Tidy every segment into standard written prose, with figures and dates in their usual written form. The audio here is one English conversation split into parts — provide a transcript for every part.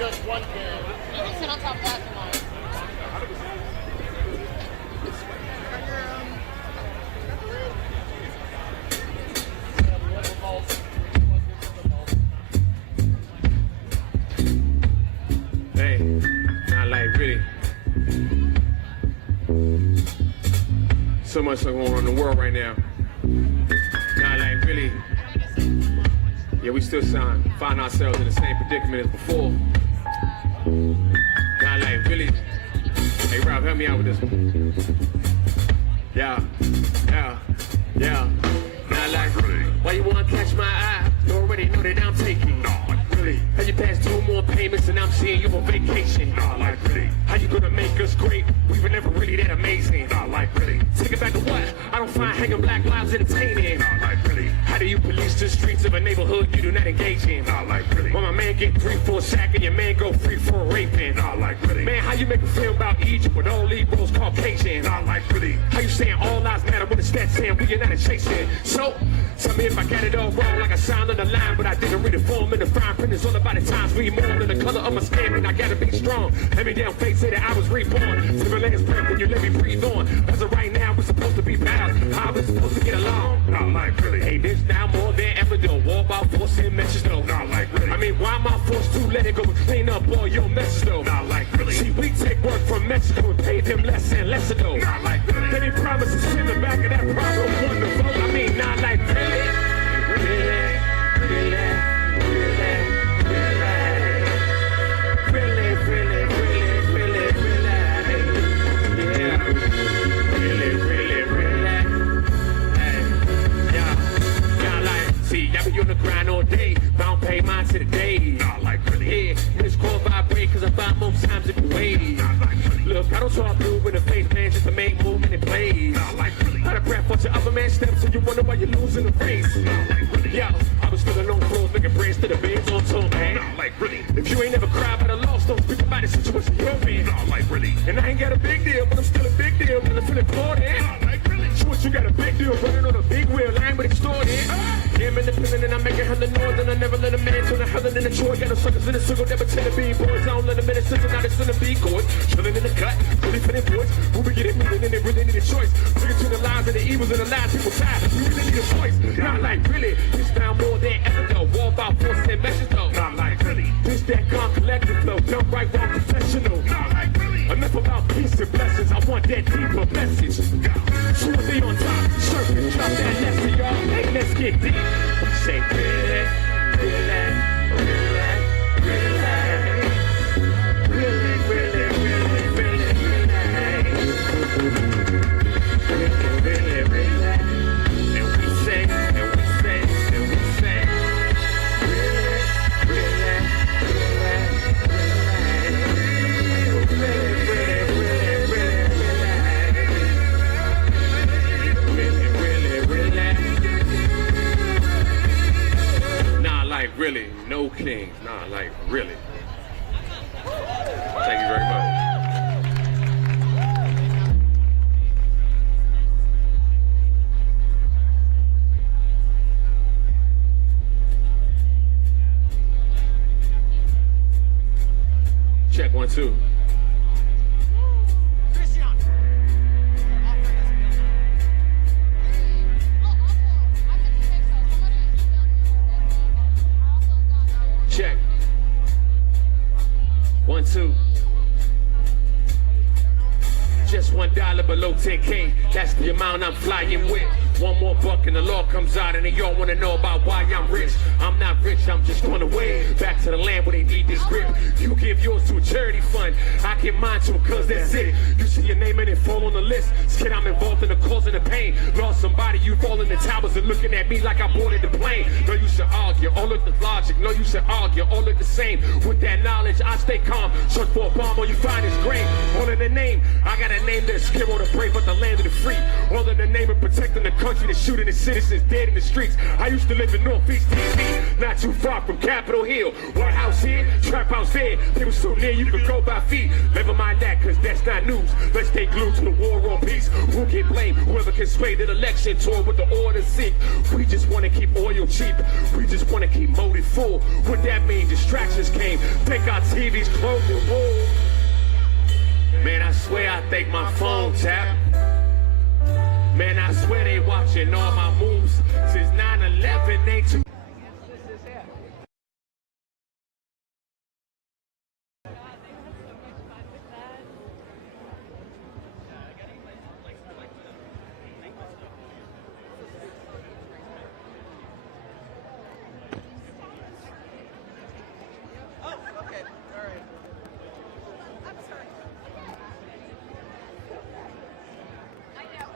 just one can. You can sit on top of that tomorrow. Hey, not like really. So much going on in the world right now. Not like really. Yeah, we still find ourselves in the same predicament as before. Not like really. Hey Rob, help me out with this one. Yeah. Not like really. Why you wanna catch my eye? You already know that I'm taking. Really? How you pass 2 more payments and I'm seeing you on vacation? Not like really. How you gonna make us great? We were never really that amazing. Not like really. Take it back to what? I don't find hanging black lives entertaining. Not like really. How do you police the streets of a neighborhood you do not engage in? Not like really. When my man get 3 for a sack and your man go free for a raping? Not like really. Man, how you make a film about Egypt with all Negroes Caucasian? Not like really. How you saying all lives matter when the stats saying we are not a chasing? So, tell me if I got it all wrong, like I signed on the line, but I didn't read the form in the fine print. It's all about the times we more than the color of my skin, and I gotta be strong. Hand me down, fate say that I was reborn. Till last breath, and you let me breathe on. As of right now, we're supposed to be pals. How we supposed to get along? Not like really. Hey, this now more than ever do. War about forcing messages though. Not like really. I mean, why am I forced to let it go and clean up all your messes though? Not like really. See, we take work from Mexico and pay them less and less though. Not like really. Then he promises in the back of that problem wonderful. I mean, not like really. On the grind all day, bound pay mine to the day. Not like really. Yeah, this call vibrate cause I find most times it ways. Not like really. Look, I don't talk blue in the face, man, just to make movement in plays. Not like really. Out of breath, watch your other man steps and you wonder why you're losing the race. Not like really. Yeah, I was feeling on floors, making braids to the beds on tour, man. Not like really. If you ain't never cried by the loss, don't speak about the situation you're in. Not like really. And I ain't got a big deal, but I'm still a big deal, and I'm feeling important. Not like really. So what you got a big deal, running on a big wheel, I ain't but extorted. Yeah, I'm independent and I make it hella noise and I never let a man turn a hell in the Troy. Got no suckers in the circle, never tend to be boys. I don't let them in the system, now they send a beat chords. Chilling in the cut, really feeling boys. When we get it moving and they really need a choice. Bring it to the lies and the evils and the lies people tired. We really need a voice. Not like really. This now more than ever though. War about force and message though. Not like really. This that gone collective flow. Dumb right, wrong, professional. Not like really. Enough about peace and blessings. I want that deeper message. Sure they on top, surfing, drop that lesson, y'all. Hey, let's get deep. Say really, really, and we say, like really, no kings, nah, like really. Thank you very much. Check 1, 2. Check. 1, 2. Just $1 below 10K. That's the amount I'm flying with. One more buck and the law comes out and they all wanna know about why I'm rich. I'm not rich, I'm just going away back to the land where they need this grip. You give yours to a charity fund, I give mine to them cause that's it. You see your name and it fall on the list. Kid, I'm involved in the cause and the pain. Lost somebody, you fall in the towers and looking at me like I boarded the plane. No, you should argue, all of the logic. No, you should argue, all of the same. With that knowledge, I stay calm. Search for a bomb, all you find is grain. All in the name, I got a name that's hero to brave, but the land of the free. All in the name of protecting the country. country that's shooting the citizens dead in the streets. I used to live in Northeast DC, not too far from Capitol Hill. White House here, trap house there. They were so near you could go by feet. Never mind that, cause that's not news. Let's stay glued to the war on peace. Who can blame whoever can sway the election toward what the orders seek? We just want to keep oil cheap. We just want to keep motive full. What that mean? Distractions came. Think our TV's closed and wool. Man, I swear I think my phone tapped. Man, I swear they watching all my moves. Since 9/11, ain't too. Oh, okay. All right. I'm sorry. I know.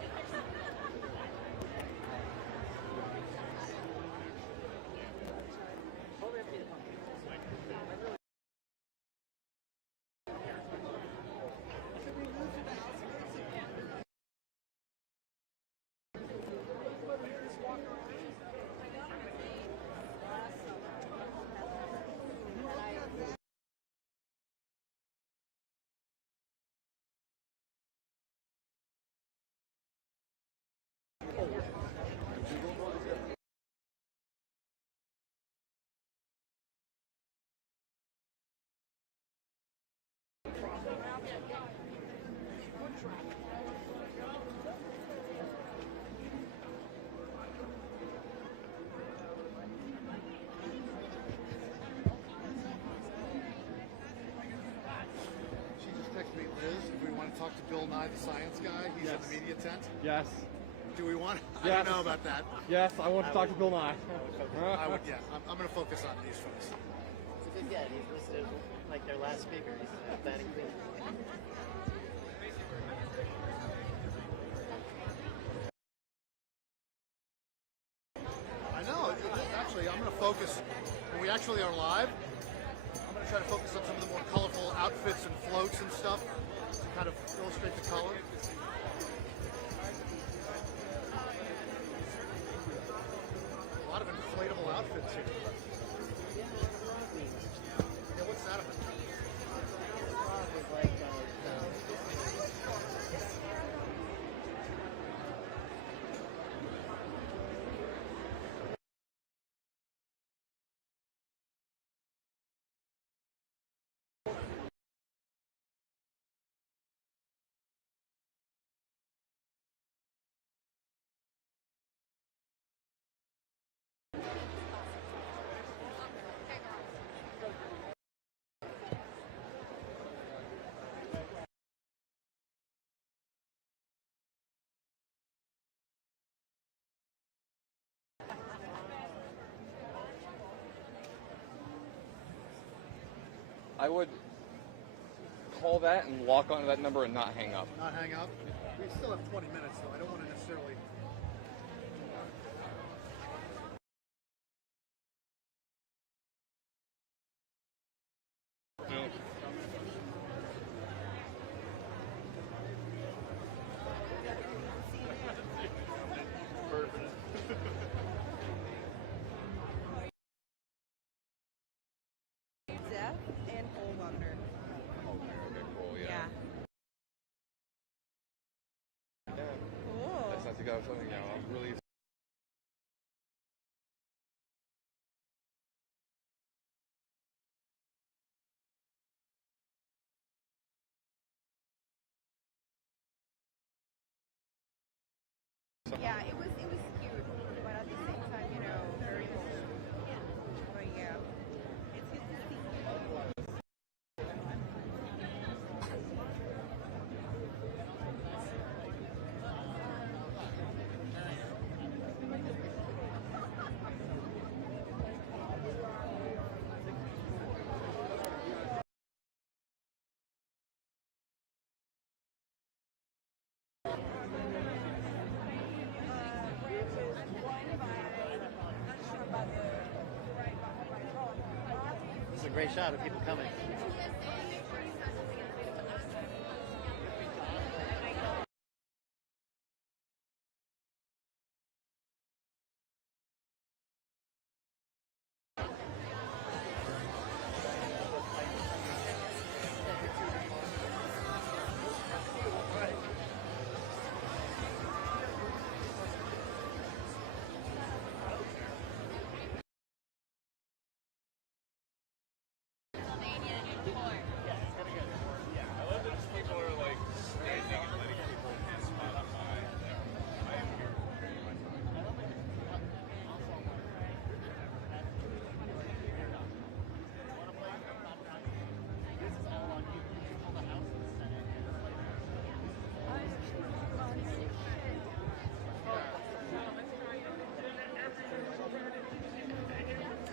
She just texted me, Liz, if we want to talk to Bill Nye, the science guy. He's in the media tent. Yes. Do we want? I Yes. don't know about that. Yes, I want to talk to Bill Nye. I would. Yeah, I'm going to focus on these folks. It's a good get. He's listed like their last speaker. He's batting clean. I know. Actually, I'm going to focus. When we actually are live, I'm going to try to focus on some of the more colorful outfits and floats and stuff to kind of illustrate the color. A lot of inflatable outfits here. Yeah, what's that about? It's like I would call that and walk onto that number and not hang up. Not hang up. We still have 20 minutes, though. I don't want to necessarily. Deaf and cold wonder. Okay, cool, Yeah. Cool. That's not to go something, I'm really Yeah, it was cute, but at the same time, very emotional. But yeah, it's good to see. this is a great shot of people coming.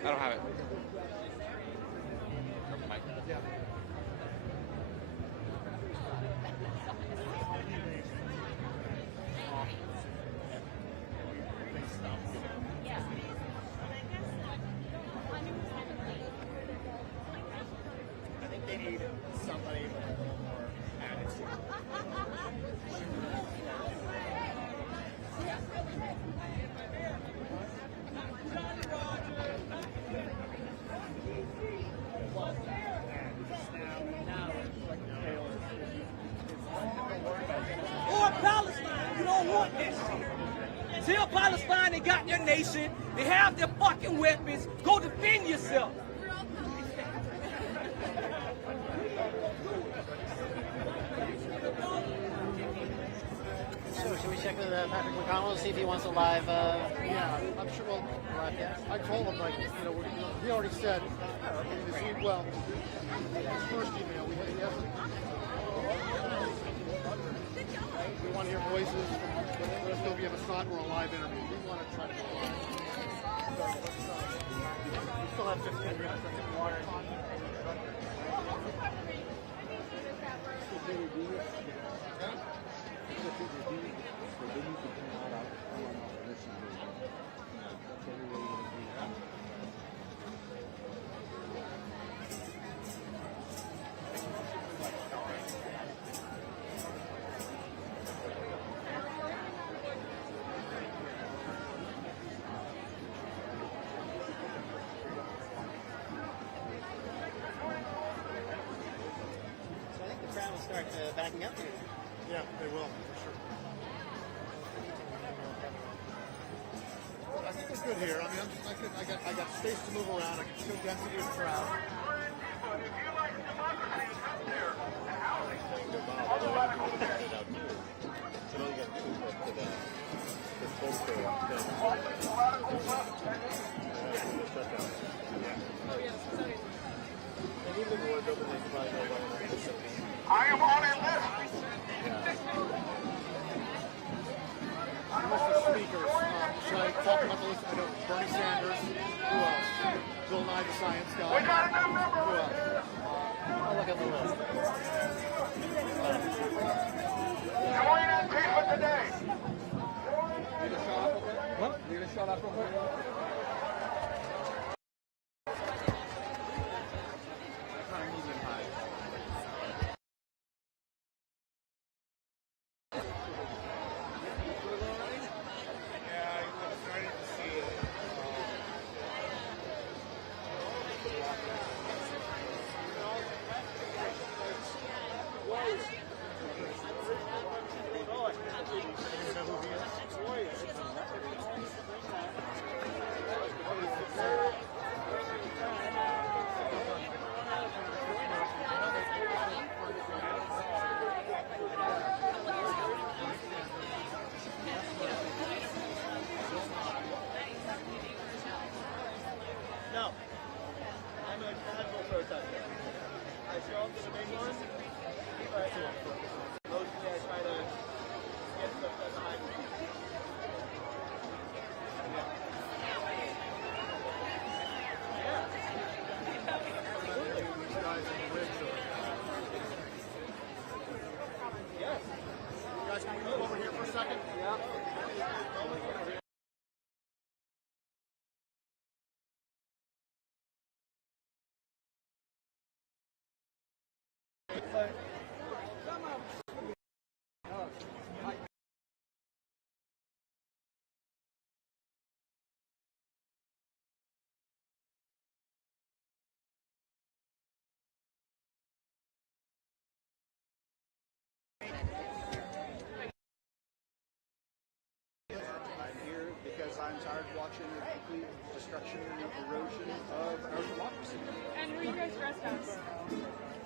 I don't have it. I think they need somebody with a little more attitude. Or Palestine, you don't want that shit. Tell Palestine they got their nation, they have their fucking weapons, go defend yourself. So should we check with Patrick McConnell, see if he wants a live? Yeah, I'm sure. Well, Live guest? I told him, like, you know, he already said, this week, well, his first email, he hasn't. We want to hear voices. Let us know if you have a thought or a live interview. We want to try to go live. We still have 15 minutes. I think we want to talk. So I think the crowd will start backing up here. Yeah, they will, for sure. I think we're good here. I mean, I got space to move around. I can show density of the crowd. I am on a list. Mr. Speakers, should I talk about the list? I know Bernie Sanders. Who else? Bill Nye, the science guy. We got a new member. Who else? I'll look at the list. Join Antifa today. What? You're gonna shut up real quick? No. I'm a casual protester. I show up to the big one, but mostly I try to get stuff done behind the scenes. These guys in the ridge are. Yes. You guys, can we move over here for a second? Yeah. I'm here because I'm tired of watching the complete destruction and erosion of our democracy. And who are you guys dressed as?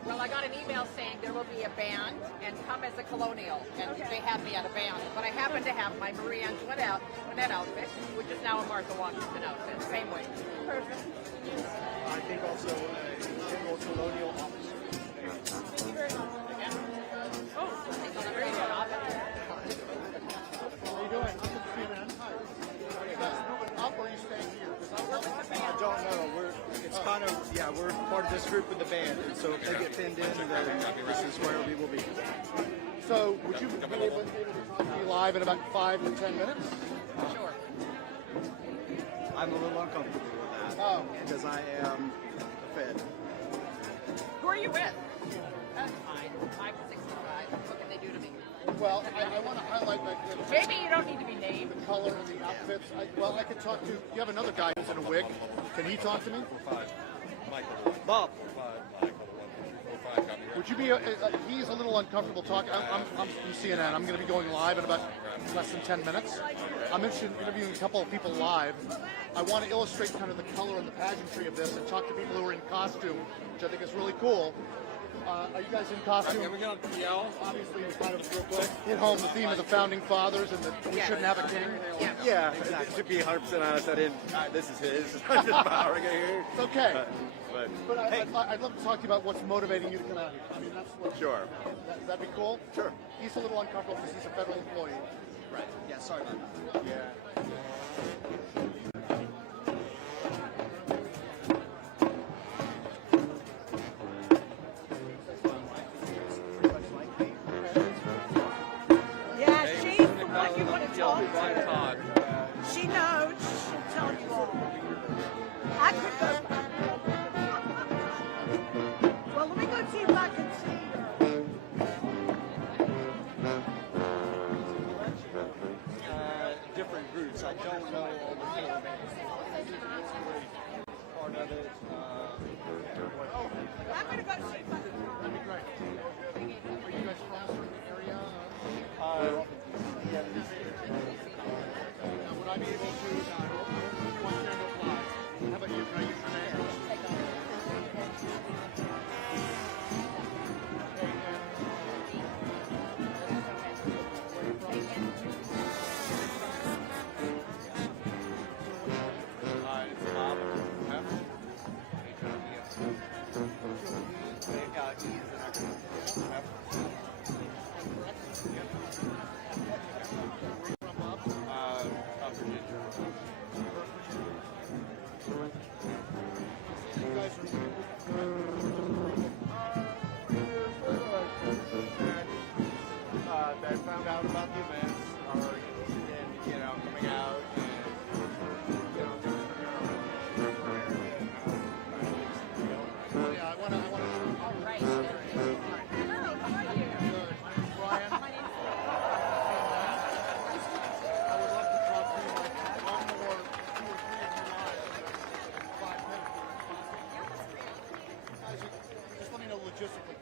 Well, I got an email saying there will be a band and come as a colonial, and they have me at a band. But I happen to have my Marie Antoinette outfit, which is now a Martha Washington outfit, same way. Perfect. I think also a general colonial officer. Oh, something on the radio. How are you doing? Hi. Are you guys moving up or are you staying here? I don't know. part of this group with the band, and so if they get pinned in, then this is where we will be. So, would you be able to talk to me live in about 5 to 10 minutes? Sure. I'm a little uncomfortable with that because I am a Fed. Who are you with? That's fine. I'm 65. What can they do to me? Well, I want to highlight Maybe you don't need to be named. the color and the outfits. I could talk to. You have another guy who's in a wig. Can he talk to me? Bob. Would you be? He's a little uncomfortable talking. I'm from CNN. I'm going to be going live in about less than 10 minutes. I'm interested in interviewing a couple of people live. I want to illustrate kind of the color and the pageantry of this, and talk to people who are in costume, which I think is really cool. Are you guys in costume? Obviously, we kind of hit home the theme of the founding fathers and that we shouldn't have a king. Yeah, exactly. To be 100% honest, I didn't. This is his. I'm just powering it here. It's okay. But hey. I'd love to talk to you about what's motivating you to come out here. I mean, that's what. Sure. That'd be cool. Sure. He's a little uncomfortable because he's a federal employee. Right. Yeah. Sorry about that. Yeah. Yeah, she's the one you want to talk to. She knows. She'll tell you all. I could go. Well, let me go see if I can see her. Different groups. I don't know all the full bands. Part of it. I'm going to go see if I can. That'd be great. Are you guys from a certain area? Yeah. Now, would I be able to? One camera live. How about you? Can I use your name? That found out about the events are interested in, coming out and, Yeah, I want to. All right. Brian. I would love to talk to you like one more 2 or 3 of you live. 5 minutes. Guys, just let me know logistically.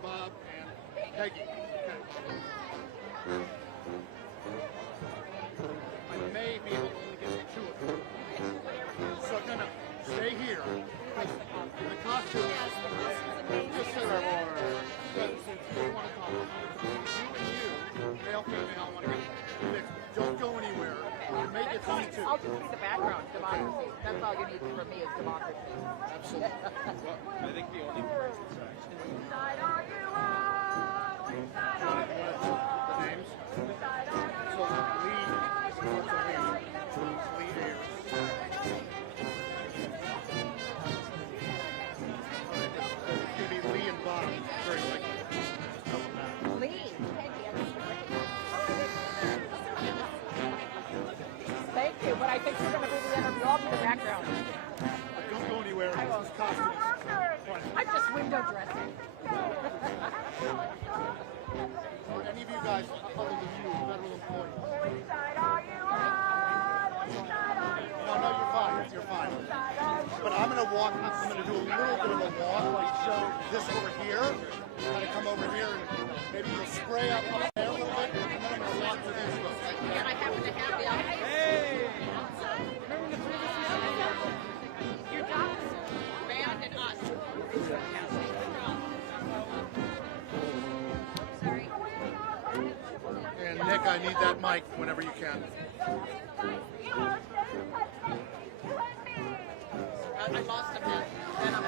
Bob, and Peggy. Okay. I may be able to only get 2 of them. So, no. Stay here. Because the costume just so since you want to talk, you and you, male, female, want to get mixed. Don't go anywhere. You may get I'll 22. just see the background. Democracy. That's all you need from me is democracy. Absolutely. I think the only The names. So Lee Ayers. It's going to be Lee and Bob, very likely. Lee. Thank you, but I think we're going to do the interview. I'll do the background. Don't go anywhere. This is costumes. I'm just window dressing. Are any of you guys, other than you, federal employees? No, you're fine. You're fine. But I'm going to walk. I'm going to do little bit of a walk, like show this over here, kind of come over here, and maybe you'll spray up there a little bit, and then I'm going to walk to this one. And I happen to have the your job is band and us. And Nick, I need that mic whenever you can. I lost a bit.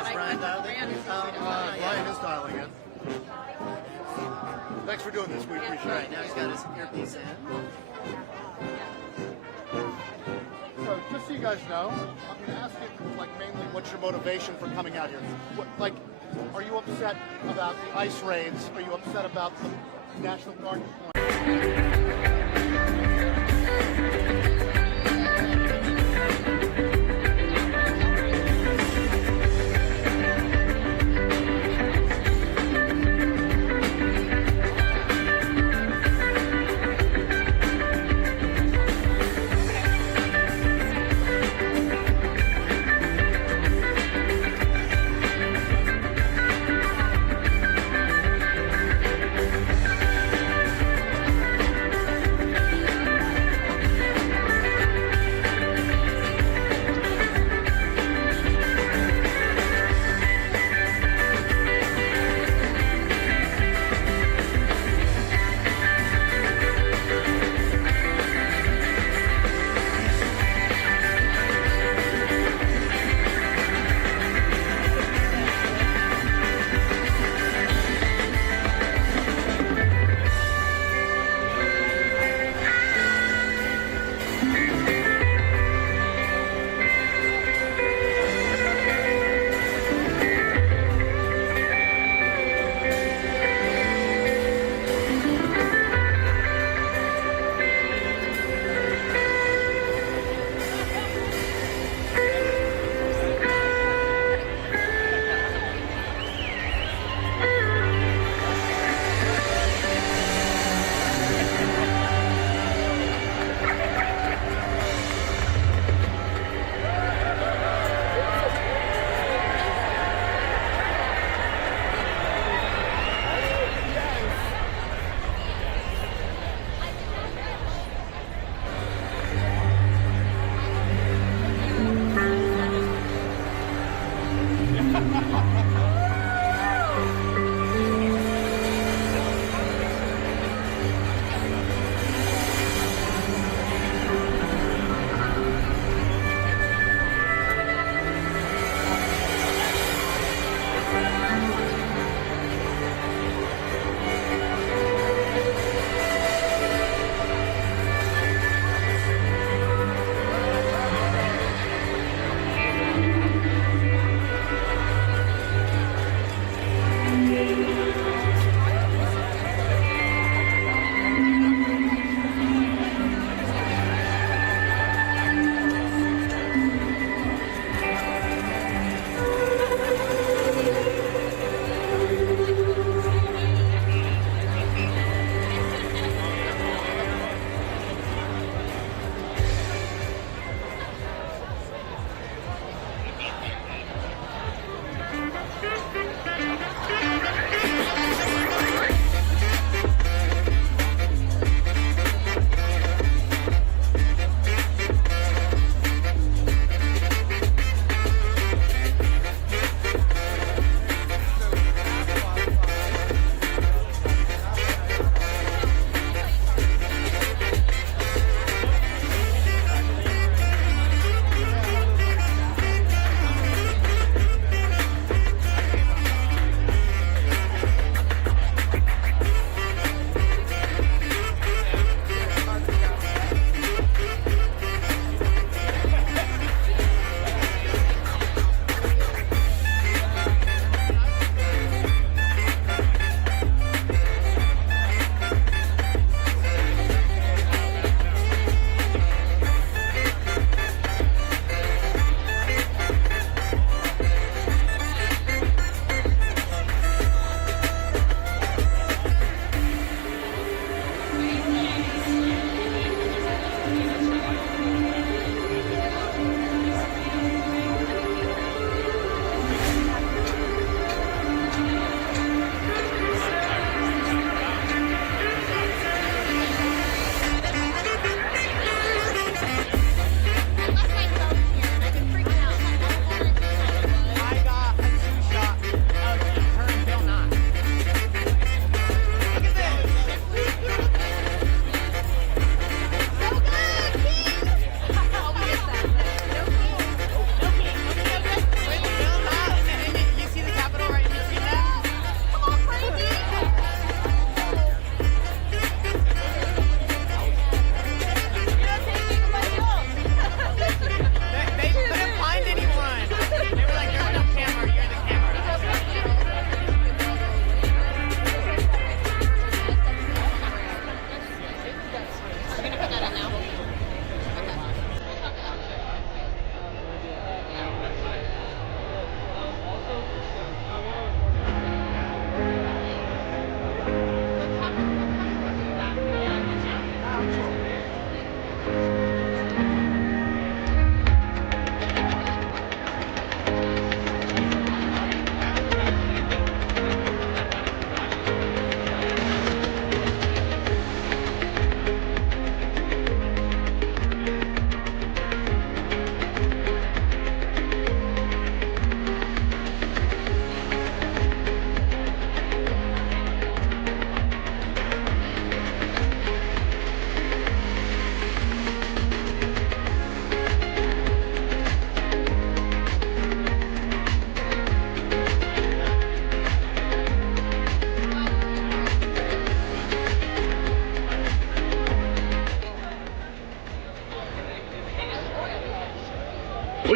Is Brian dialing? Brian is dialing in. Thanks for doing this. We appreciate it. Right, now he's got his earpiece in. So, just so you guys know, I'm going to ask you, like, mainly what's your motivation for coming out here? What, like, are you upset about the ICE raids? Are you upset about the National Guard deployment?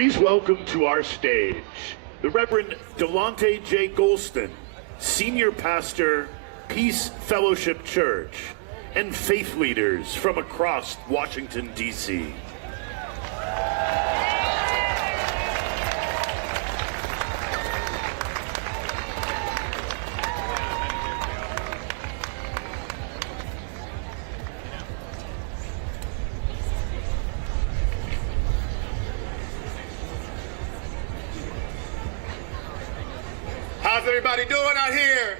Please welcome to our stage the Reverend Delonte J. Golston, Senior Pastor, Peace Fellowship Church, and faith leaders from across Washington, D.C. How's everybody doing out here?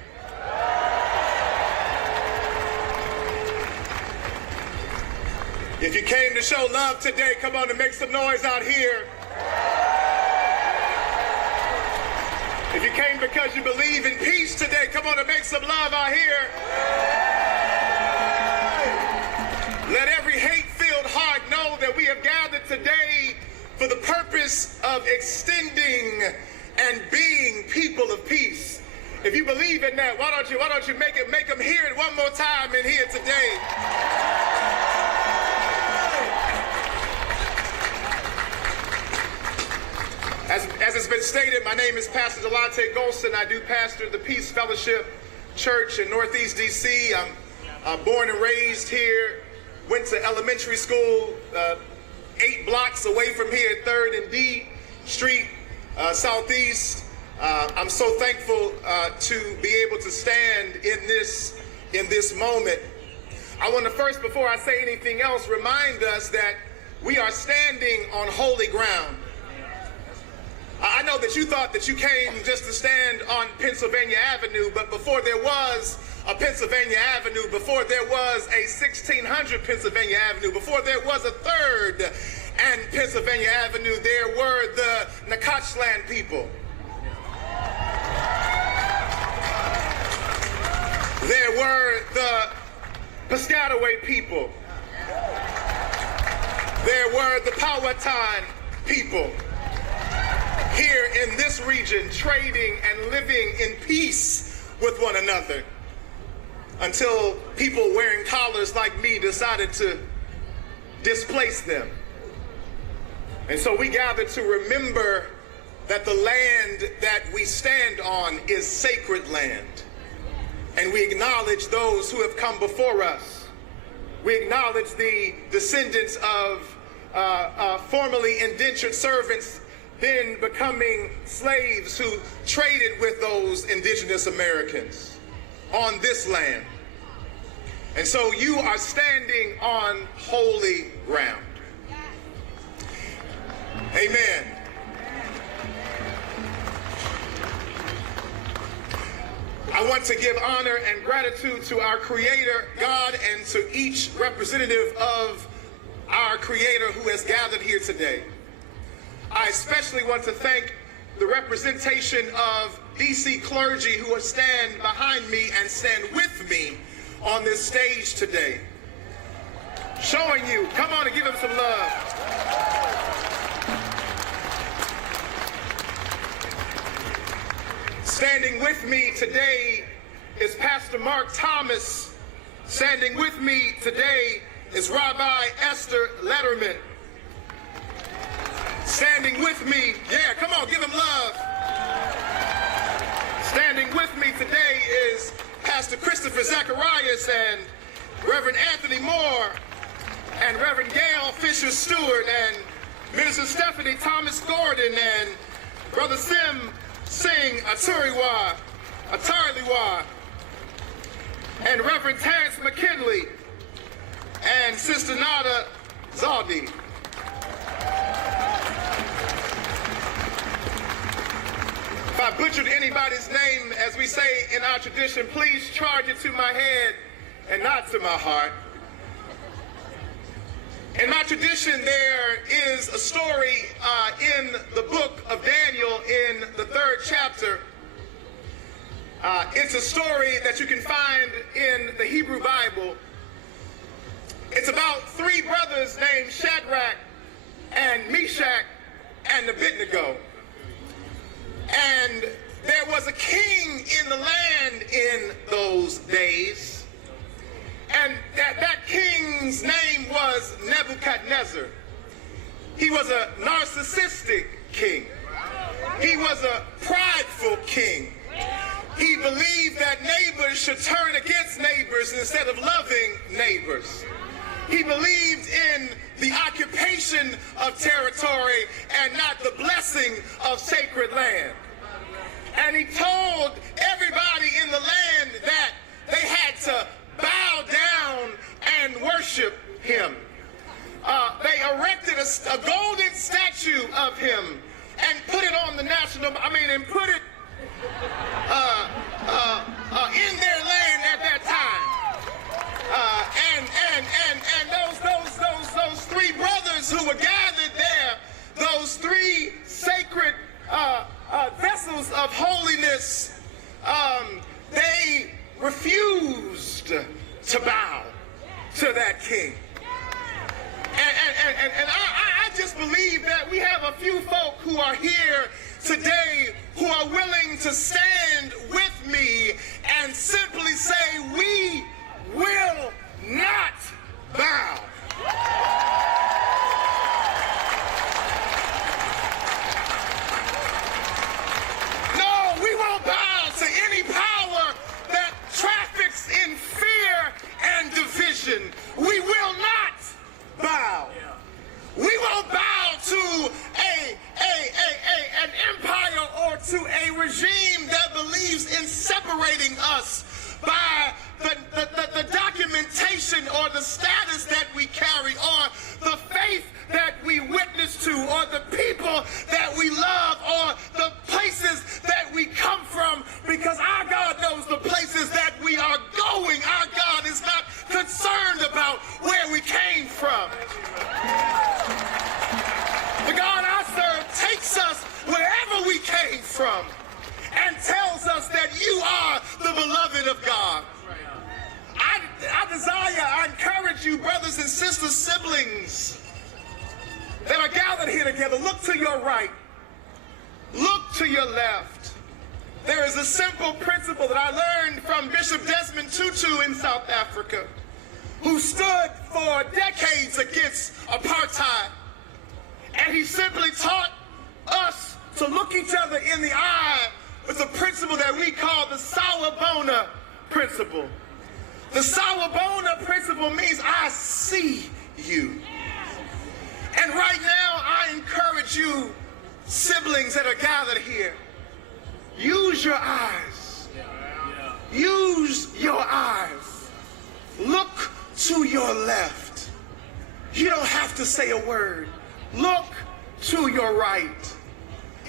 If you came to show love today, come on and make some noise out here. If you came because you believe in peace today, come on and make some love out here. Let every hate-filled heart know that we have gathered today for the purpose of extending and being people of peace. If you believe in that, why don't you make them hear it one more time in here today. As it's been stated, my name is Pastor Delonte Golston. I do pastor the Peace Fellowship Church in Northeast D.C. I'm born and raised here, went to elementary school 8 blocks away from here, 3rd and D Street, Southeast. I'm so thankful to be able to stand in this moment. I want to first, before I say anything else, remind us that we are standing on holy ground. I know that you thought that you came just to stand on Pennsylvania Avenue, but before there was a Pennsylvania Avenue, before there was a 1600 Pennsylvania Avenue, before there was a 3rd and Pennsylvania Avenue, there were the Nacotchland people. There were the Piscataway people. There were the Powhatan people. Here in this region, trading and living in peace with one another until people wearing collars like me decided to displace them. And so we gather to remember that the land that we stand on is sacred land. And we acknowledge those who have come before us. We acknowledge the descendants of formerly indentured servants, then becoming slaves who traded with those indigenous Americans on this land. And so you are standing on holy ground. Amen. I want to give honor and gratitude to our Creator, God, and to each representative of our Creator who has gathered here today. I especially want to thank the representation of DC clergy who stand behind me and stand with me on this stage today. Showing you, come on and give them some love. Standing with me today is Pastor Mark Thomas. Standing with me today is Rabbi Esther Letterman. Standing with me, yeah, come on, give him love. Standing with me today is Pastor Christopher Zacharias and Reverend Anthony Moore and Reverend Gail Fisher Stewart and Minister Stephanie Thomas Gordon and Brother Sim Singh Atariwa, and Reverend Terrence McKinley and Sister Nada Zaldi. If I butchered anybody's name, as we say in our tradition, please charge it to my head and not to my heart. In my tradition, there is a story in the book of Daniel in the 3rd chapter. It's a story that you can find in the Hebrew Bible. It's about 3 brothers named Shadrach and Meshach and Abednego. And there was a king in the land in those days. And that king's name was Nebuchadnezzar. He was a narcissistic king. He was a prideful king. He believed that neighbors should turn against neighbors instead of loving neighbors. He believed in the occupation of territory and not the blessing of sacred land. And he told everybody in the land that they had to bow down and worship him. They erected a golden statue of him and put it on the national, and put it in their land at that time. And those three brothers who were gathered there, those three sacred vessels of holiness, they refused to bow to that king. And I just believe that we have a few folk who are here today who are willing to stand with me and simply say, we will not bow. No, we won't bow to any power that traffics in fear and division. We will not bow. We won't bow to an empire or to a regime that believes in separating us by the documentation or the status that we carry or the faith that we witness to or the people that we love or the places that we come from, because our God knows the places that we are going. Our God is not concerned about where we came from. The God I serve takes us wherever we came from and tells us that you are the beloved of God. I encourage you, brothers and sisters, siblings that are gathered here together, look to your right, look to your left. There is a simple principle that I learned from Bishop Desmond Tutu in South Africa, who stood for decades against apartheid. And he simply taught us to look each other in the eye with a principle that we call the Sawubona principle. The Sawubona principle means I see you. And right now, I encourage you, siblings that are gathered here, use your eyes. Use your eyes. Look to your left. You don't have to say a word. Look to your right.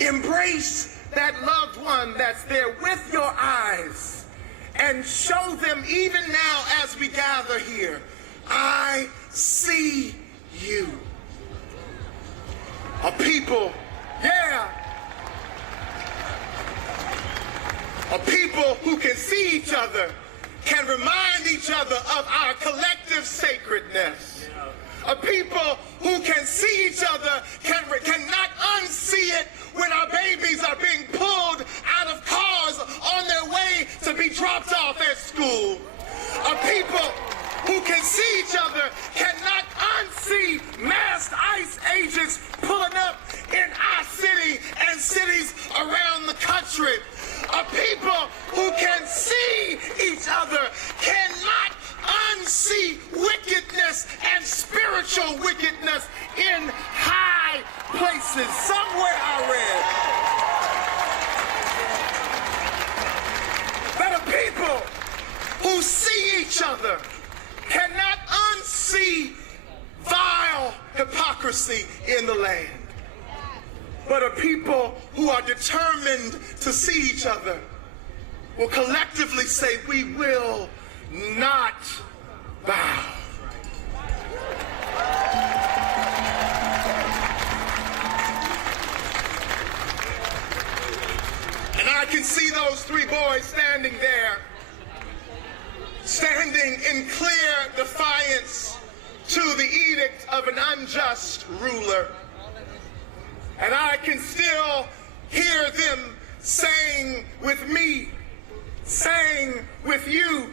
Embrace that loved one that's there with your eyes and show them even now as we gather here, I see you. A people, a people who can see each other, can remind each other of our collective sacredness. A people who can see each other cannot unsee it when our babies are being pulled out of cars on their way to be dropped off at school. A people who can see each other cannot unsee masked ICE agents pulling up in our city and cities around the country. A people who can see each other cannot unsee wickedness and spiritual wickedness in high places. Somewhere I read that a people who see each other cannot unsee vile hypocrisy in the land. But a people who are determined to see each other will collectively say, we will not bow. And I can see those three boys standing there, standing in clear defiance to the edict of an unjust ruler. And I can still hear them saying with me, saying with you,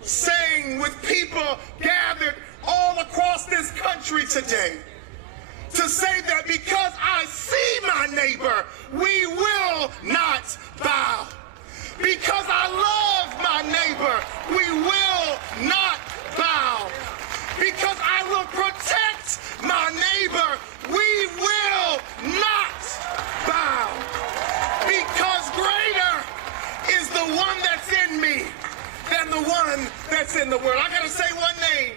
saying with people gathered all across this country today, to say that because I see my neighbor, we will not bow. Because I love my neighbor, we will not bow. Because I will protect my neighbor, we will not bow. Because greater is the one that's in me than the one that's in the world. I gotta say one name.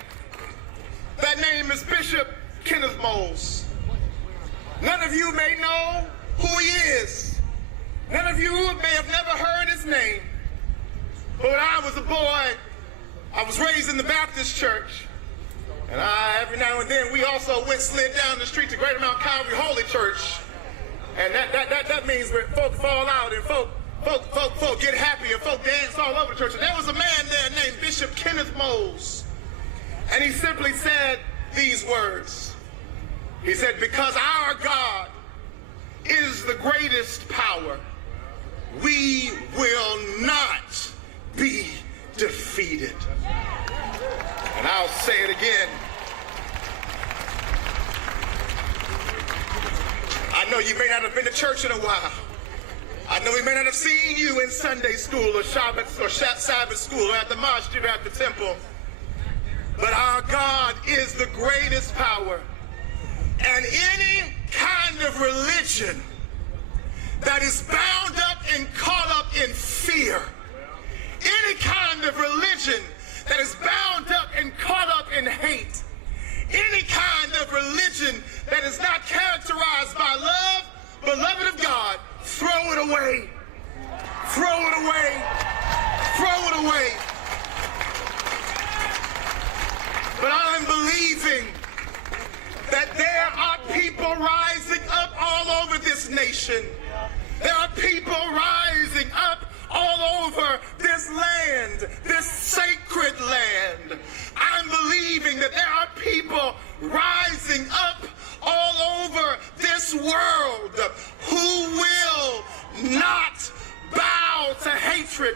That name is Bishop Kenneth Moles. None of you may know who he is. None of you may have never heard his name. But when I was a boy, I was raised in the Baptist church. And every now and then we also slid down the street to Greater Mount Calvary Holy Church. And that means where folk fall out and folk get happy and folk dance all over church. And there was a man there named Bishop Kenneth Moles. And he simply said these words. He said, because our God is the greatest power, we will not be defeated. And I'll say it again. I know you may not have been to church in a while. I know we may not have seen you in Sunday school or Sabbath school or at the mosque or at the temple. But our God is the greatest power. And any kind of religion that is bound up and caught up in fear, any kind of religion that is bound up and caught up in hate, any kind of religion that is not characterized by love, beloved of God, throw it away. Throw it away. Throw it away. But I'm believing that there are people rising up all over this nation. There are people rising up all over this land, this sacred land. I'm believing that there are people rising up all over this world who will not bow to hatred,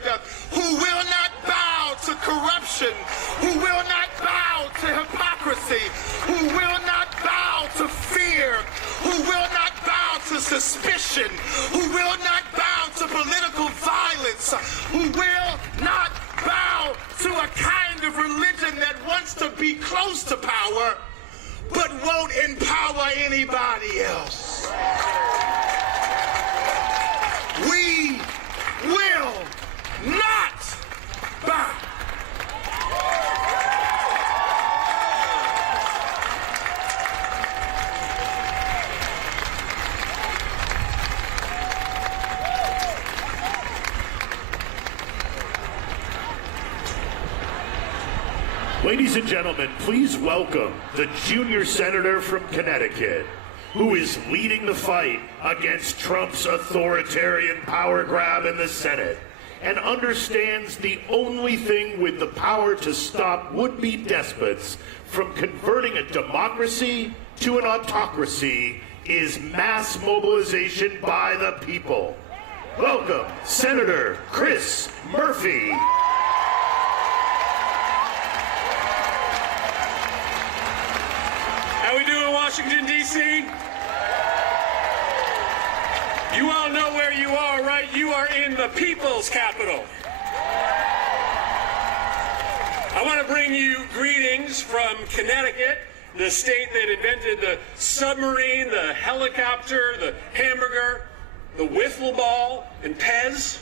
who will not bow to corruption, who will not bow to hypocrisy, who will not bow to fear, who will not bow to suspicion, who will not bow to political violence, who will not bow to a kind of religion that wants to be close to power but won't empower anybody else. We will not bow. Ladies and gentlemen, please welcome the junior senator from Connecticut, who is leading the fight against Trump's authoritarian power grab in the Senate and understands the only thing with the power to stop would-be despots from converting a democracy to an autocracy is mass mobilization by the people. Welcome, Senator Chris Murphy. How we doing, Washington, D.C.? You all know where you are, right? You are in the people's capital. I want to bring you greetings from Connecticut, the state that invented the submarine, the helicopter, the hamburger, the wiffle ball, and Pez.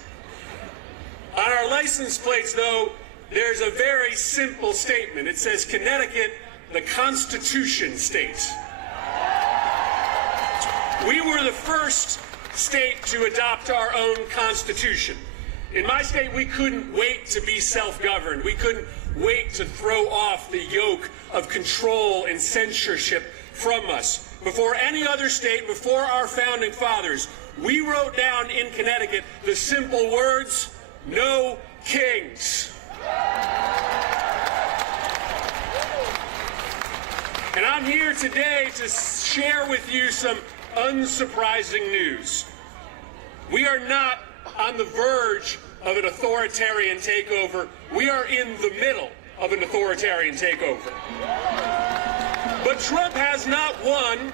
On our license plates, though, there's a very simple statement. It says, Connecticut, the Constitution state. We were the first state to adopt our own constitution. In my state, we couldn't wait to be self-governed. We couldn't wait to throw off the yoke of control and censorship from us. Before any other state, before our founding fathers, we wrote down in Connecticut the simple words, no kings. And I'm here today to share with you some unsurprising news. We are not on the verge of an authoritarian takeover. We are in the middle of an authoritarian takeover. But Trump has not won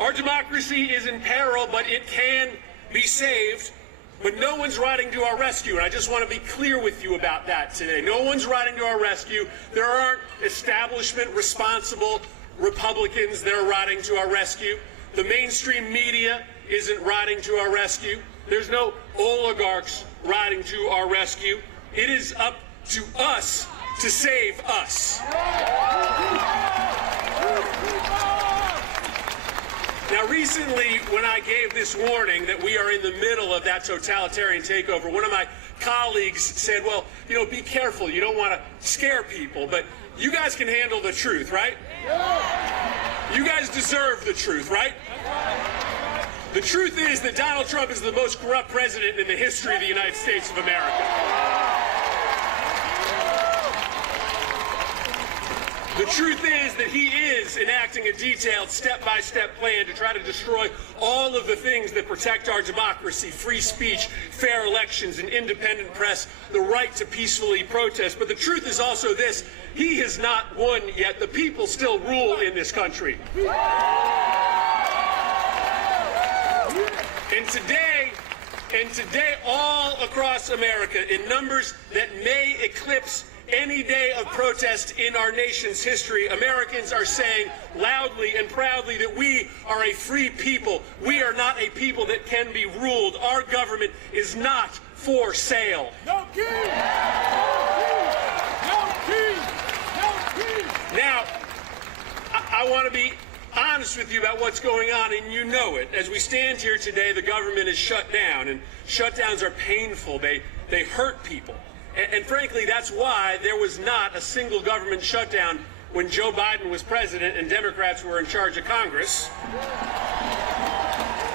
Our democracy is in peril, but it can be saved. But no one's riding to our rescue, and I just want to be clear with you about that today. No one's riding to our rescue. There aren't establishment responsible Republicans that are riding to our rescue. The mainstream media isn't riding to our rescue. There's no oligarchs riding to our rescue. It is up to us to save us. Now, recently, when I gave this warning that we are in the middle of that totalitarian takeover, one of my colleagues said, well, you know, be careful. You don't want to scare people, but you guys can handle the truth, right? You guys deserve the truth, right? The truth is that Donald Trump is the most corrupt president in the history of the United States of America. The truth is that he is enacting a detailed step-by-step plan to try to destroy all of the things that protect our democracy: free speech, fair elections, an independent press, the right to peacefully protest. But the truth is also this: he has not won yet. The people still rule in this country. And today, all across America, in numbers that may eclipse any day of protest in our nation's history, Americans are saying loudly and proudly that we are a free people. We are not a people that can be ruled. Our government is not for sale. No king! No king! No king! Now, I want to be honest with you about what's going on, and you know it. As we stand here today, the government is shut down, and shutdowns are painful. They hurt people. And frankly, that's why there was not a single government shutdown when Joe Biden was president and Democrats were in charge of Congress.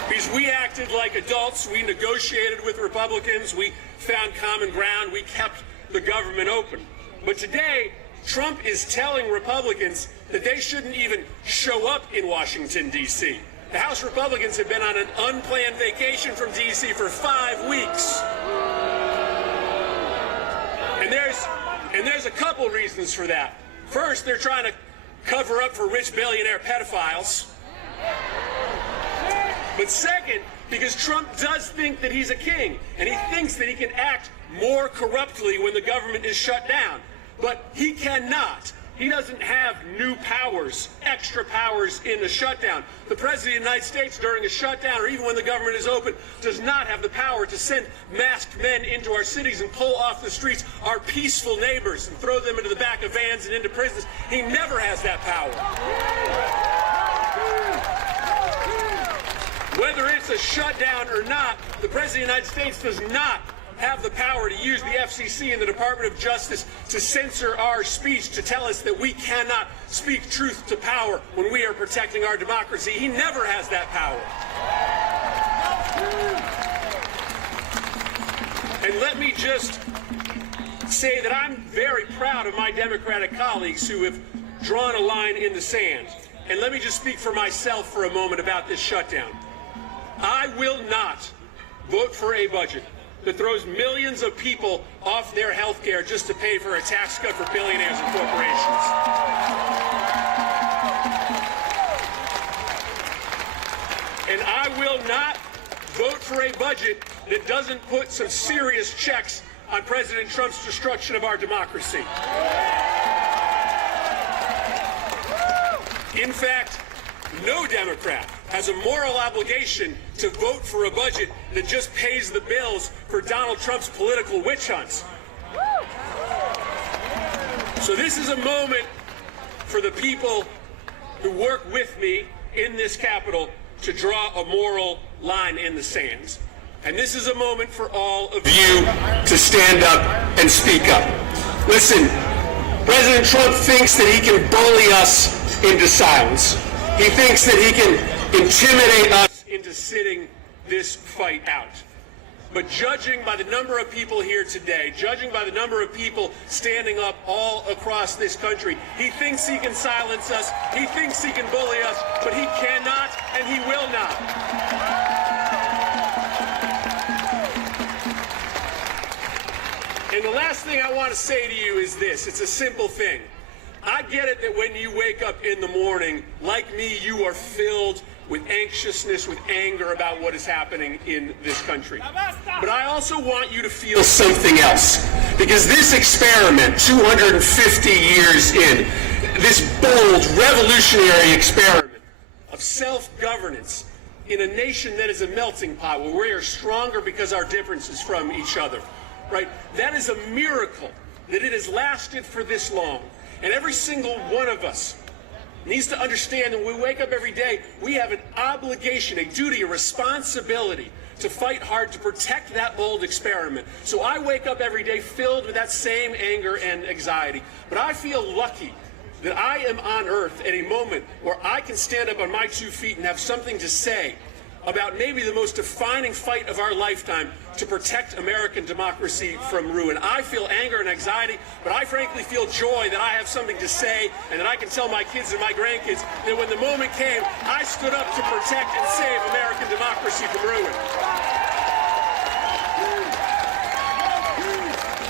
Because we acted like adults. We negotiated with Republicans. We found common ground. We kept the government open. But today, Trump is telling Republicans that they shouldn't even show up in Washington, D.C. The House Republicans have been on an unplanned vacation from D.C. for 5 weeks. And there's a couple reasons for that. First, they're trying to cover up for rich billionaire pedophiles. But second, because Trump does think that he's a king, and he thinks that he can act more corruptly when the government is shut down. But he cannot. He doesn't have new powers, extra powers in the shutdown. The President of the United States during a shutdown, or even when the government is open, does not have the power to send masked men into our cities and pull off the streets our peaceful neighbors and throw them into the back of vans and into prisons. He never has that power. Whether it's a shutdown or not, the President of the United States does not have the power to use the FCC and the Department of Justice to censor our speech, to tell us that we cannot speak truth to power when we are protecting our democracy. He never has that power. And let me just say that I'm very proud of my Democratic colleagues who have drawn a line in the sand. And let me just speak for myself for a moment about this shutdown. I will not vote for a budget that throws millions of people off their health care just to pay for a tax cut for billionaires and corporations. And I will not vote for a budget that doesn't put some serious checks on President Trump's destruction of our democracy. In fact, no Democrat has a moral obligation to vote for a budget that just pays the bills for Donald Trump's political witch hunts. So this is a moment for the people who work with me in this Capitol to draw a moral line in the sand. And this is a moment for all of you to stand up and speak up. Listen, President Trump thinks that he can bully us into silence. He thinks that he can intimidate us into sitting this fight out. But judging by the number of people here today, judging by the number of people standing up all across this country, he thinks he can silence us, he thinks he can bully us, but he cannot and he will not. And the last thing I want to say to you is this. It's a simple thing. I get it that when you wake up in the morning, like me, you are filled with anxiousness, with anger about what is happening in this country. But I also want you to feel something else, because this experiment, 250 years in, this bold, revolutionary experiment of self-governance in a nation that is a melting pot, where we are stronger because our differences from each other, right? That is a miracle that it has lasted for this long. And every single one of us needs to understand that when we wake up every day, we have an obligation, a duty, a responsibility to fight hard to protect that bold experiment. So I wake up every day filled with that same anger and anxiety. But I feel lucky that I am on earth at a moment where I can stand up on my 2 feet and have something to say about maybe the most defining fight of our lifetime to protect American democracy from ruin. I feel anger and anxiety, but I frankly feel joy that I have something to say and that I can tell my kids and my grandkids that when the moment came, I stood up to protect and save American democracy from ruin.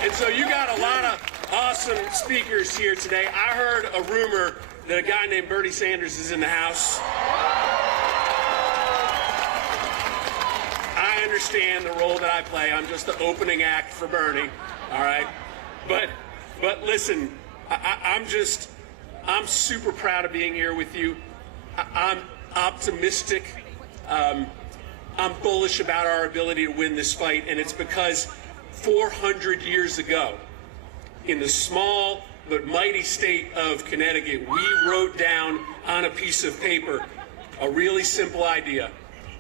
And so you got a lot of awesome speakers here today. I heard a rumor that a guy named Bernie Sanders is in the house. I understand the role that I play. I'm just the opening act for Bernie, all right? But listen, I'm super proud of being here with you. I'm optimistic. I'm bullish about our ability to win this fight, and it's because 400 years ago, in the small but mighty state of Connecticut, we wrote down on a piece of paper a really simple idea.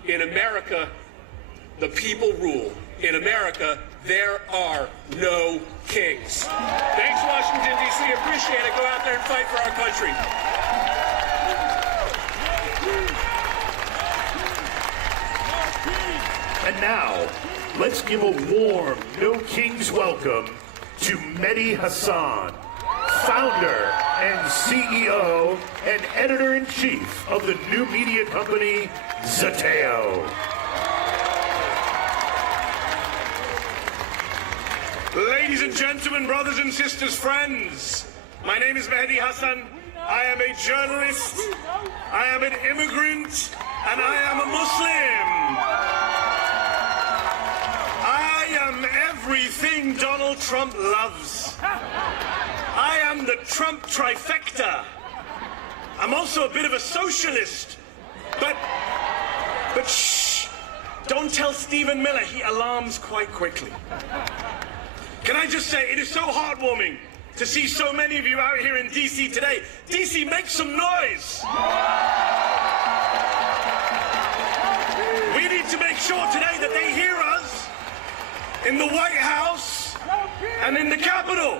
In America, the people rule. In America, there are no kings. Thanks, Washington, D.C. Appreciate it. Go out there and fight for our country. And now, let's give a warm No Kings welcome to Mehdi Hasan, founder and CEO and editor-in-chief of the new media company, Zateo. Ladies and gentlemen, brothers and sisters, friends, my name is Mehdi Hasan. I am a journalist, I am an immigrant, and I am a Muslim. I am everything Donald Trump loves. I am the Trump trifecta. I'm also a bit of a socialist. But shh, don't tell Stephen Miller, he alarms quite quickly. Can I just say, it is so heartwarming to see so many of you out here in D.C. today. D.C., make some noise. We need to make sure today that they hear us in the White House and in the Capitol.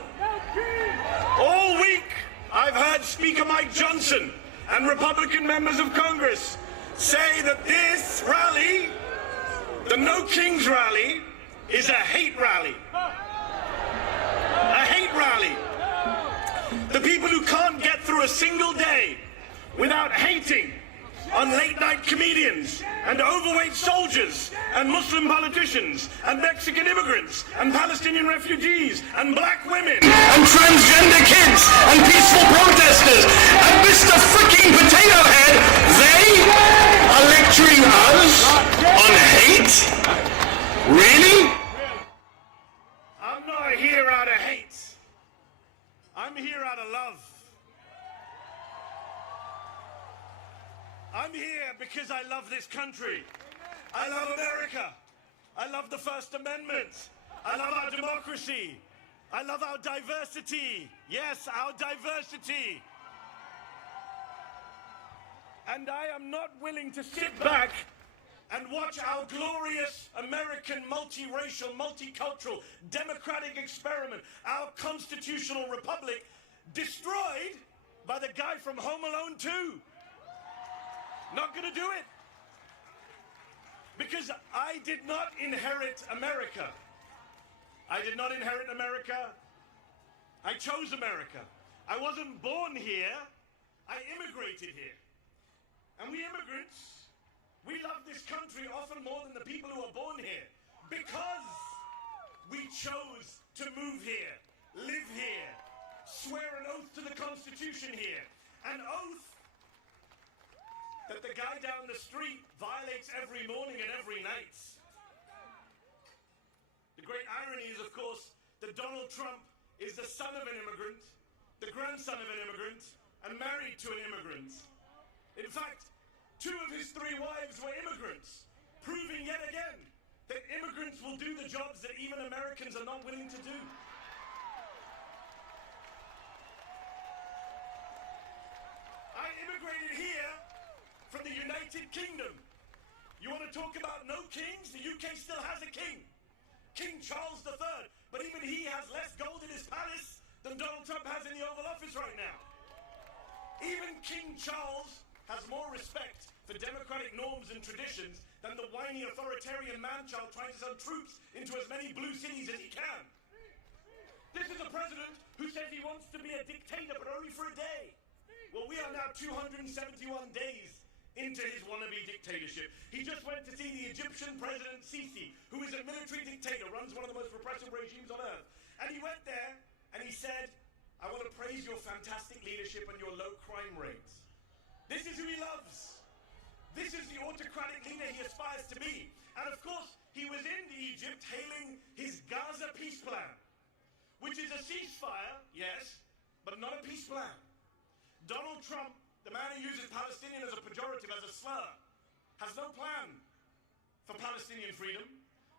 All week, I've heard Speaker Mike Johnson and Republican members of Congress say that this rally, the No Kings rally, is a hate rally. A hate rally. The people who can't get through a single day without hating on late-night comedians and overweight soldiers and Muslim politicians and Mexican immigrants and Palestinian refugees and black women and transgender kids and peaceful protesters and Mr. Freaking Potato Head, they are lecturing us on hate? Really? I'm not here out of hate. I'm here out of love. I'm here because I love this country. I love America. I love the First Amendment. I love our democracy. I love our diversity. Yes, our diversity. And I am not willing to sit back and watch our glorious American multiracial, multicultural, democratic experiment, our constitutional republic, destroyed by the guy from Home Alone 2. Not going to do it. Because I did not inherit America. I did not inherit America. I chose America. I wasn't born here. I immigrated here. And we immigrants, we love this country often more than the people who are born here. Because we chose to move here, live here, swear an oath to the Constitution here. An oath that the guy down the street violates every morning and every night. The great irony is, of course, that Donald Trump is the son of an immigrant, the grandson of an immigrant, and married to an immigrant. In fact, 2 of his 3 wives were immigrants, proving yet again that immigrants will do the jobs that even Americans are not willing to do. I immigrated here from the United Kingdom. You want to talk about no kings? The UK still has a king. King Charles III. But even he has less gold in his palace than Donald Trump has in the Oval Office right now. Even King Charles has more respect for democratic norms and traditions than the whiny authoritarian man-child trying to send troops into as many blue cities as he can. This is a president who says he wants to be a dictator, but only for a day. Well, we are now 271 days into his wannabe dictatorship. He just went to see the Egyptian President Sisi, who is a military dictator, runs one of the most repressive regimes on earth. And he went there and he said, I want to praise your fantastic leadership and your low crime rates. This is who he loves. This is the autocratic leader he aspires to be. And of course, he was in Egypt hailing his Gaza peace plan, which is a ceasefire, yes, but not a peace plan. Donald Trump, the man who uses Palestinian as a pejorative, as a slur, has no plan for Palestinian freedom,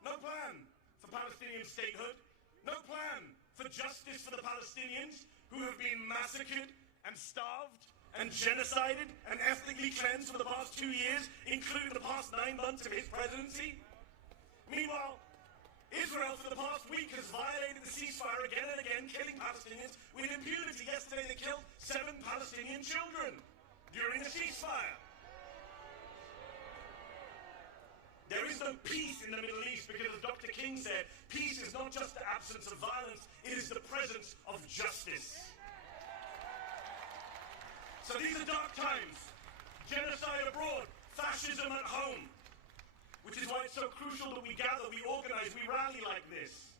no plan for Palestinian statehood, no plan for justice for the Palestinians who have been massacred and starved and genocided and ethnically cleansed for the past 2 years, including the past 9 months of his presidency. Meanwhile, Israel for the past week has violated the ceasefire again and again, killing Palestinians with impunity. Yesterday they killed 7 Palestinian children during the ceasefire. There is no peace in the Middle East because, as Dr. King said, peace is not just the absence of violence, it is the presence of justice. So these are dark times. Genocide abroad, fascism at home. Which is why it's so crucial that we gather, we organize, we rally like this.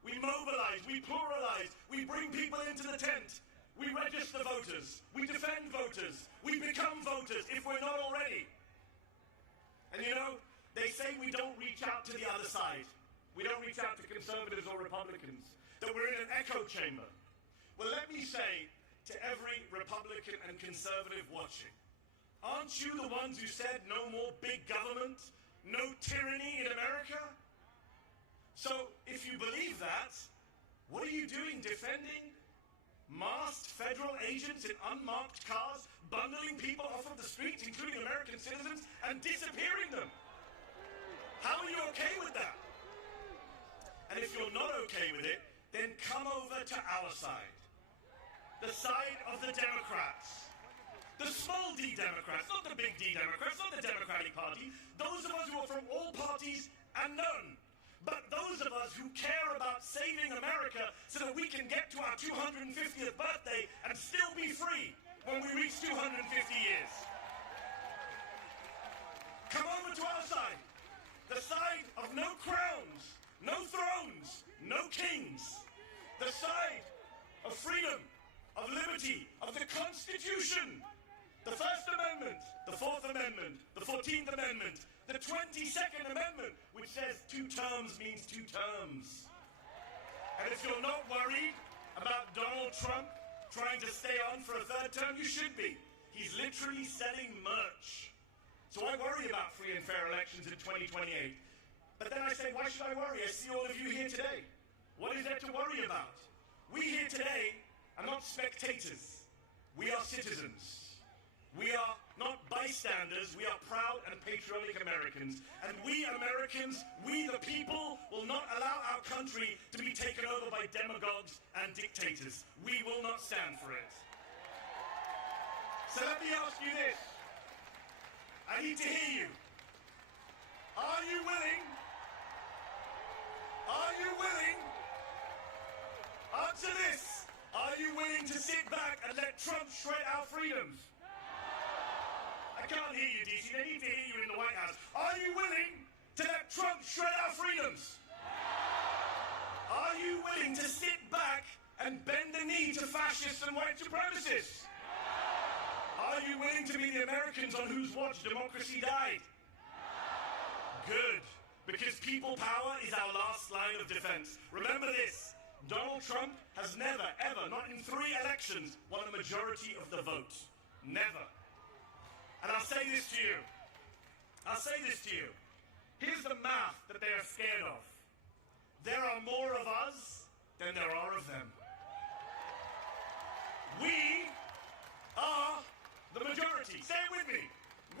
We mobilize, we pluralize, we bring people into the tent. We register voters, we defend voters, we become voters if we're not already. And you know, they say we don't reach out to the other side. We don't reach out to conservatives or Republicans, that we're in an echo chamber. Well, let me say to every Republican and conservative watching, aren't you the ones who said no more big government, no tyranny in America? So if you believe that, what are you doing defending masked federal agents in unmarked cars, bundling people off of the streets, including American citizens, and disappearing them? How are you okay with that? And if you're not okay with it, then come over to our side. The side of the Democrats. The small d Democrats, not the big D Democrats, not the Democratic Party. Those of us who are from all parties and none. But those of us who care about saving America so that we can get to our 250th birthday and still be free when we reach 250 years. Come over to our side. The side of no crowns, no thrones, no kings. The side of freedom, of liberty, of the Constitution. The First Amendment, the Fourth Amendment, the 14th Amendment, the 22nd Amendment, which says 2 terms means 2 terms. And if you're not worried about Donald Trump trying to stay on for a 3rd term, you should be. He's literally selling merch. So I worry about free and fair elections in 2028. But then I say, why should I worry? I see all of you here today. What is there to worry about? We here today are not spectators. We are citizens. We are not bystanders, we are proud and patriotic Americans. And we Americans, we the people, will not allow our country to be taken over by demagogues and dictators. We will not stand for it. So let me ask you this. I need to hear you. Are you willing? Are you willing? Answer this. Are you willing to sit back and let Trump shred our freedoms? I can't hear you, DC. They need to hear you in the White House. Are you willing to let Trump shred our freedoms? Are you willing to sit back and bend the knee to fascists and white supremacists? Are you willing to be the Americans on whose watch democracy died? Good, because people power is our last line of defense. Remember this, Donald Trump has never, ever, not in 3 elections, won a majority of the vote. Never. And I'll say this to you. I'll say this to you. Here's the math that they are scared of. There are more of us than there are of them. We are the majority. Say it with me.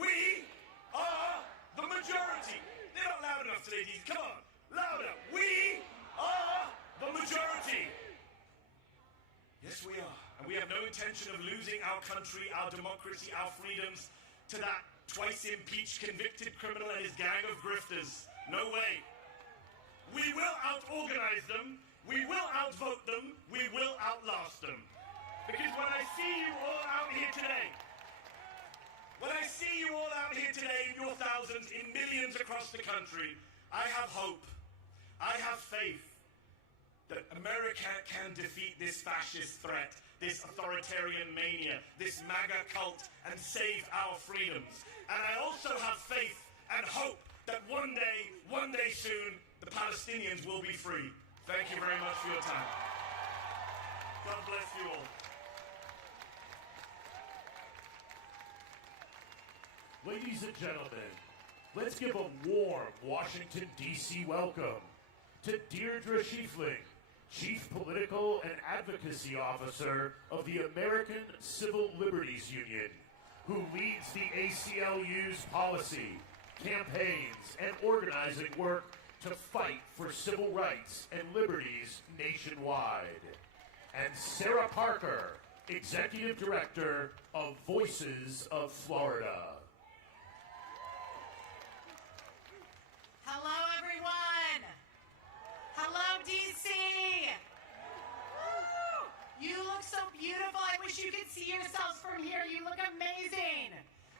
We are the majority. They're not loud enough today, Dean. Come on. Louder. We are the majority. Yes, we are. And we have no intention of losing our country, our democracy, our freedoms to that twice impeached convicted criminal and his gang of grifters. No way. We will out-organize them. We will outvote them. We will outlast them. Because when I see you all out here today, in your thousands, in millions across the country, I have hope. I have faith that America can defeat this fascist threat, this authoritarian mania, this MAGA cult, and save our freedoms. And I also have faith and hope that one day soon, the Palestinians will be free. Thank you very much for your time. God bless you all. Ladies and gentlemen, let's give a warm Washington, D.C. welcome to Deirdre Schiefling, Chief Political and Advocacy Officer of the American Civil Liberties Union, who leads the ACLU's policy, campaigns, and organizing work to fight for civil rights and liberties nationwide. And Sarah Parker, Executive Director of Voices of Florida. Hello, everyone. Hello, DC. You look so beautiful. I wish you could see yourselves from here. You look amazing.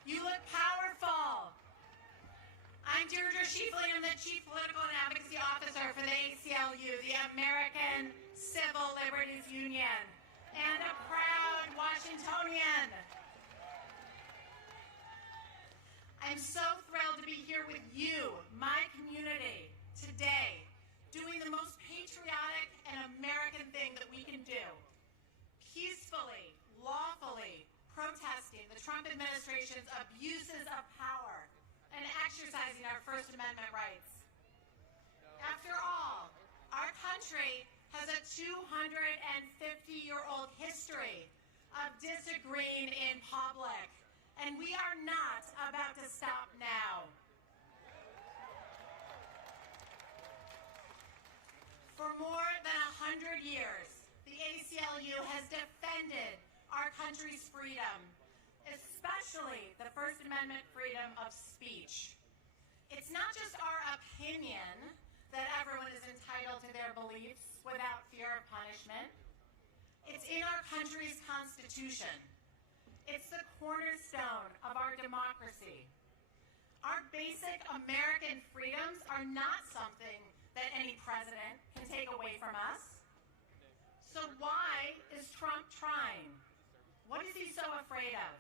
You look powerful. I'm Deirdre Schiefling. I'm the Chief Political and Advocacy Officer for the ACLU, the American Civil Liberties Union, and a proud Washingtonian. I'm so thrilled to be here with you, my community, today, doing the most patriotic and American thing that we can do. Peacefully, lawfully protesting the Trump administration's abuses of power and exercising our First Amendment rights. After all, our country has a 250-year-old history of disagreeing in public. And we are not about to stop now. For more than 100 years, the ACLU has defended our country's freedom, especially the First Amendment freedom of speech. It's not just our opinion that everyone is entitled to their beliefs without fear of punishment. It's in our country's Constitution. It's the cornerstone of our democracy. Our basic American freedoms are not something that any president can take away from us. So why is Trump trying? What is he so afraid of?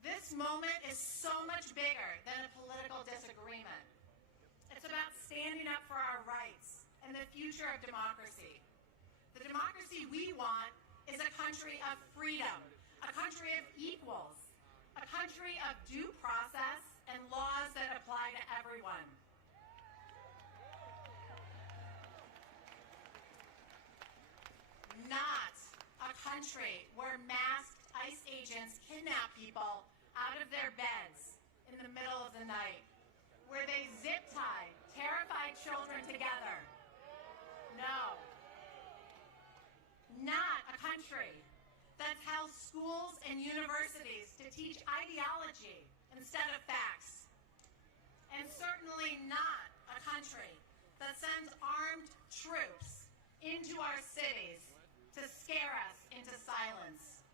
This moment is so much bigger than a political disagreement. It's about standing up for our rights and the future of democracy. The democracy we want is a country of freedom, a country of equals, a country of due process and laws that apply to everyone. Not a country where masked ICE agents kidnap people out of their beds in the middle of the night, where they zip-tie terrified children together. No. Not a country that tells schools and universities to teach ideology instead of facts. And certainly not a country that sends armed troops into our cities to scare us into silence.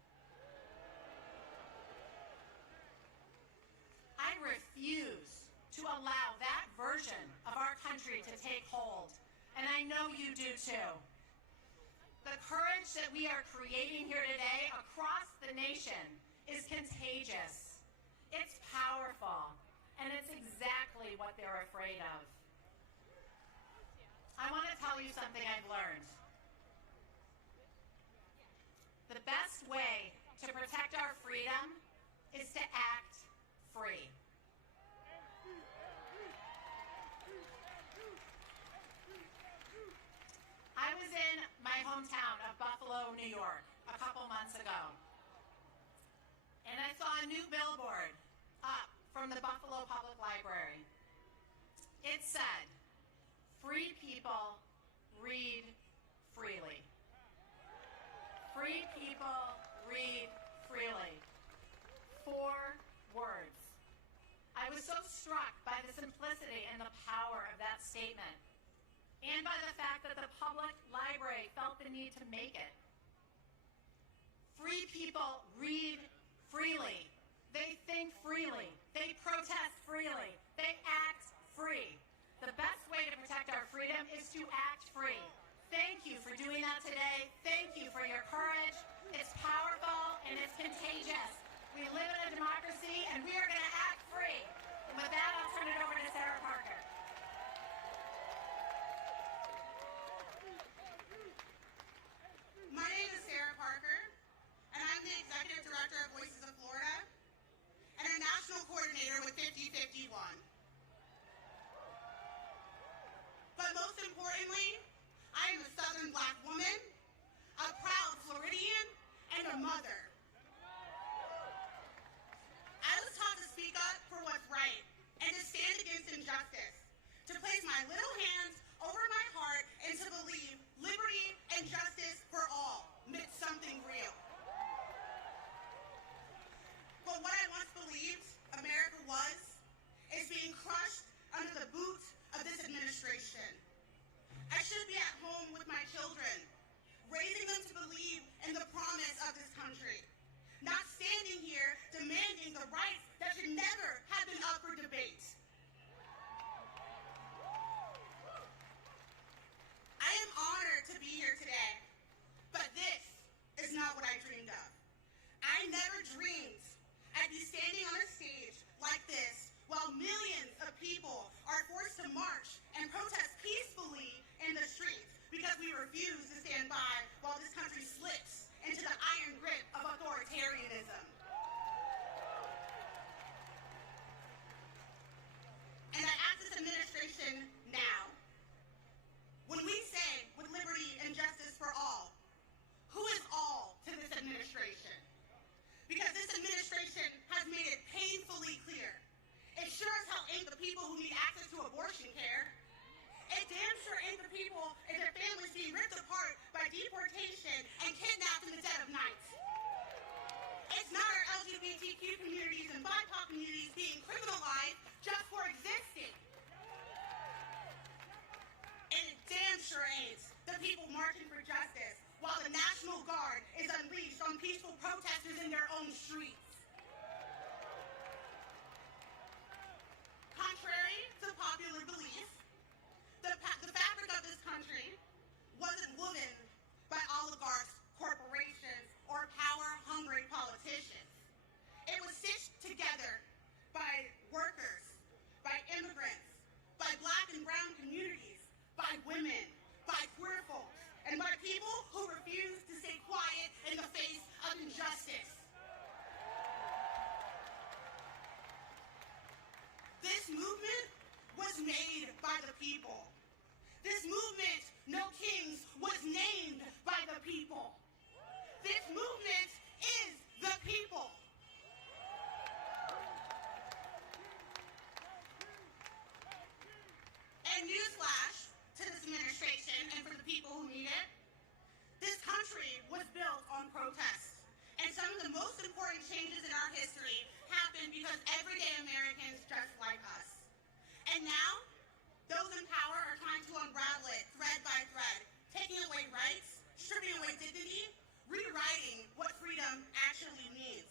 I refuse to allow that version of our country to take hold, and I know you do too. The courage that we are creating here today across the nation is contagious. It's powerful, and it's exactly what they're afraid of. I want to tell you something I've learned. The best way to protect our freedom is to act free. I was in my hometown of Buffalo, New York, a couple months ago, and I saw a new billboard up from the Buffalo Public Library. It said, "Free people read freely." Free people read freely. 4 words. I was so struck by the simplicity and the power of that statement, and by the fact that the public library felt the need to make it. Free people read freely. They think freely. They protest freely. They act free. The best way to protect our freedom is to act free. Thank you for doing that today. Thank you for your courage. It's powerful and it's contagious. We live in a democracy and we are going to act free. And with that, I'll turn it over to Sarah Parker. My name is Sarah Parker, and I'm the Executive Director of Voices of Florida and a National Coordinator with 5051. But most importantly, I am a Southern Black woman, a proud Floridian, and a mother. I was taught to speak up for what's right and to stand against injustice, to place my little hands over my heart and to believe liberty and justice for all meant something real. But what I once believed America was is being crushed under the boot of this administration. I should be at home with my children, raising them to believe in the promise of this country, not standing here demanding the rights that should never have been up for debate. I am honored to be here today, but this is not what I dreamed of. I never dreamed I'd be standing on a stage like this while millions of people are forced to march and protest peacefully in the streets because we refuse to stand by while this country slips into the iron grip of authoritarianism. And I ask this administration now, when we say with liberty and justice for all, who is all to this administration? Because this administration has made it painfully clear. It sure as hell ain't the people who need access to abortion care. It damn sure ain't the people and their families being ripped apart by deportation and kidnapped in the dead of night. It's not our LGBTQ communities and BIPOC communities being criminalized just for existing. And it damn sure ain't the people marching for justice while the National Guard is unleashed on peaceful protesters in their own streets. Contrary to popular belief, the fabric of this country wasn't woven by oligarchs, corporations, or power-hungry politicians. It was stitched together by workers, by immigrants, by Black and brown communities, by women, by queer folks, and by people who refuse to stay quiet in the face of injustice. This movement was made by the people. This movement, No Kings, was named by the people. This movement is the people. And newsflash to this administration and for the people who need it, this country was built on protest. And some of the most important changes in our history happened because everyday Americans just like us. And now, those in power are trying to unravel it thread by thread, taking away rights, stripping away dignity, rewriting what freedom actually means.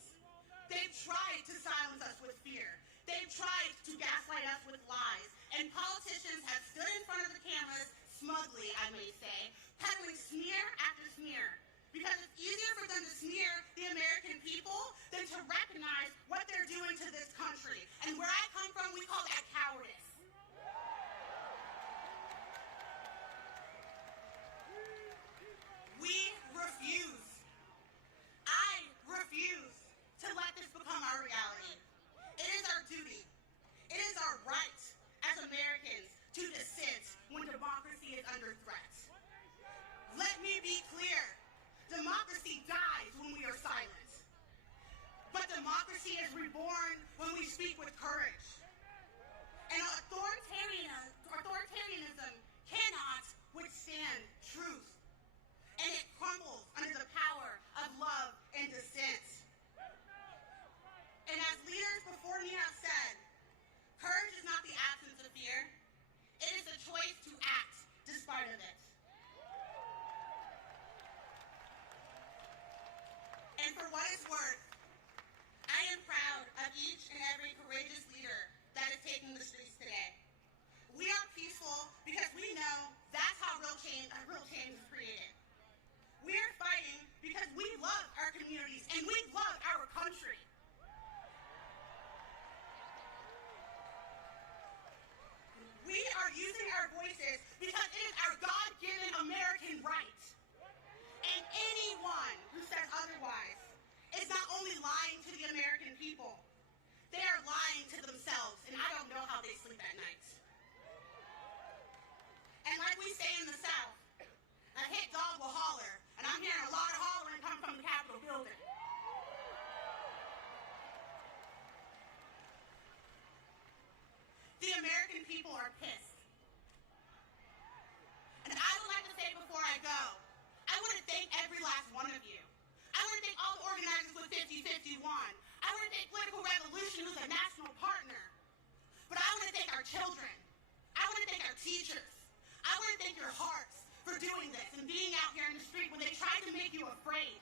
They've tried to silence us with fear. They've tried to gaslight us with lies. And politicians have stood in front of the cameras, smugly, I may say, peddling smear after smear Democracy dies when we are silent. But democracy is reborn when we speak with courage. And authoritarianism cannot withstand truth. And it crumbles under the power of love and dissent. And as leaders before me have said, courage is not the absence of fear. It is a choice to act despite of it. And for what it's worth, I am proud of each and every courageous leader that is taking the streets today. We are peaceful because we know that's how real change is created. We are fighting because we love our communities and we love our country. We are using our voices because it is our God-given American right. And anyone who says otherwise is not only lying to the American people, they are lying to themselves, and I don't know how they sleep at night. And like we say in the South, a hit dog will holler, and I'm hearing a lot of hollering come from the Capitol building. The American people are pissed. And I would like to say before I go, I want to thank every last one of you. I want to thank all the organizers with 5051. I want to thank Political Revolution, who's a national partner. But I want to thank our children. I want to thank our teachers. I want to thank your hearts for doing this and being out here in the street when they tried to make you afraid.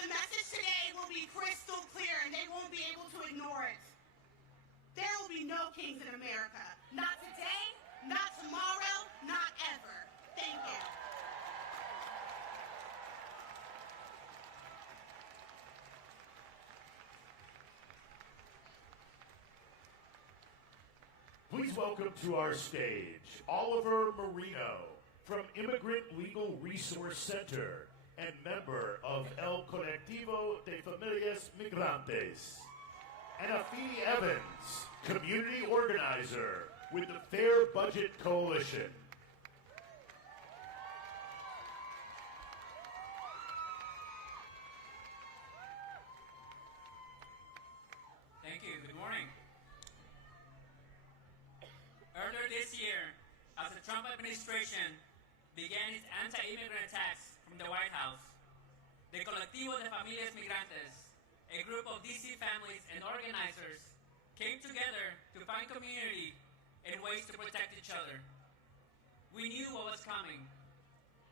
The message today will be crystal clear and they won't be able to ignore it. There will be no kings in America. Not today, not tomorrow, not ever. Thank you. Please welcome to our stage Oliver Marino from Immigrant Legal Resource Center and member of El Colectivo de Familias Migrantes, and Afeni Evans, community organizer with the Fair Budget Coalition. Thank you. Good morning. Earlier this year, as the Trump administration began its anti-immigrant attacks from the White House, the Colectivo de Familias Migrantes, a group of DC families and organizers, came together to find community and ways to protect each other. We knew what was coming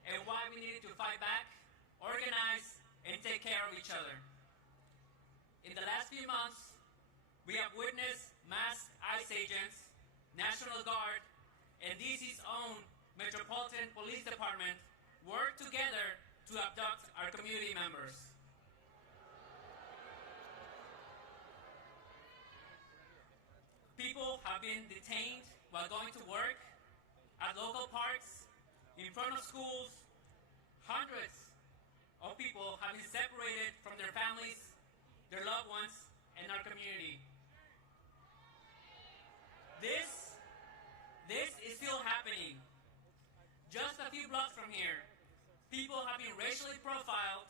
and why we needed to fight back, organize, and take care of each other. In the last few months, we have witnessed masked ICE agents, National Guard, and DC's own Metropolitan Police Department work together to abduct our community members. People have been detained while going to work, at local parks, in front of schools. Hundreds of people have been separated from their families, their loved ones, and our community. This is still happening. Just a few blocks from here, people have been racially profiled,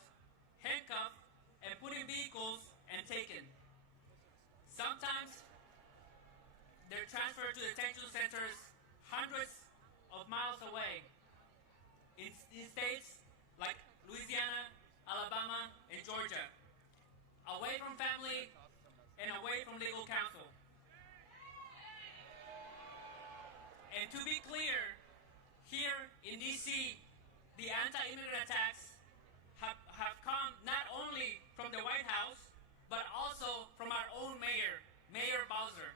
handcuffed, and put in vehicles and taken. Sometimes they're transferred to detention centers hundreds of miles away in states like Louisiana, Alabama, and Georgia, away from family and away from legal counsel. And to be clear, here in DC, the anti-immigrant attacks have come not only from the White House, but also from our own mayor, Mayor Bowser.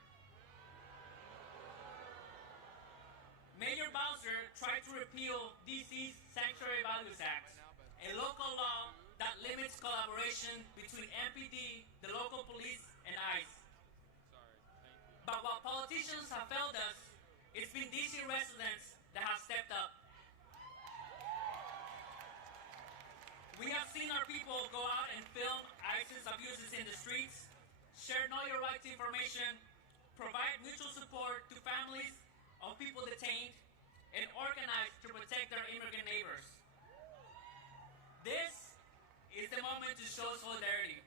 Mayor Bowser tried to repeal DC's Sanctuary Values Act, a local law that limits collaboration between MPD, the local police, and ICE. But while politicians have failed us, it's been DC residents that have stepped up. We have seen our people go out and film ISIS abuses in the streets, share Know Your Rights information, provide mutual support to families of people detained and organized to protect their immigrant neighbors. This is the moment to show solidarity,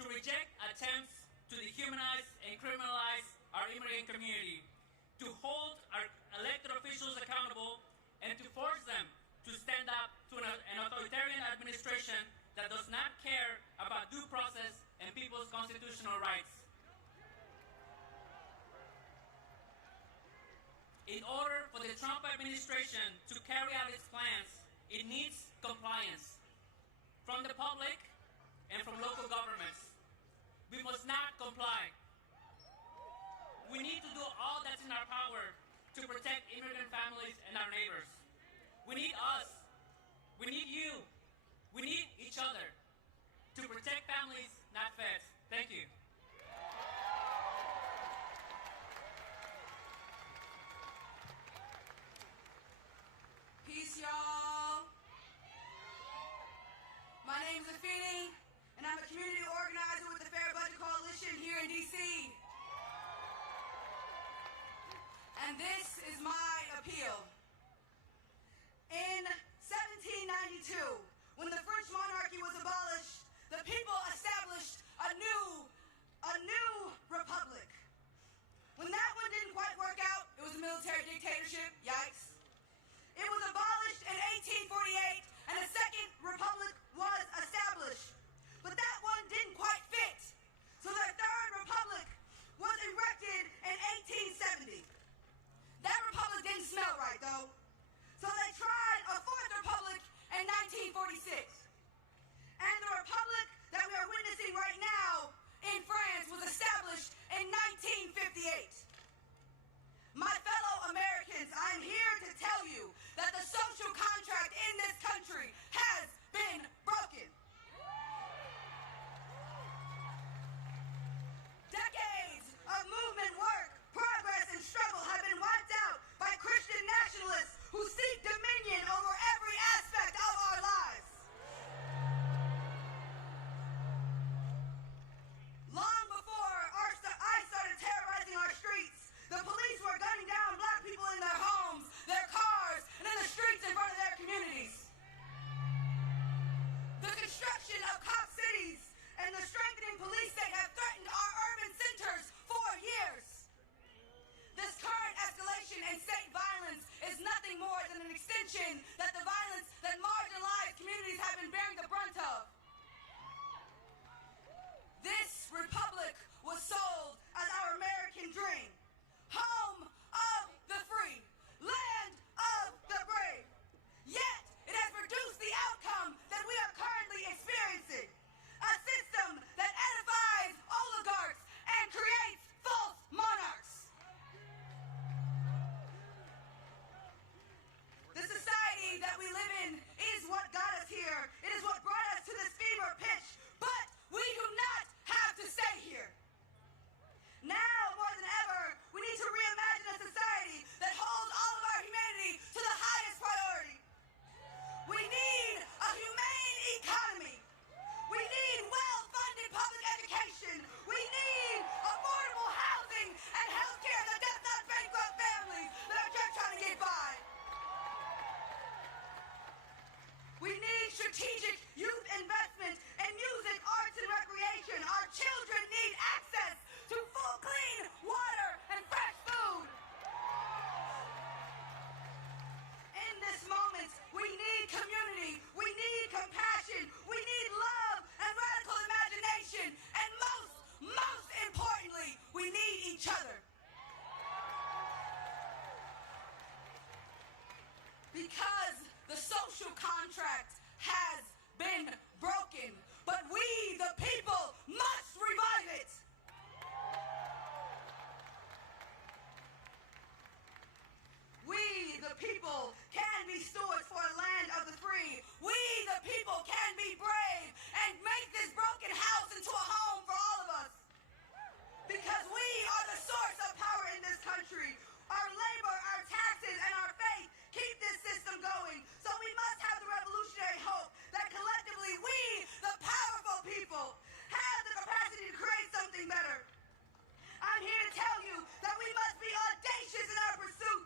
to reject attempts to dehumanize and criminalize our immigrant community, to hold our elected officials accountable, and to force them to stand up to an authoritarian administration that does not care about due process and people's constitutional rights. In order for the Trump administration to carry out its plans, it needs compliance from the public and from local governments. We must not comply. We need to do all that's in our power to protect immigrant families and our neighbors. We need us. We need you. We need each other to protect families, not feds. Thank you. Peace, y'all. My name is Afeni, and I'm a community organizer with the Fair Budget Coalition here in D.C. And this is my appeal. In 1792, when the French monarchy was abolished, the people established a new republic. When that one didn't quite work out, it was a military dictatorship. Yikes. It was abolished in 1848, and a second republic was established. But that one didn't quite fit. So their third republic was erected in 1870. That republic didn't smell right, though. So they tried a fourth republic in 1946. And the republic that we are witnessing right now in France was established in 1958. My fellow Americans, I'm here to tell you that the social contract in this country has been broken. Decades of movement work, progress, and struggle have been wiped out by Christian nationalists who seek dominion over every aspect of our lives. Long before ICE started terrorizing our streets, the police were gunning down black people in their homes, their cars, and in the streets in front of their communities. The construction of cop cities and the strengthening police state have threatened our urban centers for years. This current escalation in state violence is nothing more than an extension that the violence that marginalized communities have been bearing the brunt of. This republic was sold as our American dream. Home of the free, land of the brave. Yet, it has produced the outcome that we are currently experiencing. A system that edifies oligarchs and creates false monarchs. The society that we live in is what got us here. It is what brought us to this fever pitch. But we do not have to stay here. Now, more than ever, we need to reimagine a society that holds all of our humanity to the highest priority. We need a humane economy. We need well-funded public education. We need affordable housing and health care that does not bankrupt families that are just trying to get by. We need strategic youth investment in music, arts, and recreation. Our children need access to full, clean water and fresh food. In this moment, we need community, we need compassion, we need love and radical imagination, and most importantly, we need each other. Because the social contract has been broken, but we, the people, must revive it. We, the people, can be stewards for a land of the free. We, the people, can be brave and make this broken house into a home for all of us. Because we are the source of power in this country. Our labor, our taxes, and our faith keep this system going. So we must have the revolutionary hope that collectively we, the powerful people, have the capacity to create something better. I'm here to tell you that we must be audacious in our pursuit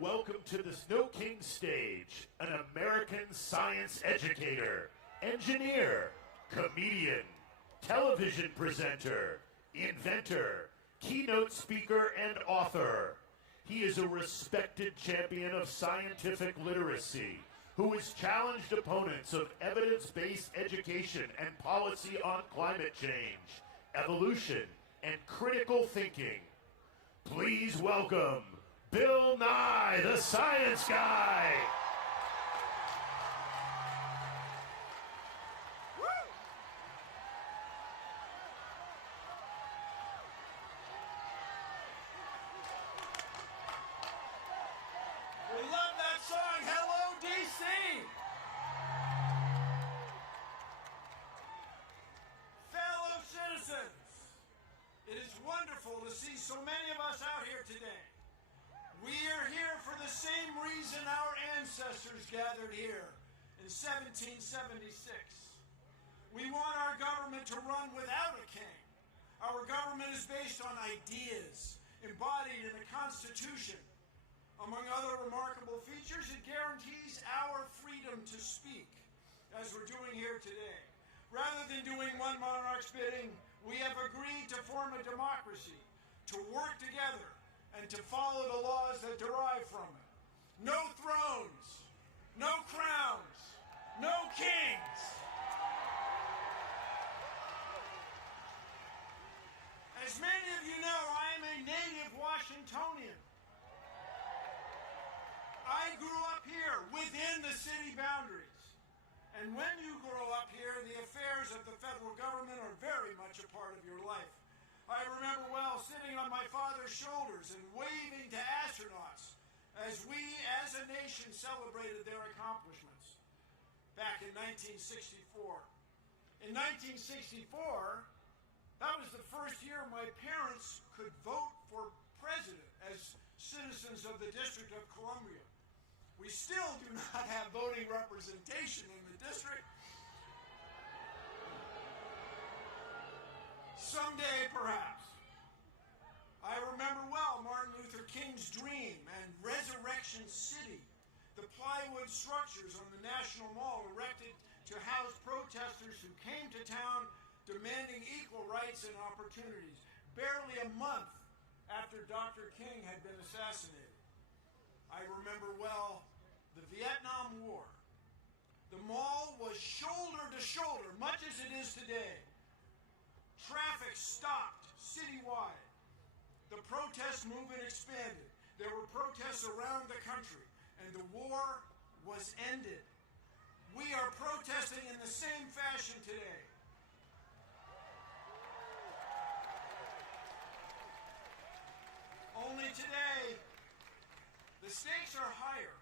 welcome to the Snow King stage an American science educator, engineer, comedian, television presenter, inventor, keynote speaker, and author. He is a respected champion of scientific literacy who has challenged opponents of evidence-based education and policy on climate change, evolution, and critical thinking. Please welcome Bill Nye, the Science Guy. We love that song, Hello, DC! Fellow citizens, it is wonderful to see so many of us out here today. We are here for the same reason our ancestors gathered here in 1776. We want our government to run without a king. Our government is based on ideas embodied in the Constitution. Among other remarkable features, it guarantees our freedom to speak, as we're doing here today. Rather than doing one monarch's bidding, we have agreed to form a democracy, to work together, and to follow the laws that derive from it. No thrones, no crowns, no kings. As many of you know, I am a native Washingtonian. I grew up here within the city boundaries. And when you grow up here, the affairs of the federal government are very much a part of your life. I remember well sitting on my father's shoulders and waving to astronauts as we as a nation celebrated their accomplishments back in 1964. In 1964, that was the first year my parents could vote for president as citizens of the District of Columbia. We still do not have voting representation in the district. Someday, perhaps. I remember well Martin Luther King's dream and Resurrection City, the plywood structures on the National Mall erected to house protesters who came to town demanding equal rights and opportunities, barely a month after Dr. King had been assassinated. I remember well the Vietnam War. The mall was shoulder to shoulder, much as it is today. Traffic stopped citywide. The protest movement expanded. There were protests around the country, and the war was ended. We are protesting in the same fashion today. Only today, the stakes are higher.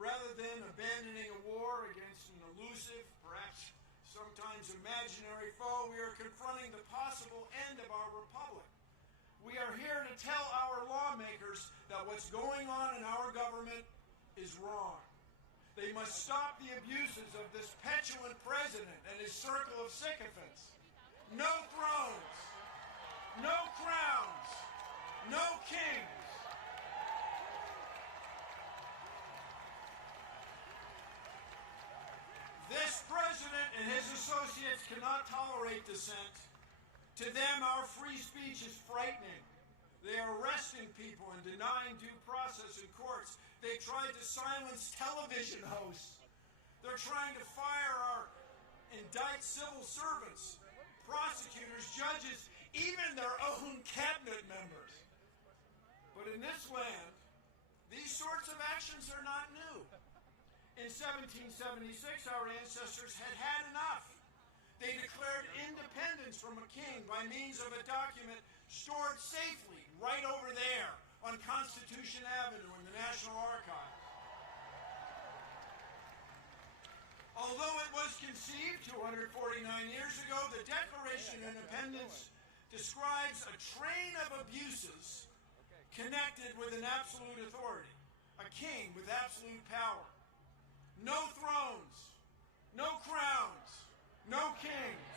Rather than abandoning a war against an elusive, perhaps sometimes imaginary foe, we are confronting the possible end of our republic. We are here to tell our lawmakers that what's going on in our government is wrong. They must stop the abuses of this petulant president and his circle of sycophants. No thrones, no crowns, no kings. This president and his associates cannot tolerate dissent. To them, our free speech is frightening. They are arresting people and denying due process in courts. They tried to silence television hosts. They're trying to fire indict civil servants, prosecutors, judges, even their own cabinet members. But in this land, these sorts of actions are not new. In 1776, our ancestors had had enough. They declared independence from a king by means of a document stored safely right over there on Constitution Avenue in the National Archives. Although it was conceived 249 years ago, the Declaration of Independence describes a train of abuses connected with an absolute authority, a king with absolute power. No thrones, no crowns, no kings.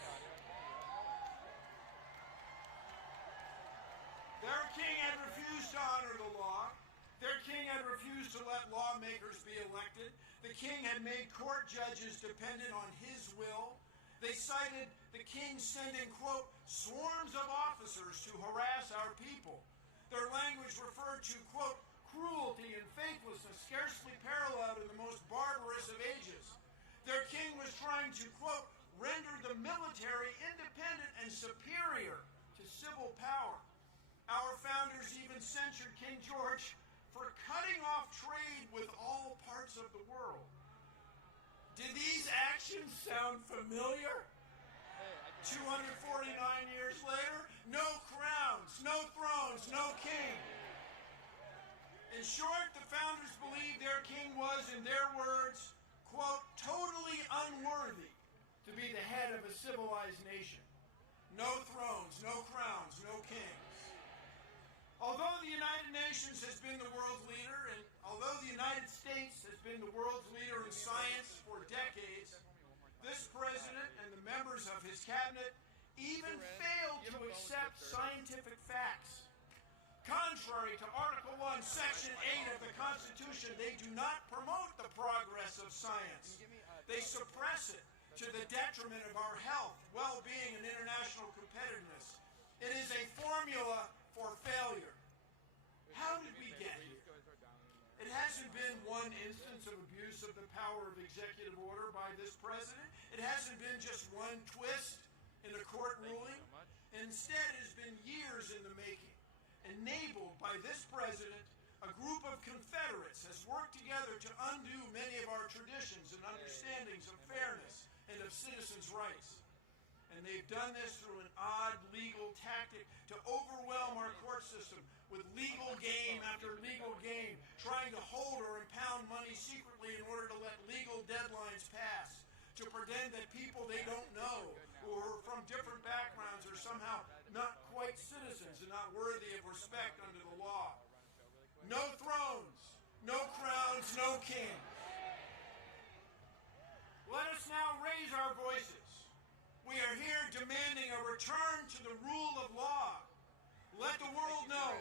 Their king had refused to honor the law. Their king had refused to let lawmakers be elected. The king had made court judges dependent on his will. They cited the king sending, quote, swarms of officers to harass our people. Their language referred to, quote, cruelty and faithlessness scarcely paralleled in the most barbarous of ages. Their king was trying to, quote, render the military independent and superior to civil power. Our founders even censured King George for cutting off trade with all parts of the world. Did these actions sound familiar? 249 years later, no crowns, no thrones, no king. In short, the founders believed their king was, in their words, quote, totally unworthy to be the head of a civilized nation. No thrones, no crowns, no kings. Although the United Nations has been the world's leader, and although the United States has been the world's leader in science for decades, this president and the members of his cabinet even failed to accept scientific facts. Contrary to Article 1, Section 8 of the Constitution, they do not promote the progress of science. They suppress it to the detriment of our health, well-being, and international competitiveness. It is a formula for failure. How did we get here? It hasn't been one instance of abuse of the power of executive order by this president. It hasn't been just one twist in a court ruling. Instead, it has been years in the making. Enabled by this president, a group of Confederates has worked together to undo many of our traditions and understandings of fairness and of citizens' rights. And they've done this through an odd legal tactic to overwhelm our court system with legal game after legal game, trying to hold or impound money secretly in order to let legal deadlines pass, to pretend that people they don't know, who are from different backgrounds, are somehow not quite citizens and not worthy of respect under the law. No thrones, no crowns, no kings. Let us now raise our voices. We are here demanding a return to the rule of law. Let the world know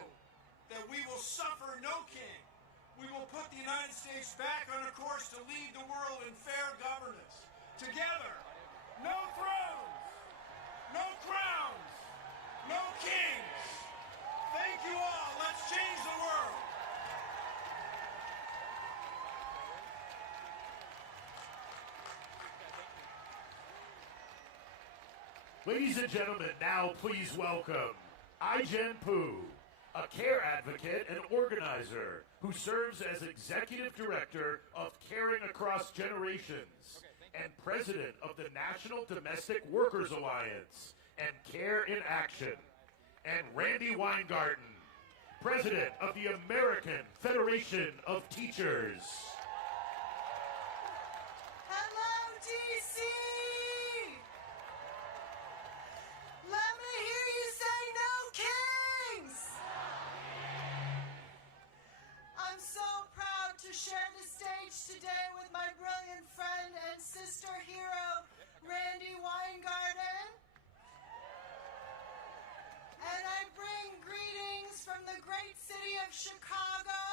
that we will suffer no king. We will put the United States back on a course to lead the world in fair governance. Together, no thrones, no crowns, no kings. Thank you all. Let's change the world. Ladies and gentlemen, now please welcome Ai-jen Poo, a care advocate and organizer who serves as Executive Director of Caring Across Generations and President of the National Domestic Workers Alliance and Care in Action, and Randy Weingarten, President of the American Federation of Teachers. Hello, DC! Let me hear you say no kings! I'm so proud to share the stage today with my brilliant friend and sister hero, Randy Weingarten. And I bring greetings from the great city of Chicago.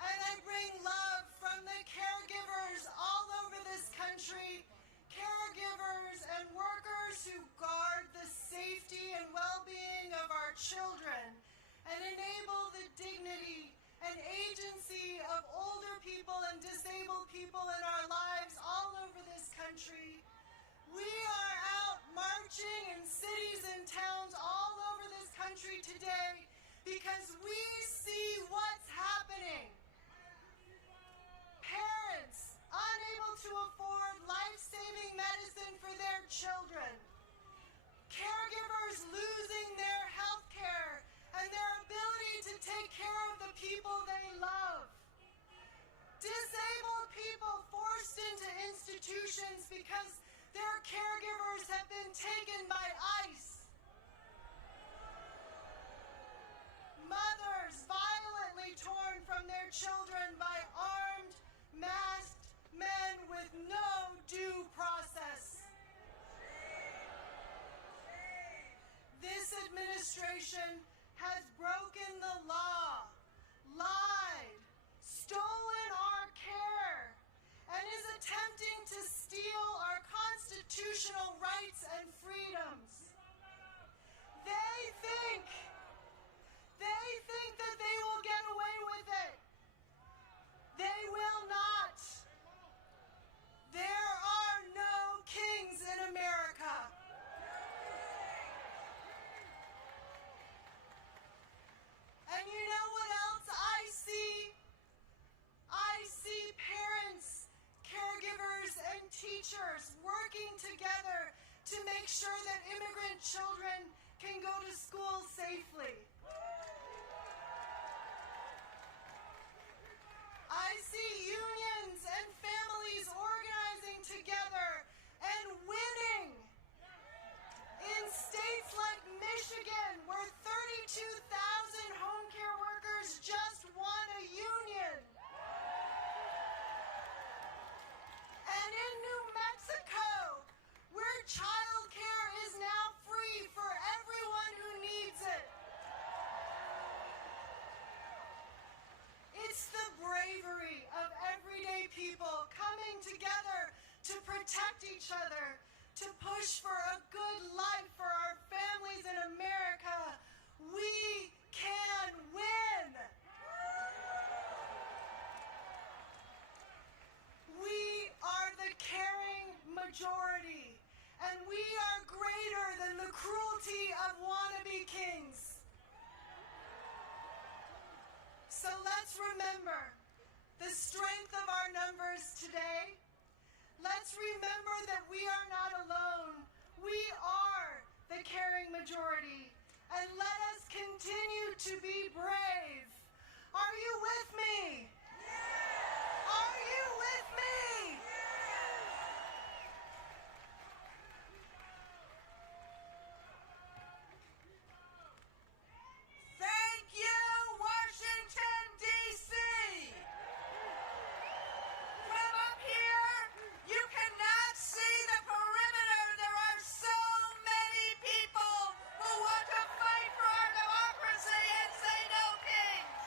And I bring love from the caregivers all over this country, caregivers and workers who guard the safety and well-being of our children and enable the dignity and agency of older people and disabled people in our lives all over this country. We are out marching in cities and towns all over this country today because we see what's happening. Parents unable to afford life-saving medicine for their children. Caregivers losing their health care and their ability to take care of the people they love. Disabled people forced into institutions because their caregivers have been taken by ICE. Mothers violently torn from their children by armed, masked men with no due process. This administration has broken teachers working together to make sure that immigrant children can go to school safely. I see unions and families organizing together and winning. In states like Michigan, where 32,000 home care workers just won a union. And in New Mexico, where child care is now free for everyone who needs it. It's the bravery of everyday people coming together to protect each other, to push for a good life for our families in America. We can win. We are the caring majority, and we are greater than the cruelty of wannabe kings. So let's remember the strength of our numbers today. Let's remember that we are not alone. We are the caring majority. And let us continue to be brave. Are you with me? Are you with me? Thank you, Washington, D.C. From up here, you cannot see the perimeter. There are so many people who want to fight for our democracy and say no kings.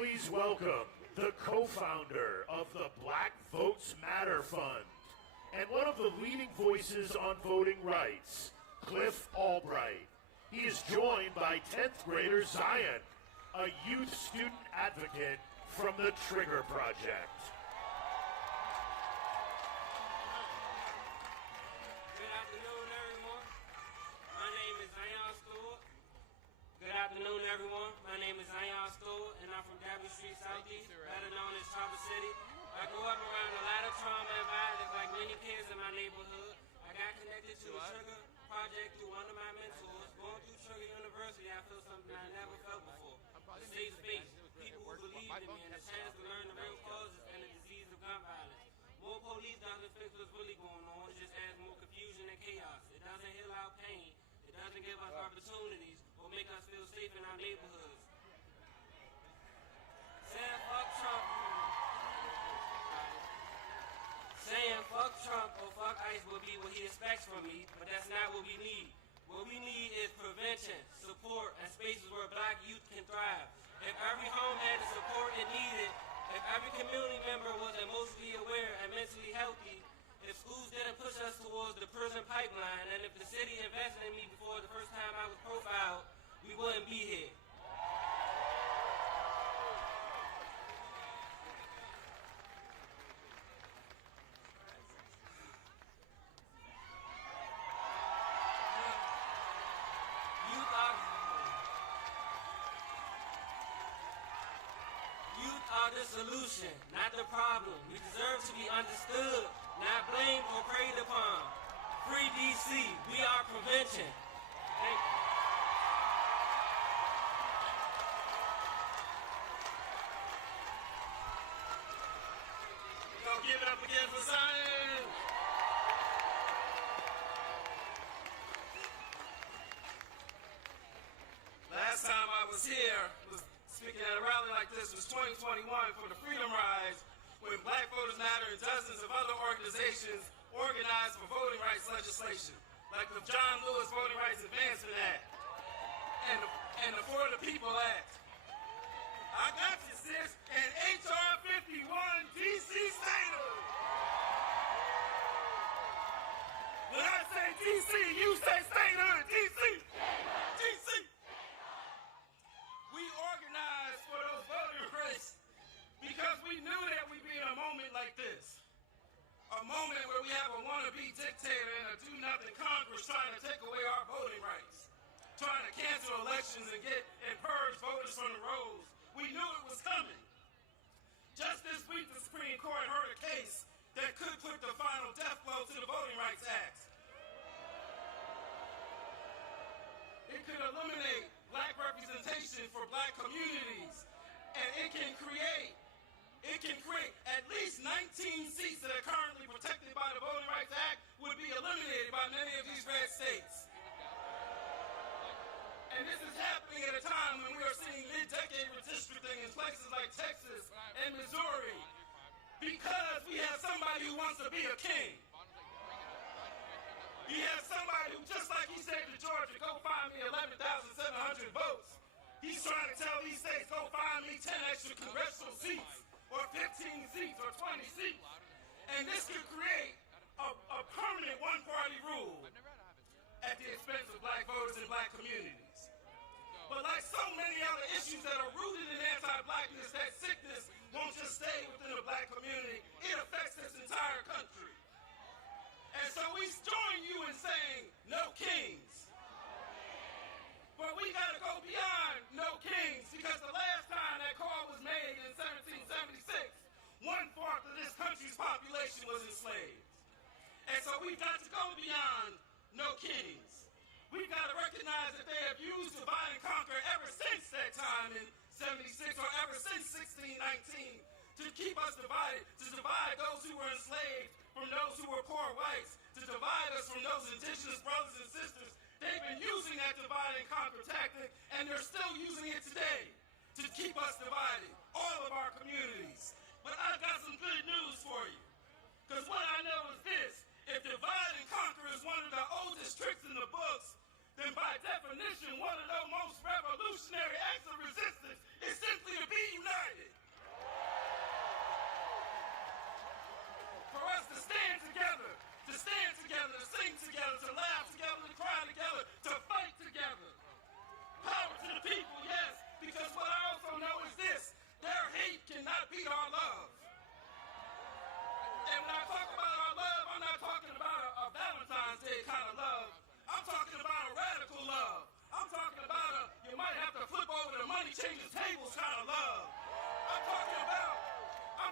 please welcome the co-founder of the Black Votes Matter Fund and one of the leading voices on voting rights, Cliff Albright. He is joined by 10th grader Zion, a youth student advocate from the Trigger Project. Good afternoon, everyone. My name is Zion Stewart. Good afternoon, everyone. My name is Zion Stewart, and I'm from W Street Southeast, better known as Traverse City. I grew up around a lot of trauma and violence like many kids in my neighborhood. I got connected to the Trigger Project through one of my mentors. Going through Trigger University, I feel something I never felt before. A safe space, people who believed in me, and a chance to learn the real causes and the disease of gun violence. More police doesn't fix what's really going on, it just adds more confusion and chaos. It doesn't heal our pain, it doesn't give us opportunities, or make us feel safe in our neighborhoods. Saying fuck Trump. Saying fuck Trump or fuck ICE will be what he expects from me, but that's not what we need. What we need is prevention, support, and spaces where Black youth can thrive. If every home had the support it needed, if every community member was emotionally aware and mentally healthy, if schools didn't push us towards the prison pipeline, and if the city invested in me before the first time I was profiled, we wouldn't be here. Youth are the solution, not the problem. We deserve to be understood, not blamed or preyed upon. Free DC, we are prevention. Thank you. We're gonna give it up again for Zion. Last time I was here, speaking at a rally like this, was 2021 for the Freedom Rise, when Black Voters Matter and dozens of other organizations organized for voting rights legislation, like the John Lewis Voting Rights Advancement Act and the For the People Act. I got you, sis, and HR 51 DC Statehood. When I say DC, you say statehood, DC. DC. We organized for those voting rights because we knew that we'd be in a moment like this. A moment where we have a wannabe dictator and a do-nothing Congress trying to take away our voting rights, trying to cancel elections and purge voters from the rolls. We knew it was coming. Just this week, the Supreme Court heard a case that could put the final death blow to the Voting Rights Act. It could eliminate Black representation for Black communities, and it can create at least 19 seats that are currently protected by the Voting Rights Act would be eliminated by many of these red states. And this is happening at a time when we are seeing mid-decade redistricting in places like Texas and Missouri because we have somebody who wants to be a king. You have somebody who, just like he said to Georgia, go find me 11,700 votes. He's trying to tell these states, go find me 10 extra congressional seats, or 15 seats, or 20 seats. And this could create a permanent one-party rule at the expense of Black voters and Black communities. But like so many other issues that are rooted in anti-Blackness, that sickness won't just stay within the Black community. It affects this entire country. And so we join you in saying, no kings. But we got to go beyond no kings, because the last time that call was made in 1776, 1/4 of this country's population was enslaved. And so we've got to go beyond no kings. We've got to recognize that they have used divide and conquer ever since that time in 76, or ever since 1619, to keep us divided, to divide those who were enslaved from those who were poor whites, to divide us from those indigenous brothers and sisters. They've been using that divide and conquer tactic, and they're still using it today to keep us divided, all of our communities. But I've got some good news for you, because what I know is this: if divide and conquer is one of the oldest tricks in the books, then by definition, one of the most revolutionary acts of resistance is simply to be united.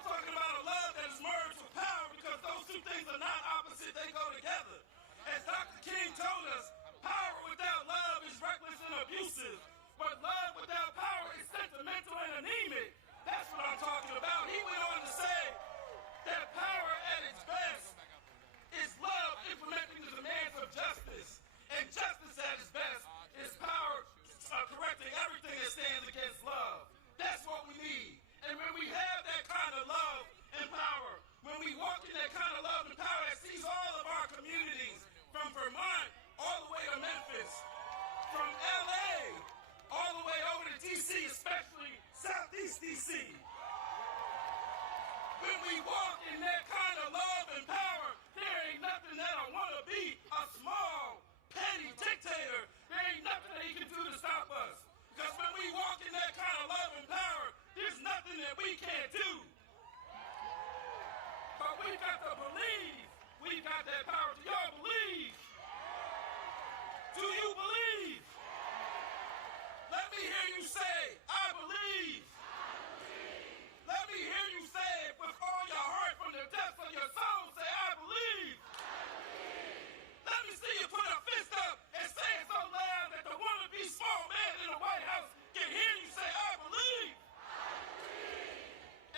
talking about a love that is merged with power, because those two things are not opposite, they go together. As Dr. King told us, power without love is reckless and abusive, but love without power is sentimental and anemic. That's what I'm talking about. He went on to say that power at its best is love implementing the demands of justice, and justice at its best is power correcting everything that stands against love. That's what we need. And when we have that kind of love and power, when we walk in that kind of love and power that sees all of our communities, from Vermont all the way to Memphis, from LA all the way over to DC, especially Southeast DC. When we walk in that kind of love and power, there ain't nothing that I want to be, a small, petty dictator. There ain't nothing that he can do to stop us. Because when we walk in that kind of love and power, there's nothing that we can't do. But we've got to believe we've got that power. Do y'all believe? Do you believe? Let me hear you say, I believe. Let me hear you say it with all your heart from the depths of your soul. Say, I believe. Let me see you put a fist up and say it so loud that the wannabe small man in the White House can hear you say, I believe.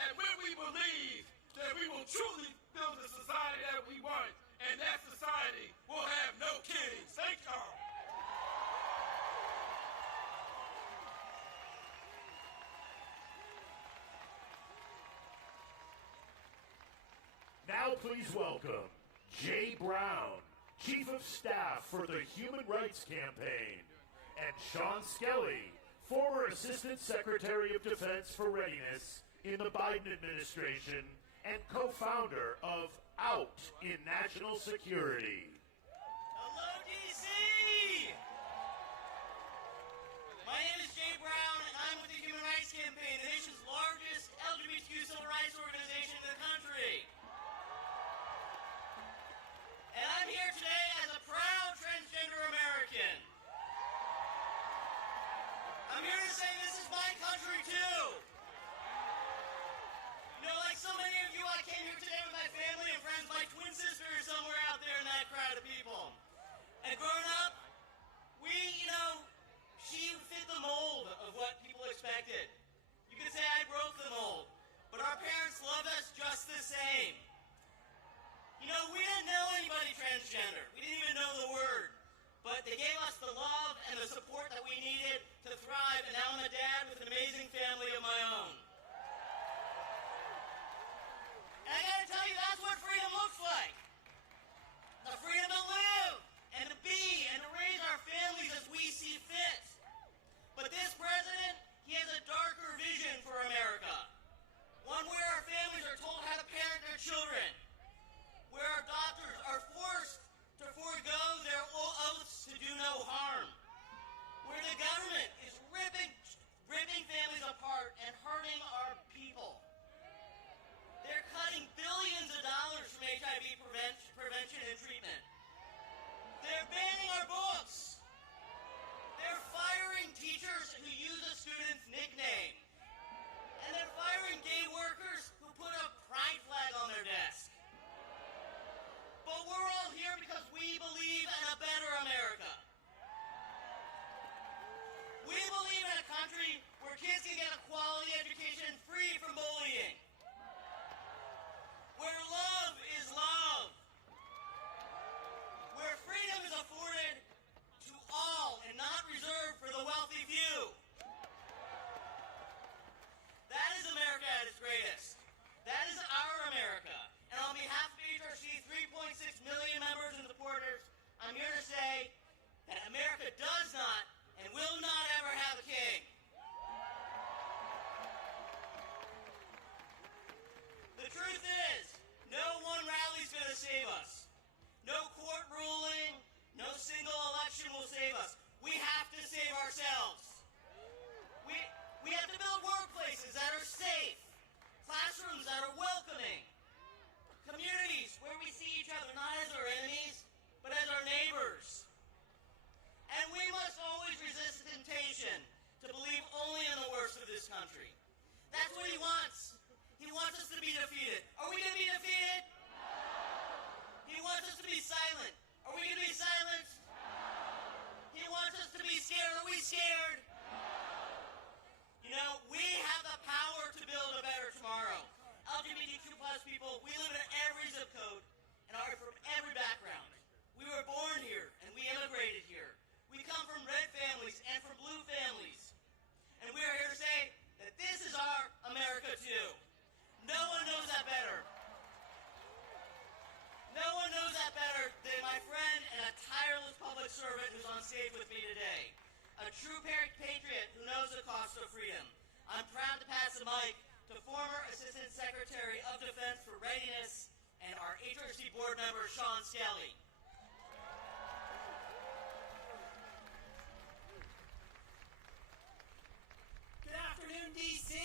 And when we believe, then we will truly build the society that we want. And that society will have no kings. Thank y'all. Now please welcome Jay Brown, Chief of Staff for the Human Rights Campaign, and Sean Skelly, former Assistant Secretary of Defense for Readiness in the Biden administration and co-founder of Out in National Security. Hello, DC! My name is Jay Brown, and I'm with the Human Rights Campaign, the nation's largest LGBTQ civil rights organization in the country. And I'm here today as a proud transgender American. I'm here to say this is my country, too. You know, like so many of you, I came here today with my family and friends. My twin sister is somewhere out there in that crowd of people. And growing up, she fit the mold of what people expected. You could say I broke the mold, but our parents loved us just the same. You know, we didn't know anybody transgender. We didn't even know the word. But they gave us the love and the support that we needed to thrive, and now I'm a dad with an amazing family of my own. And I gotta tell you, that's what freedom looks like. The freedom to live, and to be, and to raise our families as we see fit. But this president, he has a darker vision for America. One where our families are told how to parent their children. Where our doctors are forced to forego their oaths to do no harm. Where the government is ripping families apart and hurting our people. They're cutting billions of dollars from HIV prevention and treatment. They're banning our books. They're firing teachers who use a student's nickname. And they're firing gay workers who put a pride flag on their desk. But we're all here because we believe in a better America. We believe in a country where kids can get a quality education free from bullying. Where love is love. Where freedom is afforded to all and not reserved for the wealthy few. That is America at its greatest. That is our America. And on behalf of HRC's 3.6 million members and supporters, I'm here to say that America does not and will not ever have a king. The truth is, no one rally is going to save us. No court ruling, no single election will save us. We have to save ourselves. We have to build workplaces that are safe, classrooms that are welcoming, communities where we see each other not as our enemies, but as our neighbors. And we must always resist the temptation to believe only in the worst of this country. That's what he wants. He wants us to to be defeated. Are we going to be defeated? He wants us to be silent. Are we going to be silent? He wants us to be scared. Are we scared? You know, we have the power to build a better tomorrow. LGBTQ plus people, we live in every zip code and are from every background. We were born here and we immigrated here. We come from red families and from blue families. And we are here to say that this is our America too. No one knows that better. No one knows that better than my friend and a tireless public servant who's on stage with me today. A true patriot who knows the cost of freedom. I'm proud to pass the mic to former Assistant Secretary of Defense for Readiness and our HRC board member, Sean Skelly. Good afternoon, D.C.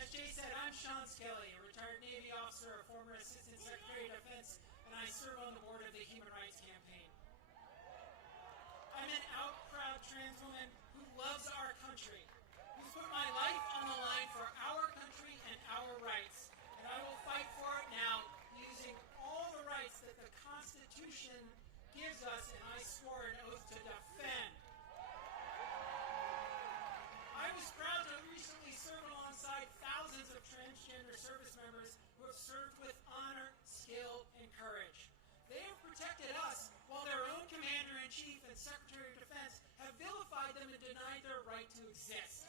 As Jay said, I'm Sean Skelly, a retired Navy officer, a former Assistant Secretary of Defense, and I serve on the board of the Human Rights Campaign. I'm an out proud trans woman who loves our country, who's put my life on the line for our country and our rights, and I will fight for it now using all the rights that the Constitution gives us, and I swore an oath to defend. I was proud to recently serve alongside thousands of transgender service members who have served with honor, skill, and courage. They have protected us while their own Commander-in-Chief and Secretary of Defense have vilified them and denied their right to exist.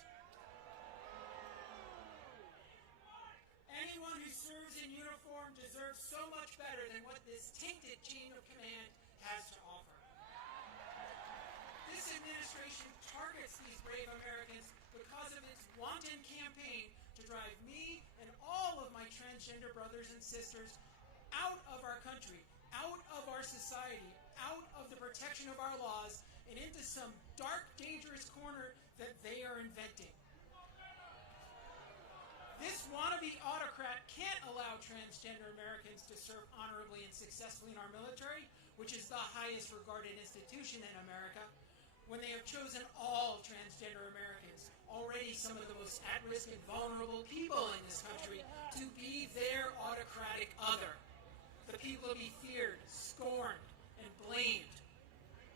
Anyone who serves in uniform deserves so much better than what this tainted chain of command has to offer. This administration targets these brave Americans because of its wanton campaign to drive me and all of my transgender brothers and sisters out of our country, out of our society, out of the protection of our laws, and into some dark, dangerous corner that they are inventing. This wannabe autocrat can't allow transgender Americans to serve honorably and successfully in our military, which is the highest regarded institution in America, when they have chosen all transgender Americans, already some of the most at-risk and vulnerable people in this country, to be their autocratic other. The people to be feared, scorned, and blamed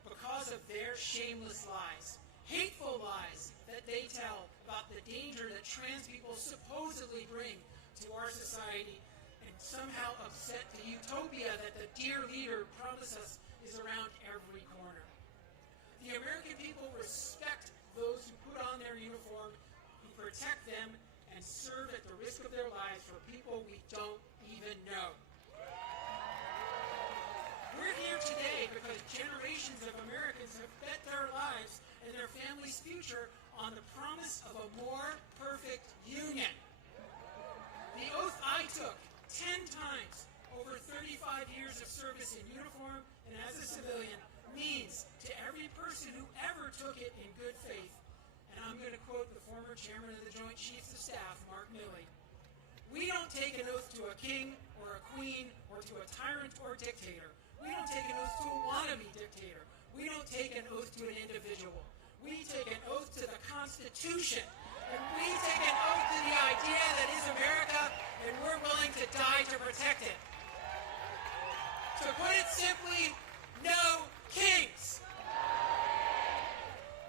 because of their shameless lies, hateful lies that they tell about the danger that trans people supposedly bring to our society, and somehow upset the utopia that the dear leader promised us is around every corner. The American people respect those who put on their uniform, who protect them, and serve at the risk of their lives for people we don't even know. We're here today because generations of Americans have bet their lives and their families' future on the promise of a more perfect union. The oath I took 10 times over 35 years of service in uniform and as a civilian means to every person who ever took it in good faith, and I'm going to quote the former chairman of the Joint Chiefs of Staff, Mark Milley, "We don't take an oath to a king or a queen or to a tyrant or dictator. We don't take an oath to a wannabe dictator. We don't take an oath to an individual. We take an oath to the Constitution, and we take an oath to the idea that is America, and we're willing to die to protect it." To put it simply, no kings.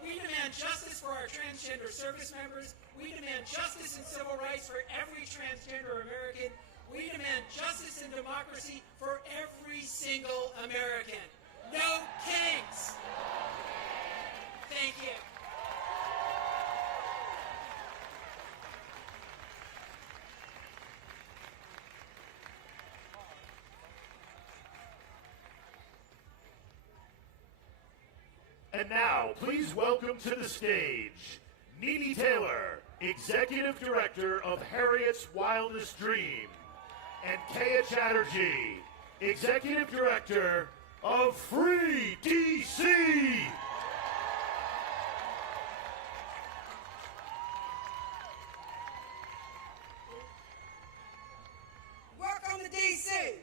We demand justice for our transgender service members. We demand justice and civil rights for every transgender American. We demand justice and democracy for every single American. No kings. Thank you. And now, please welcome to the stage, Nene Taylor, Executive Director of Harriet's Wildest Dream, and Kaya Chatterjee, Executive Director of Free DC. Welcome to DC.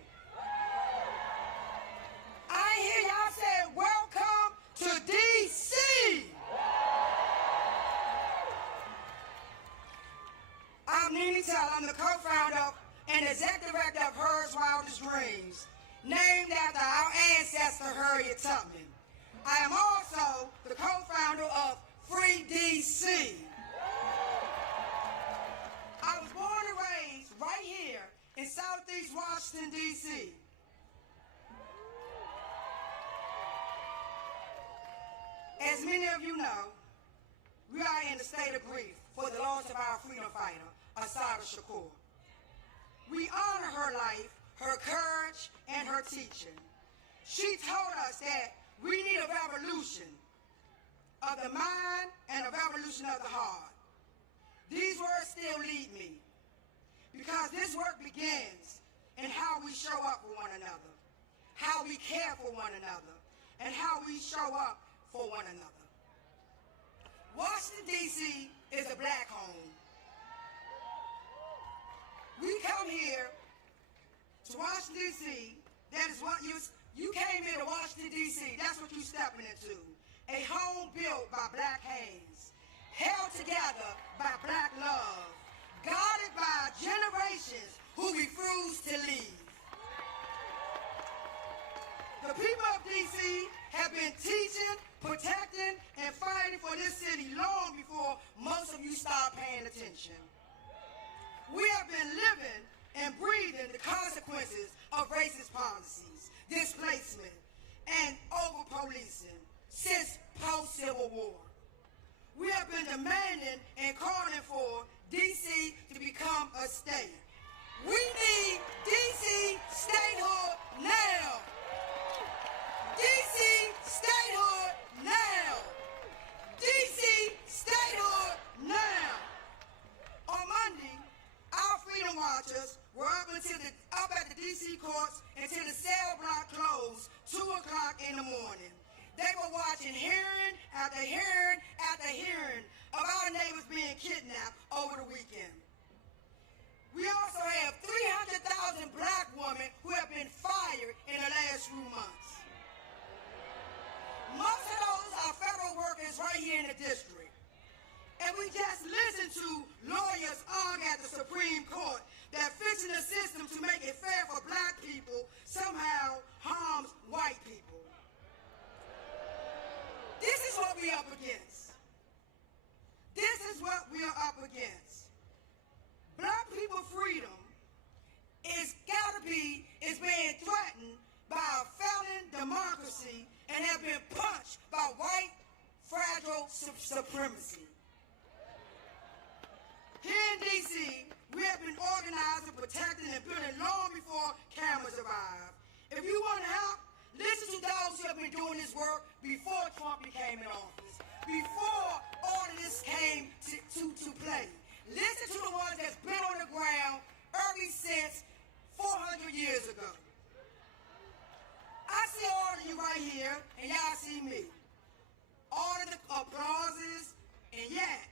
I hear y'all say welcome to DC. I'm Nene Tell. I'm the co-founder and executive director of Hers Wildest Dreams, named after our ancestor Harriet Tubman. I am also the co-founder of Free DC. I was born and raised right here in Southeast Washington, D.C. As many of you know, we are in a state of grief for the loss of our freedom fighter, Assata Shakur. We honor her life, her courage, and her teaching. She told us that we need a revolution of the mind and a revolution of the heart. These words still lead me, because this work begins in how we show up for one another, how we care for one another, and how we show up for one another. Washington, D.C. is a black home. We come here to Washington, D.C. That is what you came here to Washington, D.C. That's what you're stepping into. A home built by black hands, held together by black love, guarded by generations who refuse to leave. The people of D.C. have been teaching, protecting, and fighting for this city long before most of you start paying attention. We have been living and breathing the consequences of racist policies, displacement, and over-policing since post-Civil War. We have been demanding and calling for D.C. to become a state. We need D.C. statehood now. D.C. statehood now. D.C. statehood now. On Monday, our freedom watchers were up at the D.C. courts until the cell block closed 2 o'clock in the morning. They were watching hearing after hearing after hearing of our neighbors being kidnapped over the weekend. We also have 300,000 black women who have been fired in the last few months. Most of those are federal workers right here in the district. And we just listened to lawyers argue at the Supreme Court that fixing the system to make it fair for black people somehow harms white people. This is what we're up against. This is what we are up against. Black people freedom is being threatened by a failing democracy and have been punched by white fragile supremacy. Here in D.C., we have been organizing, protecting, and building long before cameras arrived. If you want to help, listen to those who have been doing this work before Trump became in office, before all of this came to play. Listen to the ones that's been on the ground ever since 400 years ago. I see all of you right here, and y'all see me. All of the applauses, and yet,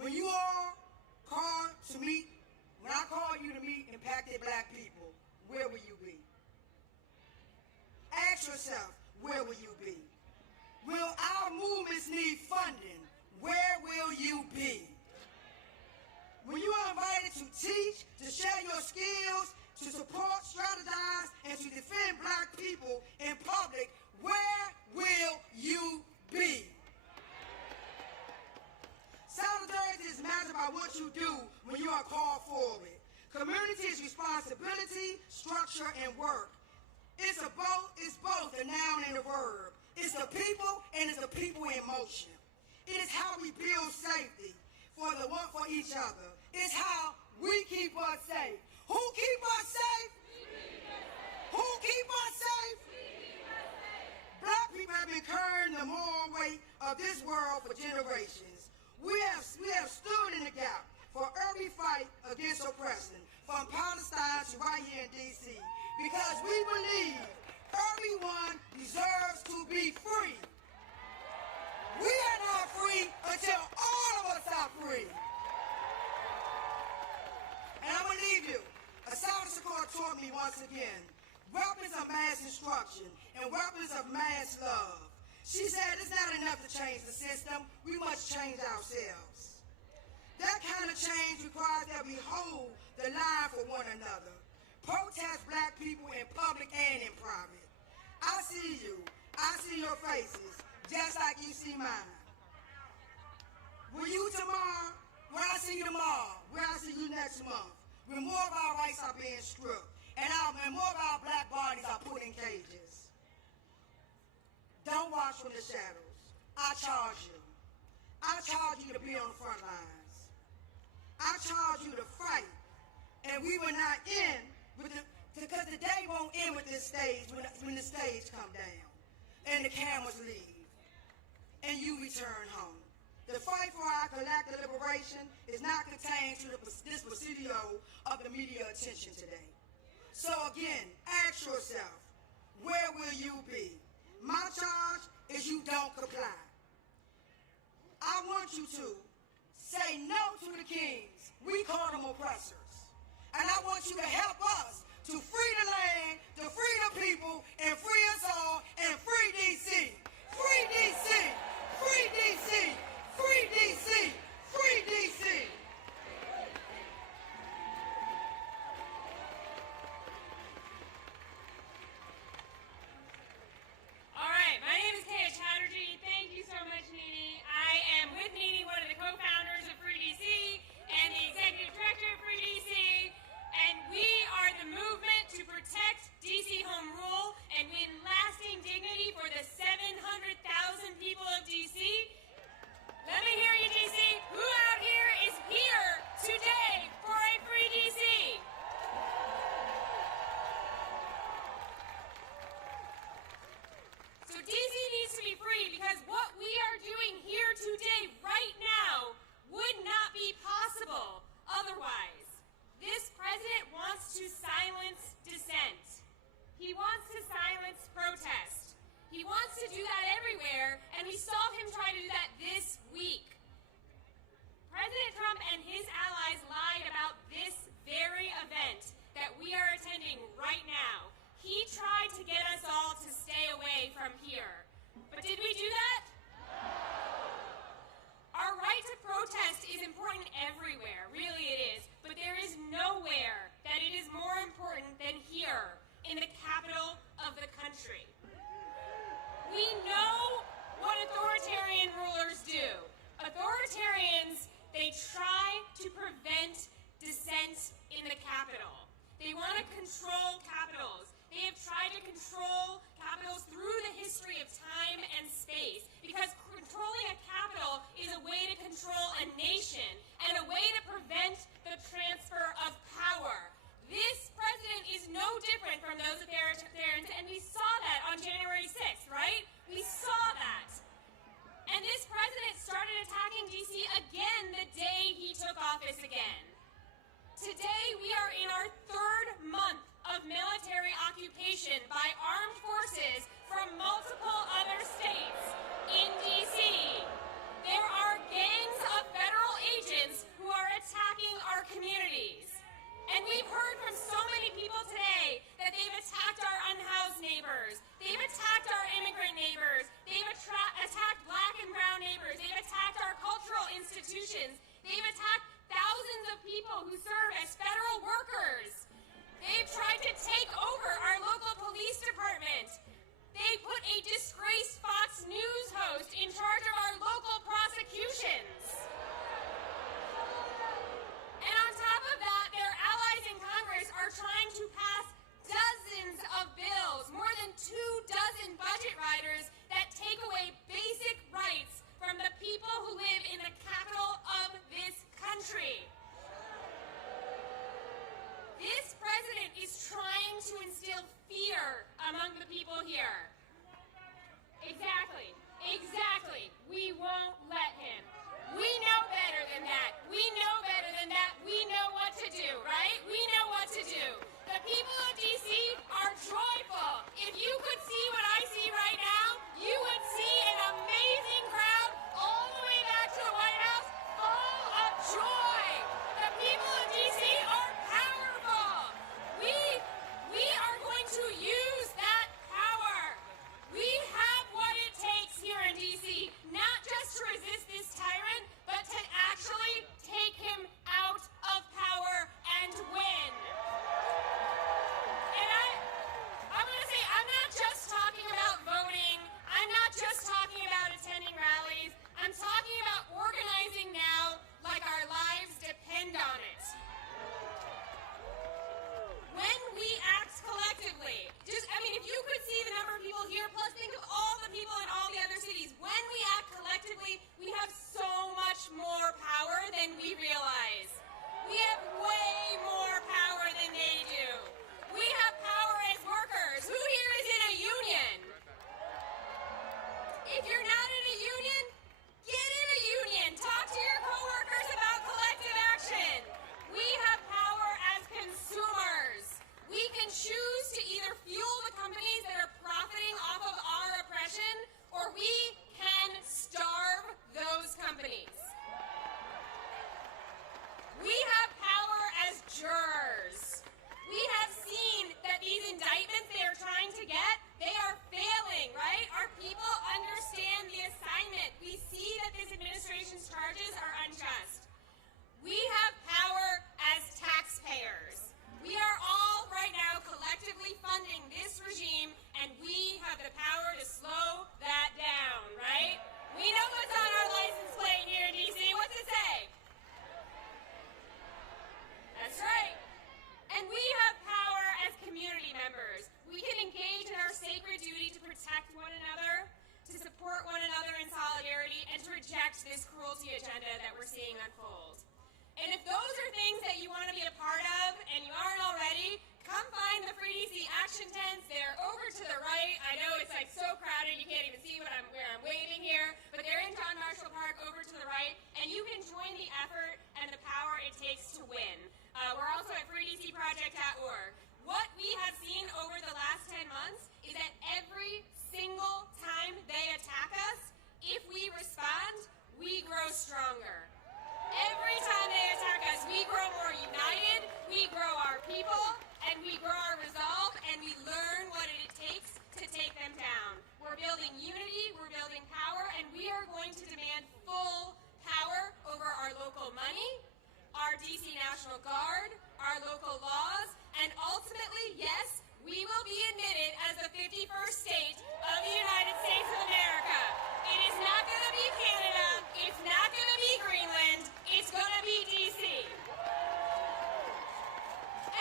when you all call to meet, when I call you to meet impacted black people, where will you be? Ask yourself, where will you be? Will our movements need funding? Where will you be? When you are invited to teach, to share your skills, to support, strategize, and to defend black people in public, where will you be? Solidarity is measured by what you do when you are called forward. Community is responsibility, structure, and work. It's both a noun and a verb. It's the people and it's the people in motion. It is how we build safety for each other. It's how we keep us safe. Who keep us safe? Who keep us safe? Black people have been carrying the moral weight of this world for generations. We have stood in the gap for every fight against oppression, from Palestine to right here in D.C., because we believe everyone deserves to be free. We are not free until all of us are free. And I'm going to leave you. Assata Shakur taught me once again, weapons of mass destruction and weapons of mass love. She said it's not enough to change the system, we must change ourselves. That kind of change requires that we hold the line for one another. Protest black people in public and in private. I see you. I see your faces, just like you see mine. Will you tomorrow? When I see you tomorrow, when I see you next month, when more of our rights are being stripped, and more of our black bodies are put in cages. Don't watch from the shadows. I charge you. I charge you to be on the front lines. I charge you to fight. And we will not end with because the day won't end with this stage when the stage come down and the cameras leave and you return home. The fight for our collective liberation is not contained to this presidio of the media attention today. So again, ask yourself, where will you be? My charge is you don't comply. I want you to say no to the kings. We call them oppressors. And I want you to help us to free the land, to free the people, and free us all, and free DC. Free DC! Free DC! Free DC! Free DC! All right, my name is Kaya Chatterjee. Thank you so much, Nene. I am with Nene, one of the co-founders of Free DC and the executive director of Free DC. And we are the movement to protect DC home rule and win lasting dignity for the 700,000 people of DC. Let me hear you, DC. Who out here is here today for a free DC? So DC needs to be free because what we are doing here today, right now, would not be possible otherwise. This president wants to silence dissent. He wants to silence protest. He wants to do that everywhere, and we saw him try to do that this week. President Trump and his allies lied about this very event that we are attending right now. He tried to get us all to stay away from here. But did we do that? Our right to protest is important everywhere, really it is, but there is nowhere that it is more important than here, in the capital of the country. We know what authoritarian rulers do. Authoritarians, they try to prevent dissent in the capital. They want to control capitals. They have tried to control capitals through the history of time and space because controlling a capital is a way to control a nation and a way to prevent the transfer of power. This president is no different from those authoritarians, and we saw that on January 6th, right? We saw that. And this president started attacking DC again the day he took office again. Today, we are in our third month of military occupation by armed forces from multiple other states in DC. There are gangs of federal agents who are attacking our communities. And we've heard from so many people today that they've attacked our unhoused neighbors. They've attacked our immigrant neighbors. They've attacked black and brown neighbors. They've attacked our cultural institutions. They've attacked thousands of people who serve as federal workers. They've tried to take over our local police department. They put a disgraced Fox News host in charge of our local prosecutions. And on top of that, their allies in Congress are trying to pass dozens of bills, more than 24 budget riders that take away basic rights from the people who live in the capital of this country. This president is trying to instill fear among the people here. Exactly. We won't let him. We know better than that. We know better than that. We know what to do, right? We know what to do. The people of DC are joyful. If you could see what I see right now, you would see an amazing crowd all the way back to the White House full of joy. The people of DC are powerful. We are going to use that power. We have what it takes here in DC, not just to resist this tyrant, but to actually take We're building unity, we're building power, and we are going to demand full power over our local money, our DC National Guard, our local laws, and ultimately, yes, we will be admitted as the 51st state of the United States of America. It is not going to be Canada, it's not going to be Greenland, it's going to be DC.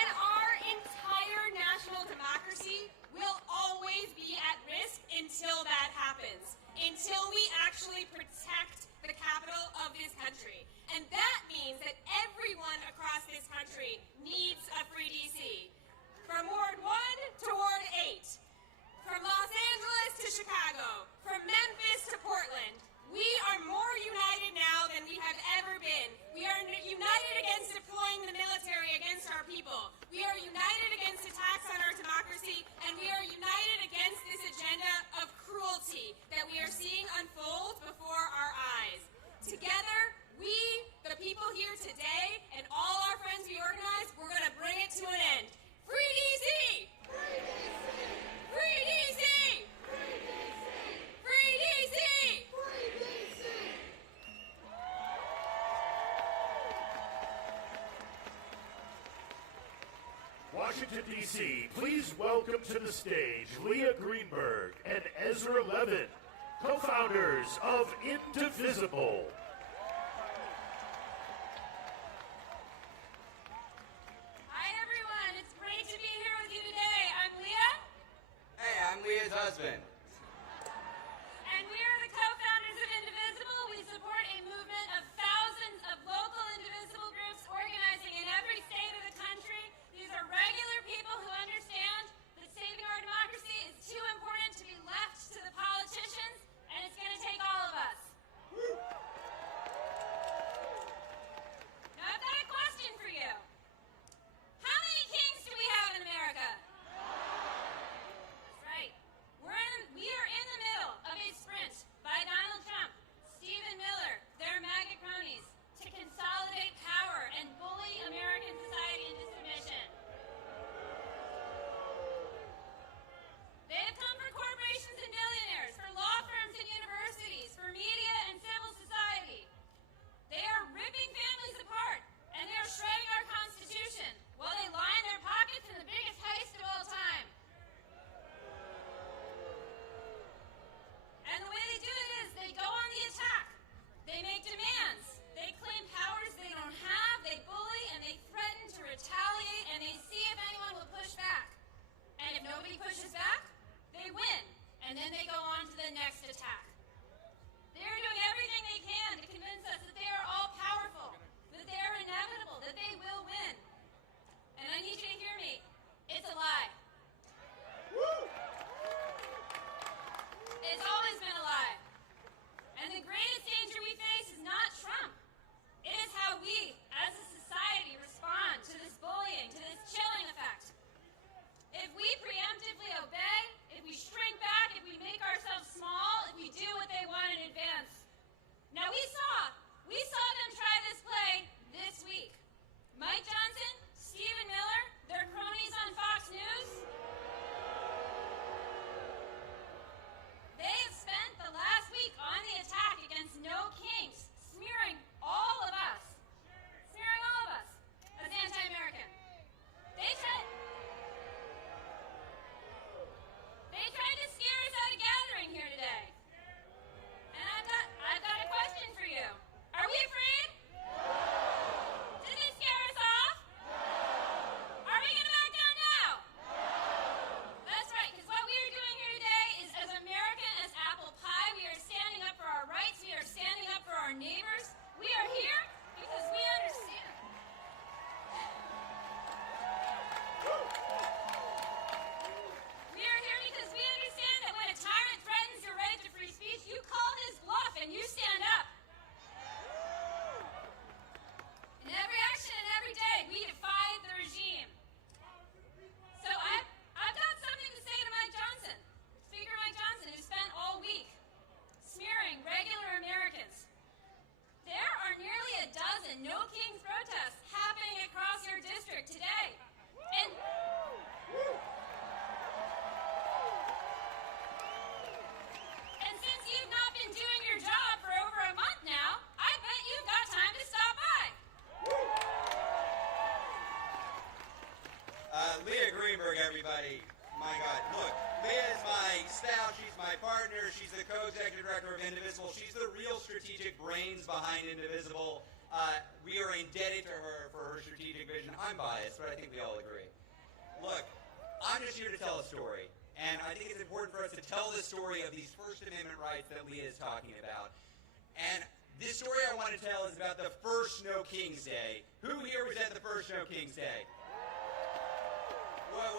And our entire national democracy will always be at risk until that happens, until we actually protect the capital of this country. And that means that everyone across this country needs a free DC. From Ward 1 to Ward 8, from Los Angeles to Chicago, from Memphis to Portland, we are more united now than we have ever been. We are united against deploying the military against our people. We are united against attacks on our democracy, and we are united against this agenda of cruelty that we are seeing unfold before our eyes. Together, we, the people here today, and all our friends we organize, we're going to bring it to an end. Free DC! Free DC! Free DC! Free DC! Free DC! Free DC! Washington, D.C., please welcome to the stage Leah Greenberg and Ezra Levin, co-founders of Indivisible. Hi, everyone. It's great to be here with you today. I'm Leah. Hey, I'm Leah's husband. And we are the co-founders of Indivisible. We support a movement of thousands of local indivisible groups organizing in every state of the country. These are regular people who understand that saving our democracy is too important to be left to the politicians, and it's going to take all of us. Now, I've got a question for you. How many kings do we have in America? That's right. We're in Leah Greenberg, everybody. My God. Look, Leah is my spouse. She's my partner. She's the co-executive director of Indivisible. She's the real strategic brains behind Indivisible. We are indebted to her for her strategic vision. I'm biased, but I think we all agree. Look, I'm just here to tell a story. And I think it's important for us to tell the story of these First Amendment rights that Leah is talking about. And this story I want to tell is about the first No Kings Day. Who here was at the first No Kings Day? Whoa.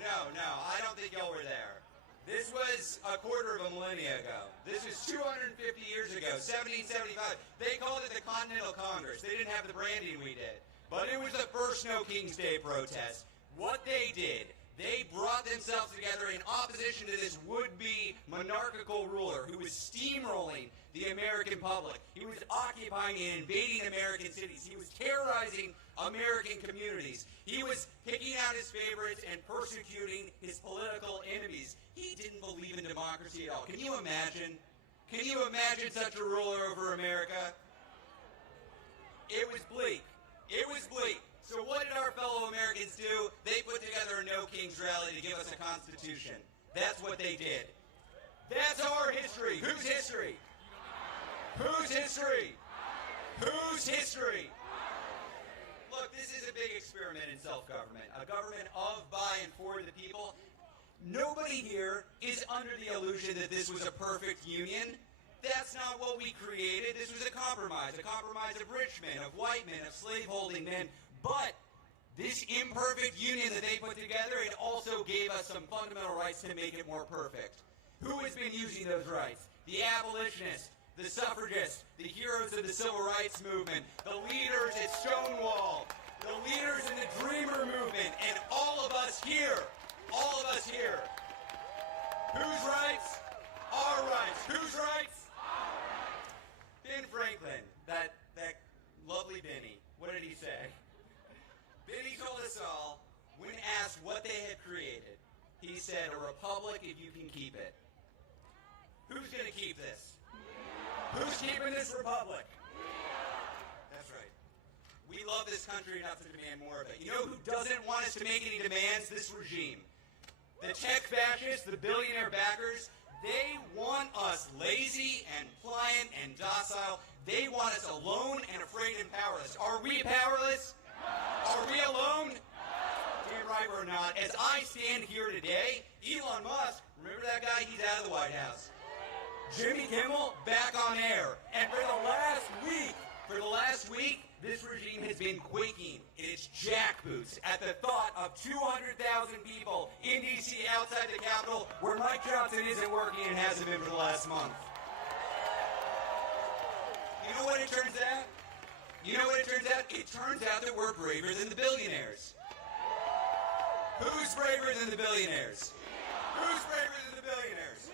No, I don't think y'all were there. This was a quarter of a millennia ago. This was 250 years ago, 1775. They called it the Continental Congress. They didn't have the branding we did. But it was the first No Kings Day protest. What they did, they brought themselves together in opposition to this would-be monarchical ruler who was steamrolling the American public. He was occupying and invading American cities. He was terrorizing American communities. He was picking out his favorites and persecuting his political enemies. He didn't believe in democracy at all. Can you imagine? Can you imagine such a ruler over America? It was bleak. It was bleak. So what did our fellow Americans do? They put together a No Kings rally to give us a constitution. That's what they did. That's our history. Whose history? Whose history? Whose history? Look, this is a big experiment in self-government. A government of, by, and for the people. Nobody here is under the illusion that this was a perfect union. That's not what we created. This was a compromise of rich men, of white men, of slave-holding men. But this imperfect union that they put together, it also gave us some fundamental rights to make it more perfect. Who has been using those rights? The abolitionists, the suffragists, the heroes of the civil rights movement, the leaders at Stonewall, the leaders in the Dreamer movement, and all of us here. All of us here. Whose rights? Our rights. Whose rights? Ben Franklin, that lovely Benny, what did he say? Benny told us all, when asked what they had created, he said, a republic if you can keep it. Who's going to keep this? Who's keeping this republic? That's right. We love this country enough to demand more of it. You know who doesn't want us to make any demands? This regime. The tech fascists, the billionaire backers, they want us lazy and pliant and docile. They want us alone and afraid and powerless. Are we powerless? Are we alone? Damn right we're not. As I stand here today, Elon Musk, remember that guy? He's out of the White House. Jimmy Kimmel, back on air. And for the last week, this regime has been quaking in its jackboots at the thought of 200,000 people in D.C. outside the Capitol where Mike Johnson isn't working and hasn't been for the last month. You know what it turns out? It turns out that we're braver than the billionaires. Who's braver than the billionaires? Who's braver than the billionaires?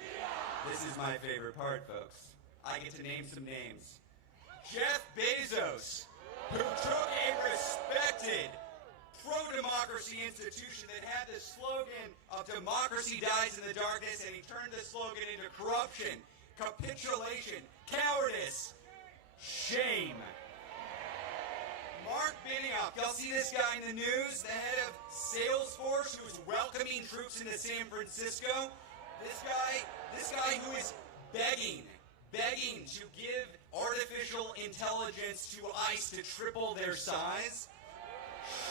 This is my favorite part, folks. I get to name some names. Jeff Bezos, who took a respected pro-democracy institution that had the slogan of democracy dies in the darkness, and he turned the slogan into corruption, capitulation, cowardice, shame. Mark Benioff, y'all see this guy in the news, the head of Salesforce, who's welcoming troops into San Francisco? This guy who is begging to give artificial intelligence to ICE to triple their size?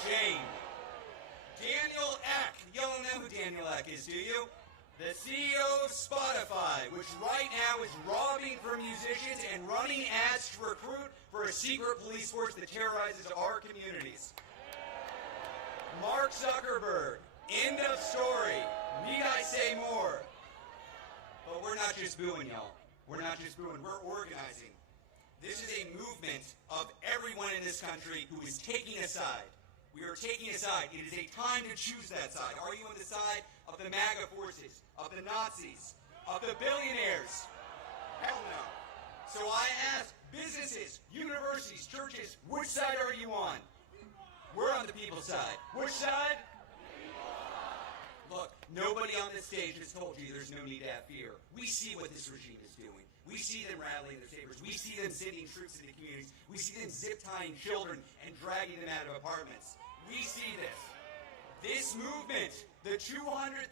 Shame. Daniel Ek, y'all don't know who Daniel Ek is, do you? The CEO of Spotify, which right now is robbing from musicians and running ads to recruit for a secret police force that terrorizes our communities. Mark Zuckerberg, end of story. Need I say more? But we're not just booing, y'all. We're not just booing, we're organizing. This is a movement of everyone in this country who is taking a side. We are taking a side. It is a time to choose that side. Are you on the side of the MAGA forces, of the Nazis, of the billionaires? Hell no. So I ask businesses, universities, churches, which side are you on? We're on the people's side. Which side? Look, nobody on this stage has told you there's no need to have fear. We see what this regime is doing. We see them rallying their sabers. We see them sending troops into communities. We see them zip-tying children and dragging them out of apartments. We see this. This This movement, the 200,000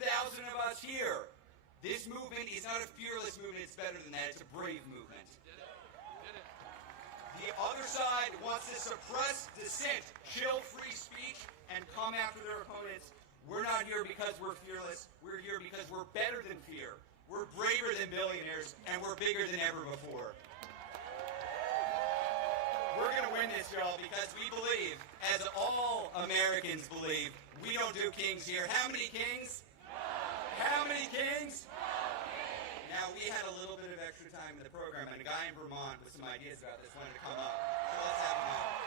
of us here, this movement is not a fearless movement, it's better than that, it's a brave movement. The other side wants to suppress dissent, chill free speech, and come after their opponents. We're not here because we're fearless, we're here because we're better than fear. We're braver than billionaires, and we're bigger than ever before. We're going to win this, y'all, because we believe, as all Americans believe, we don't do kings here. How many kings? How many kings? Now, we had a little bit of extra time in the program, and a guy in Vermont with some ideas about this wanted to come up. So let's have him out.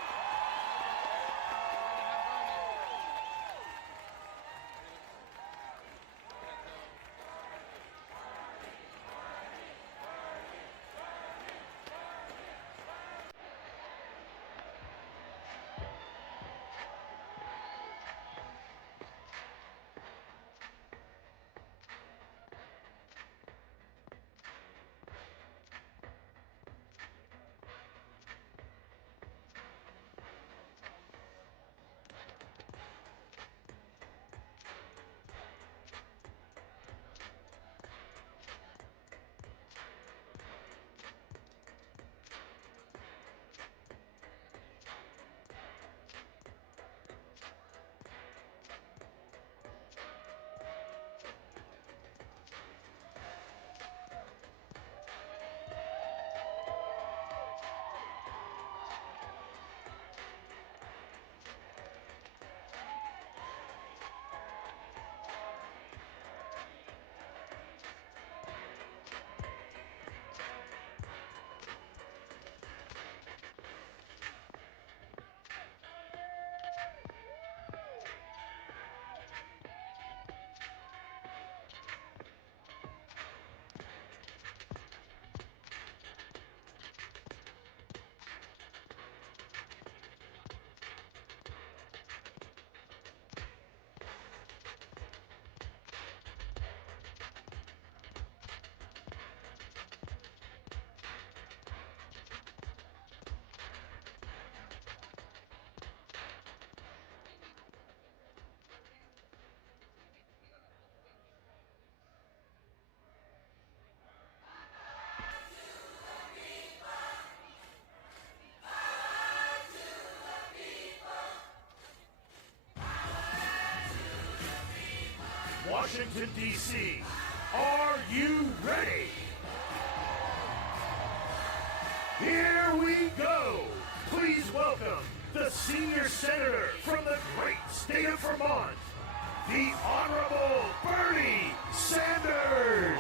Washington, D.C., are you ready? Here we go. Please welcome the senior senator from the great state of Vermont, the Honorable Bernie Sanders.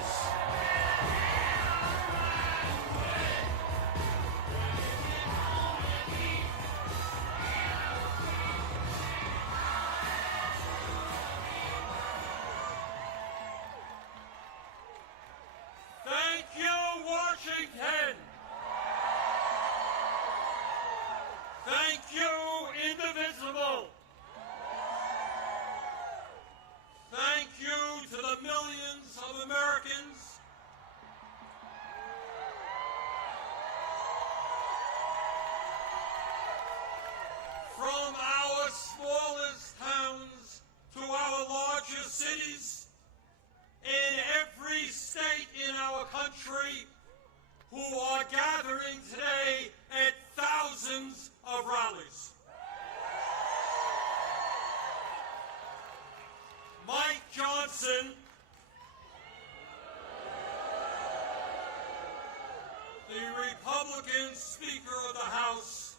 Thank you, Washington. Thank you, indivisible. Thank you to the millions of Americans from our smallest towns to our largest cities in every state in our country who are gathering today at thousands of rallies. Mike Johnson, the Republican Speaker of the House,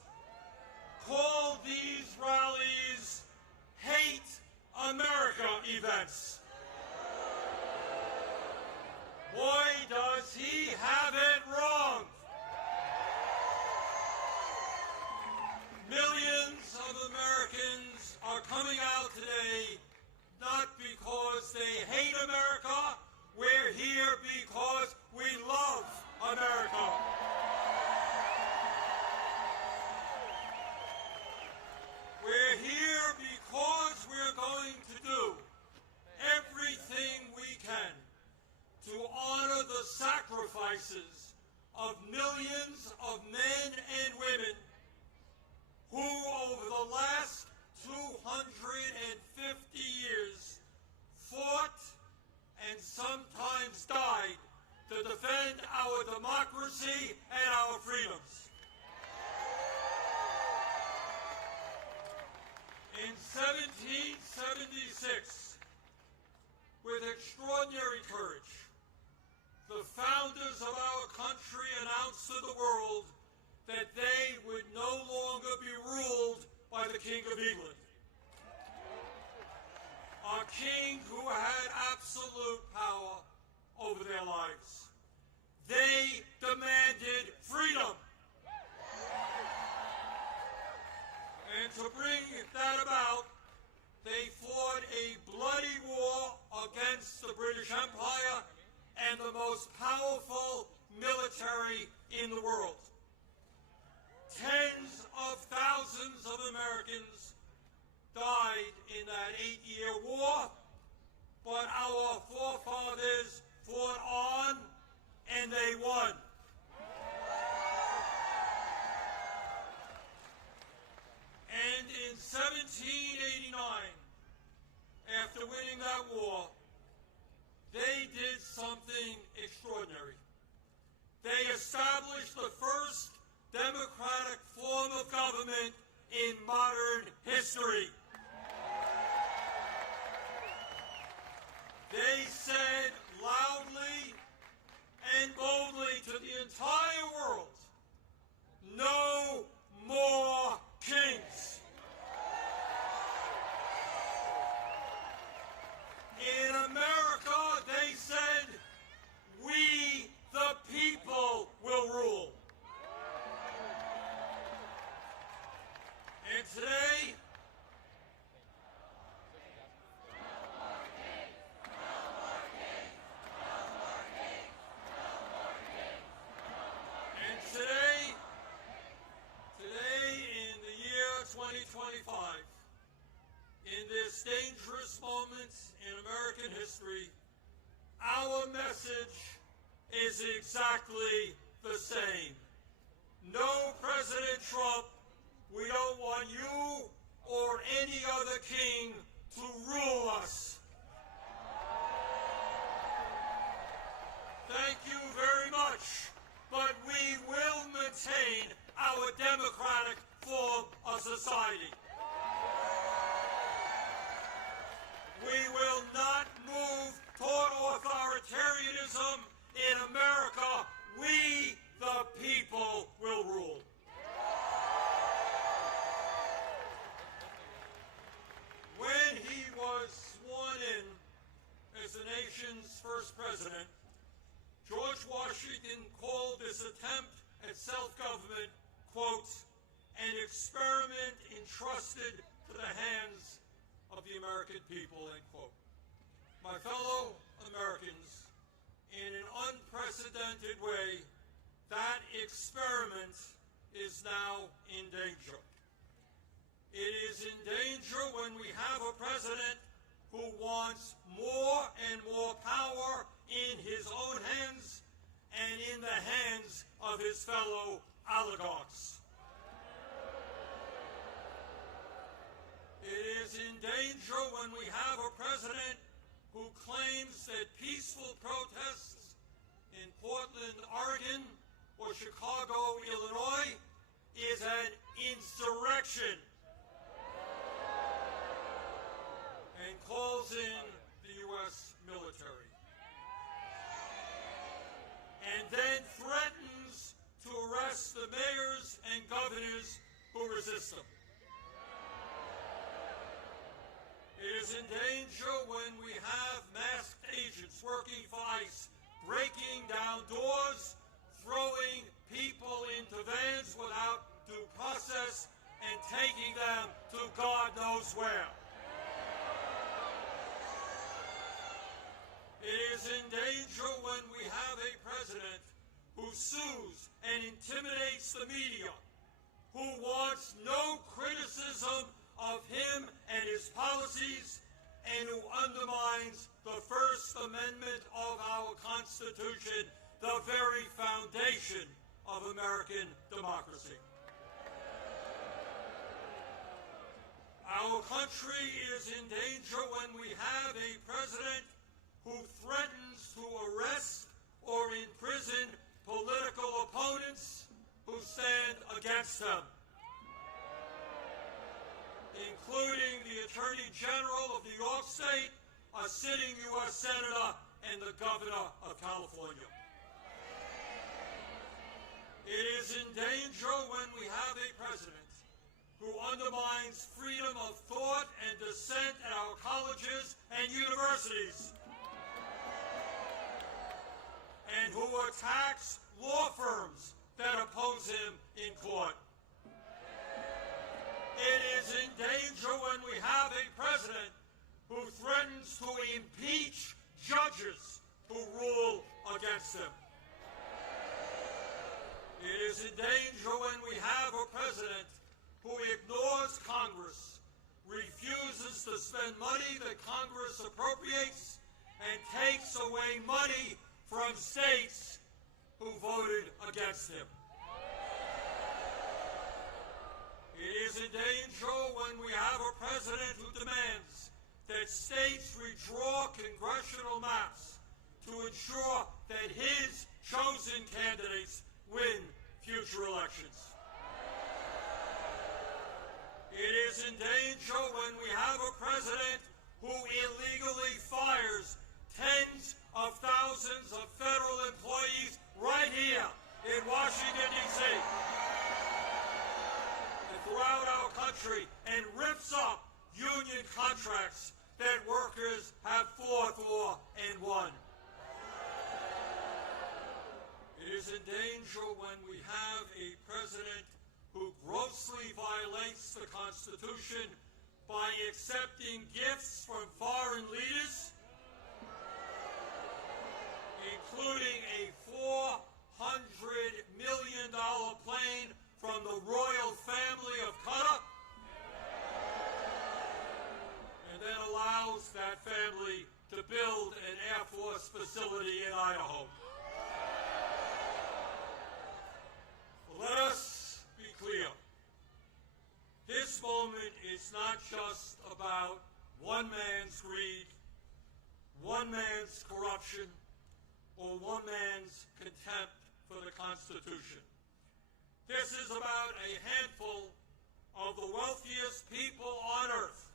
called these rallies Hate America events. Boy, does he have it wrong. Millions of Americans are coming out today not because they hate America, we're here because we love America. We're here because we're going to do everything we can to honor the sacrifices of millions of men and women who, over the last 250 years, democracy, and our freedoms. In 1776, with extraordinary courage, the founders of our country announced to the world that they would no longer be ruled by the King of England. A king who had absolute power over their lives. They demanded freedom. And to bring that about, they fought a bloody war against the British Empire and the most powerful military in the world. Tens of thousands of Americans died in that 8-year war, but our forefathers fought on and they won. And in 1789, after winning that war, they did something extraordinary. They established the first democratic form of government in modern history. They said loudly and boldly to the entire world, no more kings. In America, they said, we the people will rule. And today, in the year 2025, in this dangerous moment in American history, our message is exactly the same. No, President Trump, we don't want you or any other king to rule us. Thank you very much, but we will maintain our democratic form of society. We will not move toward authoritarianism in America. We, the people, will rule. When he was sworn in as the nation's first president, George Washington called this attempt at self-government, quote, an experiment entrusted to the hands of the American people, end quote. My fellow Americans, in an unprecedented way, that experiment is now in danger. It is in danger when we have a president who wants more and more power in his own hands and in the hands of his fellow oligarchs. It is in danger when we have a president who claims that peaceful protests in Portland, Oregon, or Chicago, Illinois, is an insurrection, and calls in the U.S. military, and then threatens to arrest the mayors and governors who resist them. It is in danger when we have masked agents working for ICE, breaking down doors, throwing people into vans without due process, and taking them to God knows where. It is in danger when we have a president who sues and intimidates the media, who wants no criticism of him and his policies, and who undermines the First Amendment of our Constitution, the very foundation of American democracy. Our country is in danger when we have a president who threatens to arrest or imprison political against him, including the Attorney General of New York State, a sitting U.S. Senator, and the Governor of California. It is in danger when we have a president who undermines freedom of thought and dissent at our colleges and universities, and who attacks law firms that oppose him in court. It is in danger when we have a president who threatens to impeach judges who rule against him. It is in danger when we have a president who ignores Congress, refuses to spend money that Congress appropriates, and takes away money from states who voted against him. It is in danger when we have a president who demands that states redraw congressional maps to ensure that his chosen candidates win future elections. It is in danger when we have a president who illegally fires tens of thousands of federal employees right here in Washington, D.C. and throughout our country, and rips up union contracts that workers have fought for and won. It is in danger when we have a president who grossly violates the Constitution by accepting gifts from foreign leaders, including a $400 million plane from the royal family of Qatar, and then allows that family to build an Air Force facility in Idaho. Let us be clear. This moment is not just about one man's greed, one man's corruption, or one man's contempt for the Constitution. This is about a handful of the wealthiest people on earth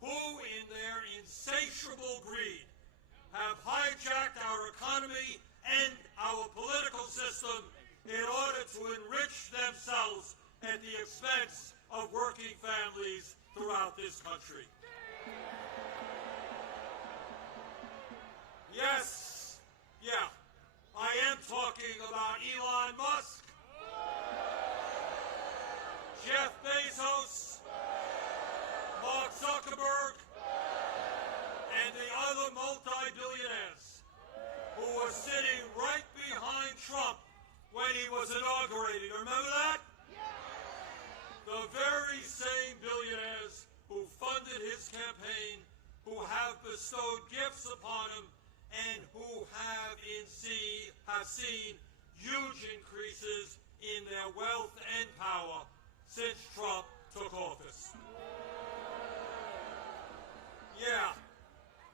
who, in their insatiable greed, have hijacked our economy and our political system in order to enrich themselves at the expense of working families throughout this country. Yes, yeah, I am talking about Elon Musk, Jeff Bezos, Mark Zuckerberg, and the other multi-billionaires who were sitting right behind Trump when he was inaugurated. Remember that? The very same billionaires who funded his campaign, who have bestowed gifts upon him, and who have seen huge increases in their wealth and power since Trump took office. Yeah,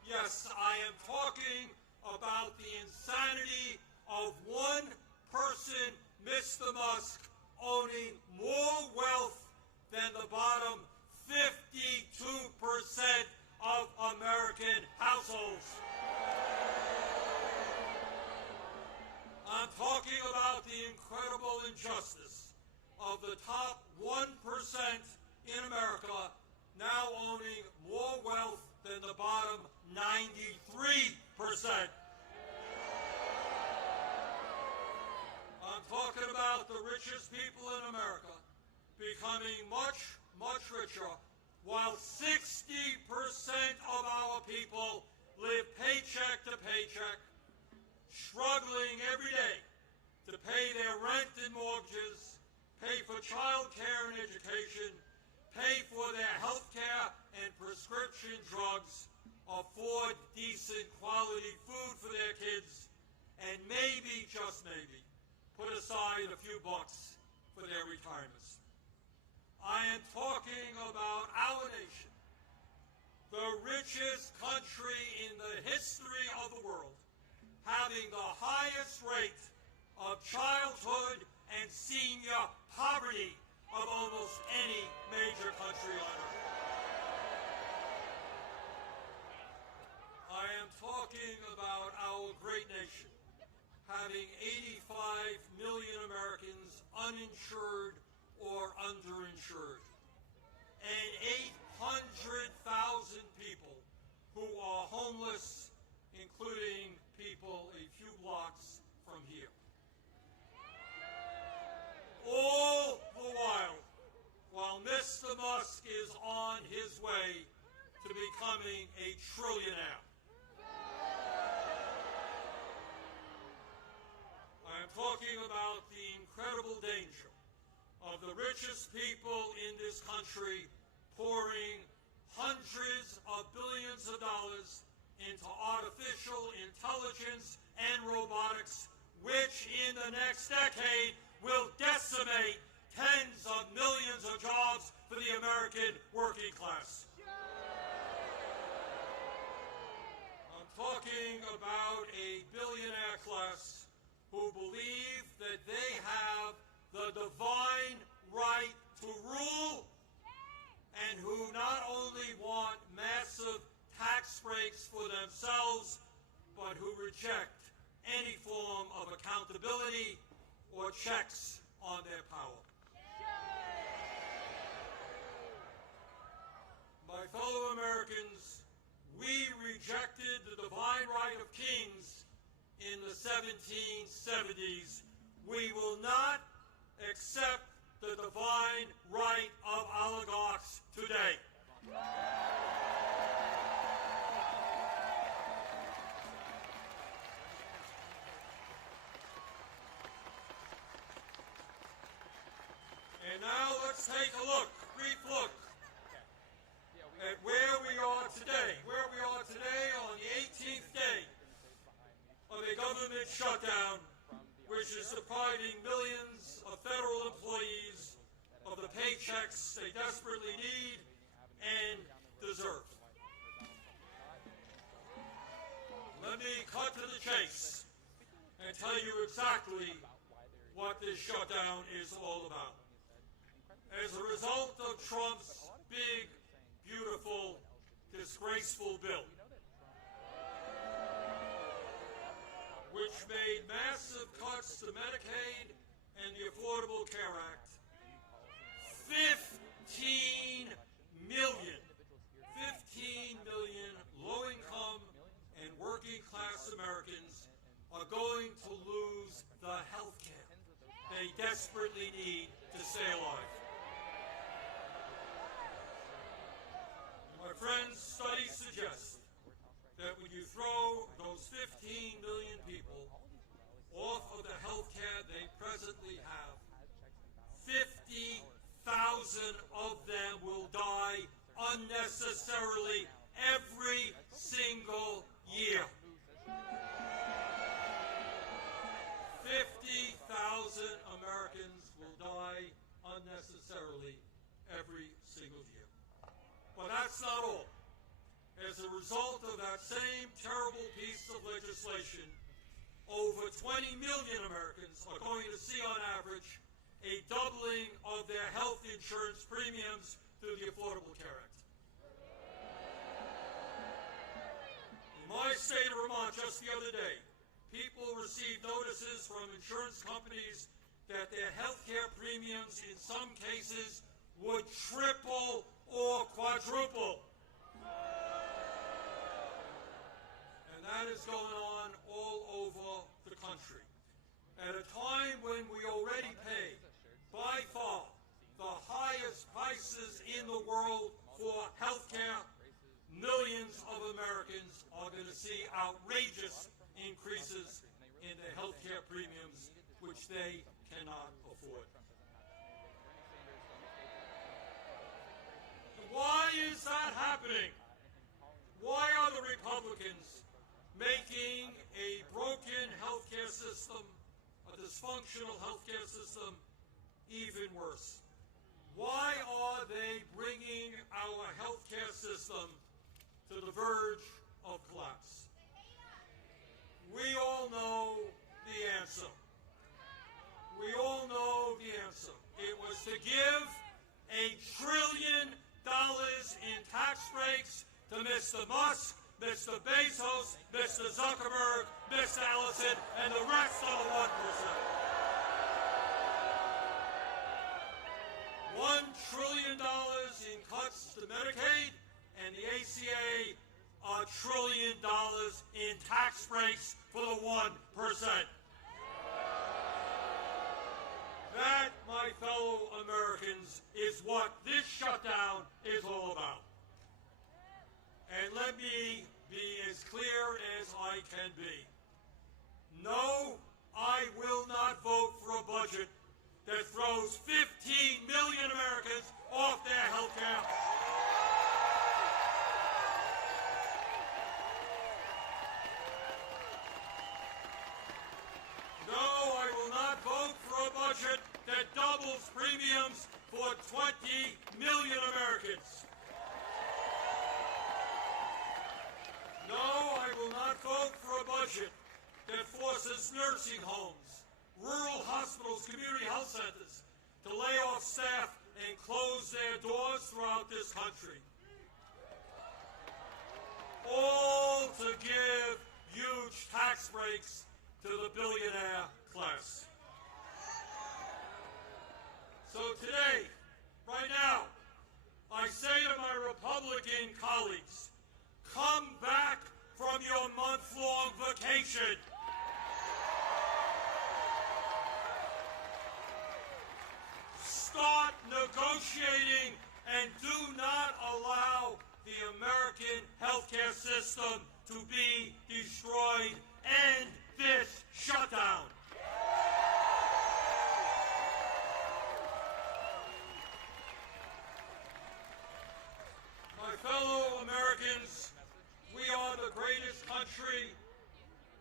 yes, I am talking about the insanity of one person, Mr. Musk, owning more wealth than the bottom 52% of American households. I'm talking about the incredible injustice of the top 1% in America now owning more wealth than the bottom 93%. I'm talking about the richest people in America becoming much, much richer, while 60% of our people live paycheck to paycheck, struggling every day to pay their rent and mortgages, pay for child care and education, pay for their health care and prescription drugs, afford decent quality food for their kids, and maybe, just maybe, put aside a few bucks for their retirements. I am talking about our nation, the richest country in the history of the world, having the highest rate of childhood and senior poverty of almost any major country on earth. I am talking about our great nation having 85 million Americans uninsured or underinsured, and 800,000 people who are homeless, including people a few blocks from here. All the while Mr. Musk is on his way to becoming a trillionaire. I'm talking about the incredible danger of the richest people in this country pouring hundreds of billions of dollars into artificial intelligence and robotics, which in the next decade will decimate tens of millions of jobs for the American working class. I'm talking about a billionaire class who believe that they have the divine right to rule, and who not only want massive tax breaks for themselves, but who reject any form of accountability or checks on their power. My fellow Americans, we rejected the divine right of kings in the 1770s. We will not accept the divine right of oligarchs today. And now let's take a brief look at where we are today. Where we are today on the 18th day of a government shutdown, which is depriving millions of federal employees of the paychecks they desperately need and deserve. Let me cut to the chase and tell you exactly what this shutdown is all about. As a result of Trump's big, beautiful, disgraceful bill, which made massive cuts to Medicaid and the Affordable Care Act, 15 million low-income and working-class Americans are going to lose the health care they desperately need to stay alive. My friends, studies suggest that when you throw those 15 million people off of the health care they presently have, 50,000 of them will die unnecessarily every single year. 50,000 Americans will die unnecessarily every single year. But that's not all. As a result of that same terrible piece of legislation, over 20 million Americans are going to see on average a doubling of their health insurance premiums through the Affordable Care Act. In my state of Vermont just the other day, people received notices from insurance companies that their health care premiums in some cases would triple or quadruple. And that is going on all over the country. At a time when we already pay, by far, the highest prices in the world for health care, millions of Americans are going to see outrageous increases in their health care premiums, which they cannot afford. Why is that happening? Why are the Republicans making a broken healthcare system, a dysfunctional healthcare system, even worse? Why are they bringing our healthcare system to the verge of collapse? We all know the answer. We all know the answer. It was to give to Mr. Musk, Mr. Bezos, Mr. Zuckerberg, Mr. Ellison, and the rest of the 1%. $1 trillion in cuts to Medicaid, and the ACA $1 trillion in tax breaks for the 1%. That, my fellow Americans, is what this shutdown is all about. And let me be as clear as I can be. No, I will not vote for a budget that throws 15 million Americans off their health care. No, I will not vote for a budget that doubles premiums for 20 million Americans. No, I will not vote for a budget that forces nursing homes, rural hospitals, community health centers to lay off staff and close their doors throughout this country. All to give huge tax breaks to the billionaire class. So today, right now, I say to my Republican colleagues, come back from your month-long vacation. Start negotiating and do not allow the American healthcare system to be destroyed. End this shutdown. My fellow Americans, we are the greatest country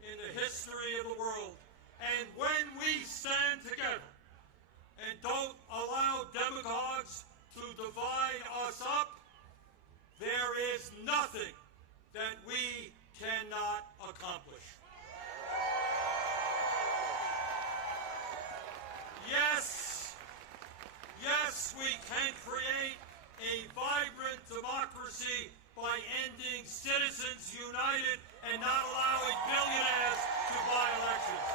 in the history of the world. And when we stand together and don't allow demagogues to divide us up, there is nothing that we cannot accomplish. Yes, yes, we can create a vibrant democracy by ending Citizens United and not allowing billionaires to buy elections.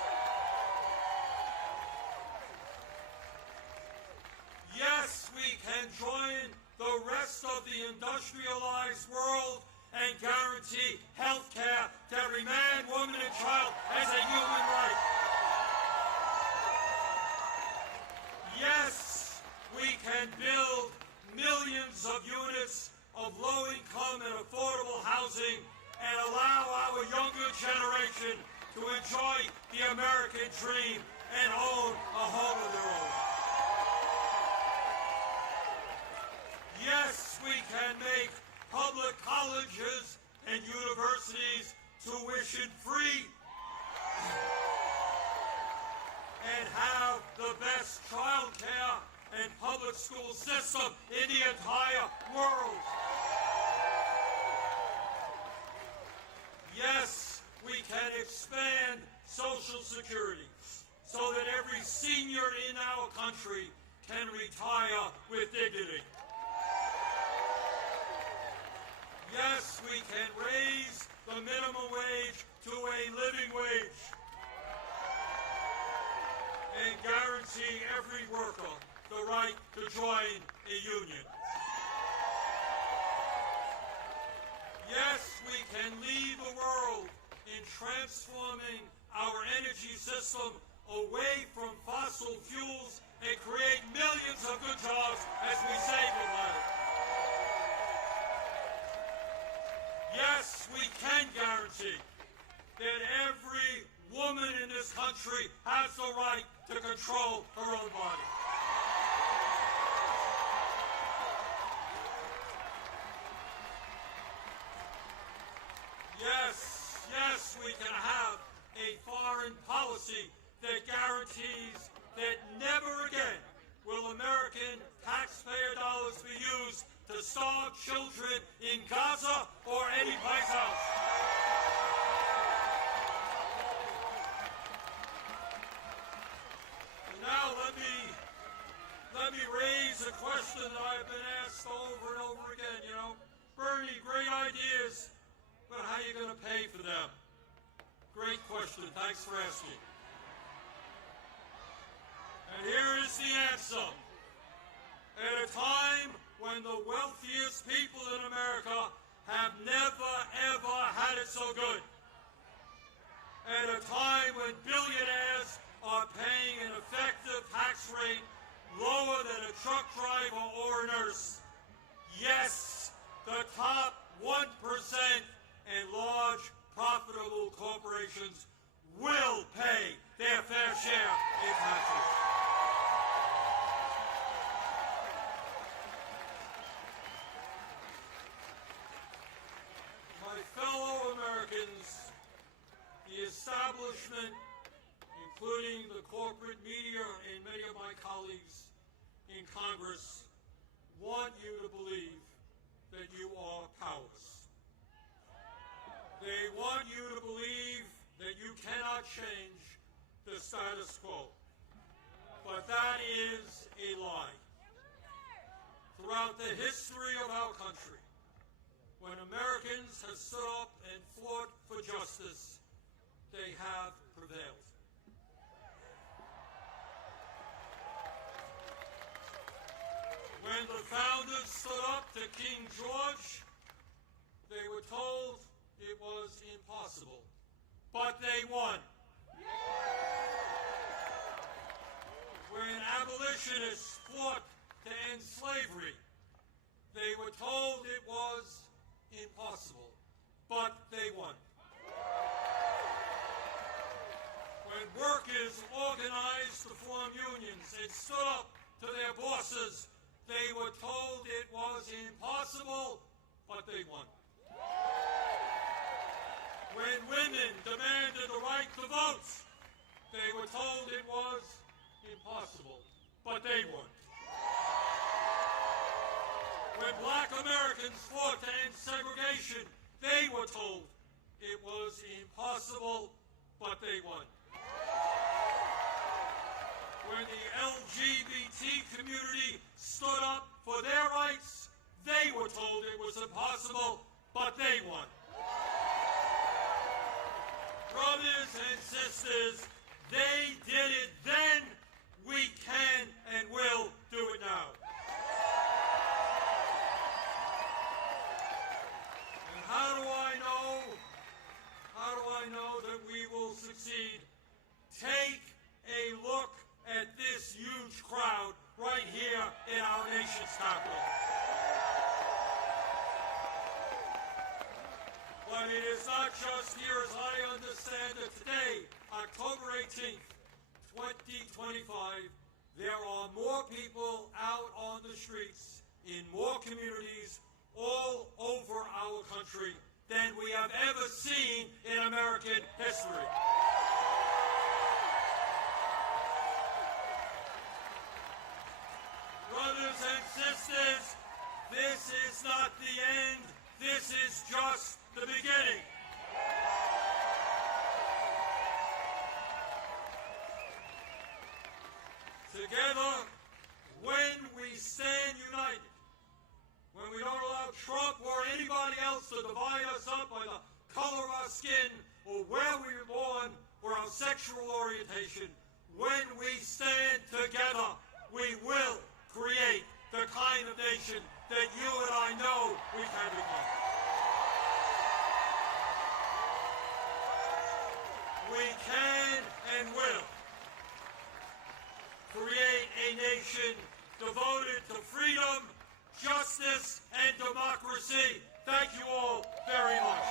Yes, we can join the rest of the industrialized world and guarantee health care to every man, woman, and child as a human right. Yes, we can build millions of units of low-income and affordable housing and allow our younger generation to enjoy the American dream and own a home of their own. Yes, we can make public colleges and universities tuition-free and have the best child care and public school system in the entire world. Yes, we can expand Social Security so that every senior in our country can retire with dignity. Yes, we can raise the minimum wage to a living wage and guarantee every worker the right to join a union. Yes, we can lead the world in transforming our energy system away from fossil fuels and create millions of good jobs as we save the planet. Yes, we can guarantee that every woman in this country has the right to control her own body. Yes, yes, we can have a foreign policy that guarantees that never again will American taxpayer dollars be used to starve children in Gaza or anyplace else. And now let me raise a question that I've been asked over and over again. You know, Bernie, great idea. ideas, but how are you going to pay for them? Great question. Thanks for asking. And here is the answer. At a time when the wealthiest people in America have never, ever had it so good. At a time when billionaires are paying an effective tax rate lower than a truck driver or a nurse. Yes, the top 1% and large profitable corporations will pay their fair share in taxes. My fellow Americans, the establishment, including the corporate media and many of my colleagues in Congress, want you to believe that you are powerless. They want you to believe that you cannot change the status quo. But that is a lie. Throughout the history of our country, when Americans have stood up and fought for justice, they have prevailed. When the founders stood up to King George, they were told it was impossible, but they won. When abolitionists fought to end slavery, they were told it was impossible, but they won. When workers organized to form unions and stood up to their bosses, they were told it was impossible, but they won. When women demanded the right to vote, they were told it was impossible, but they won. When black Americans fought to end segregation, they were told it was impossible, but they won. When the LGBT community stood up for their rights, they were told it was impossible, but they won. Brothers and sisters, they did it then, we can and will do it now. And how do I know that we will succeed? Take a look at this huge crowd right here in our nation's capital. But it is not just here, as I understand it today, October 18th, 2025, there are more people out on the streets in more communities all over our country than we have ever seen in American history. Brothers and sisters, this is not the end. This is just the beginning. Together, when we stand united, when we don't allow Trump or anybody else to divide us up by the color of our skin or where we were born or our sexual orientation, when we stand together, we will create the kind of nation that you and I know we can become. We can and will create a nation devoted to freedom, justice, and democracy. Thank you all very much.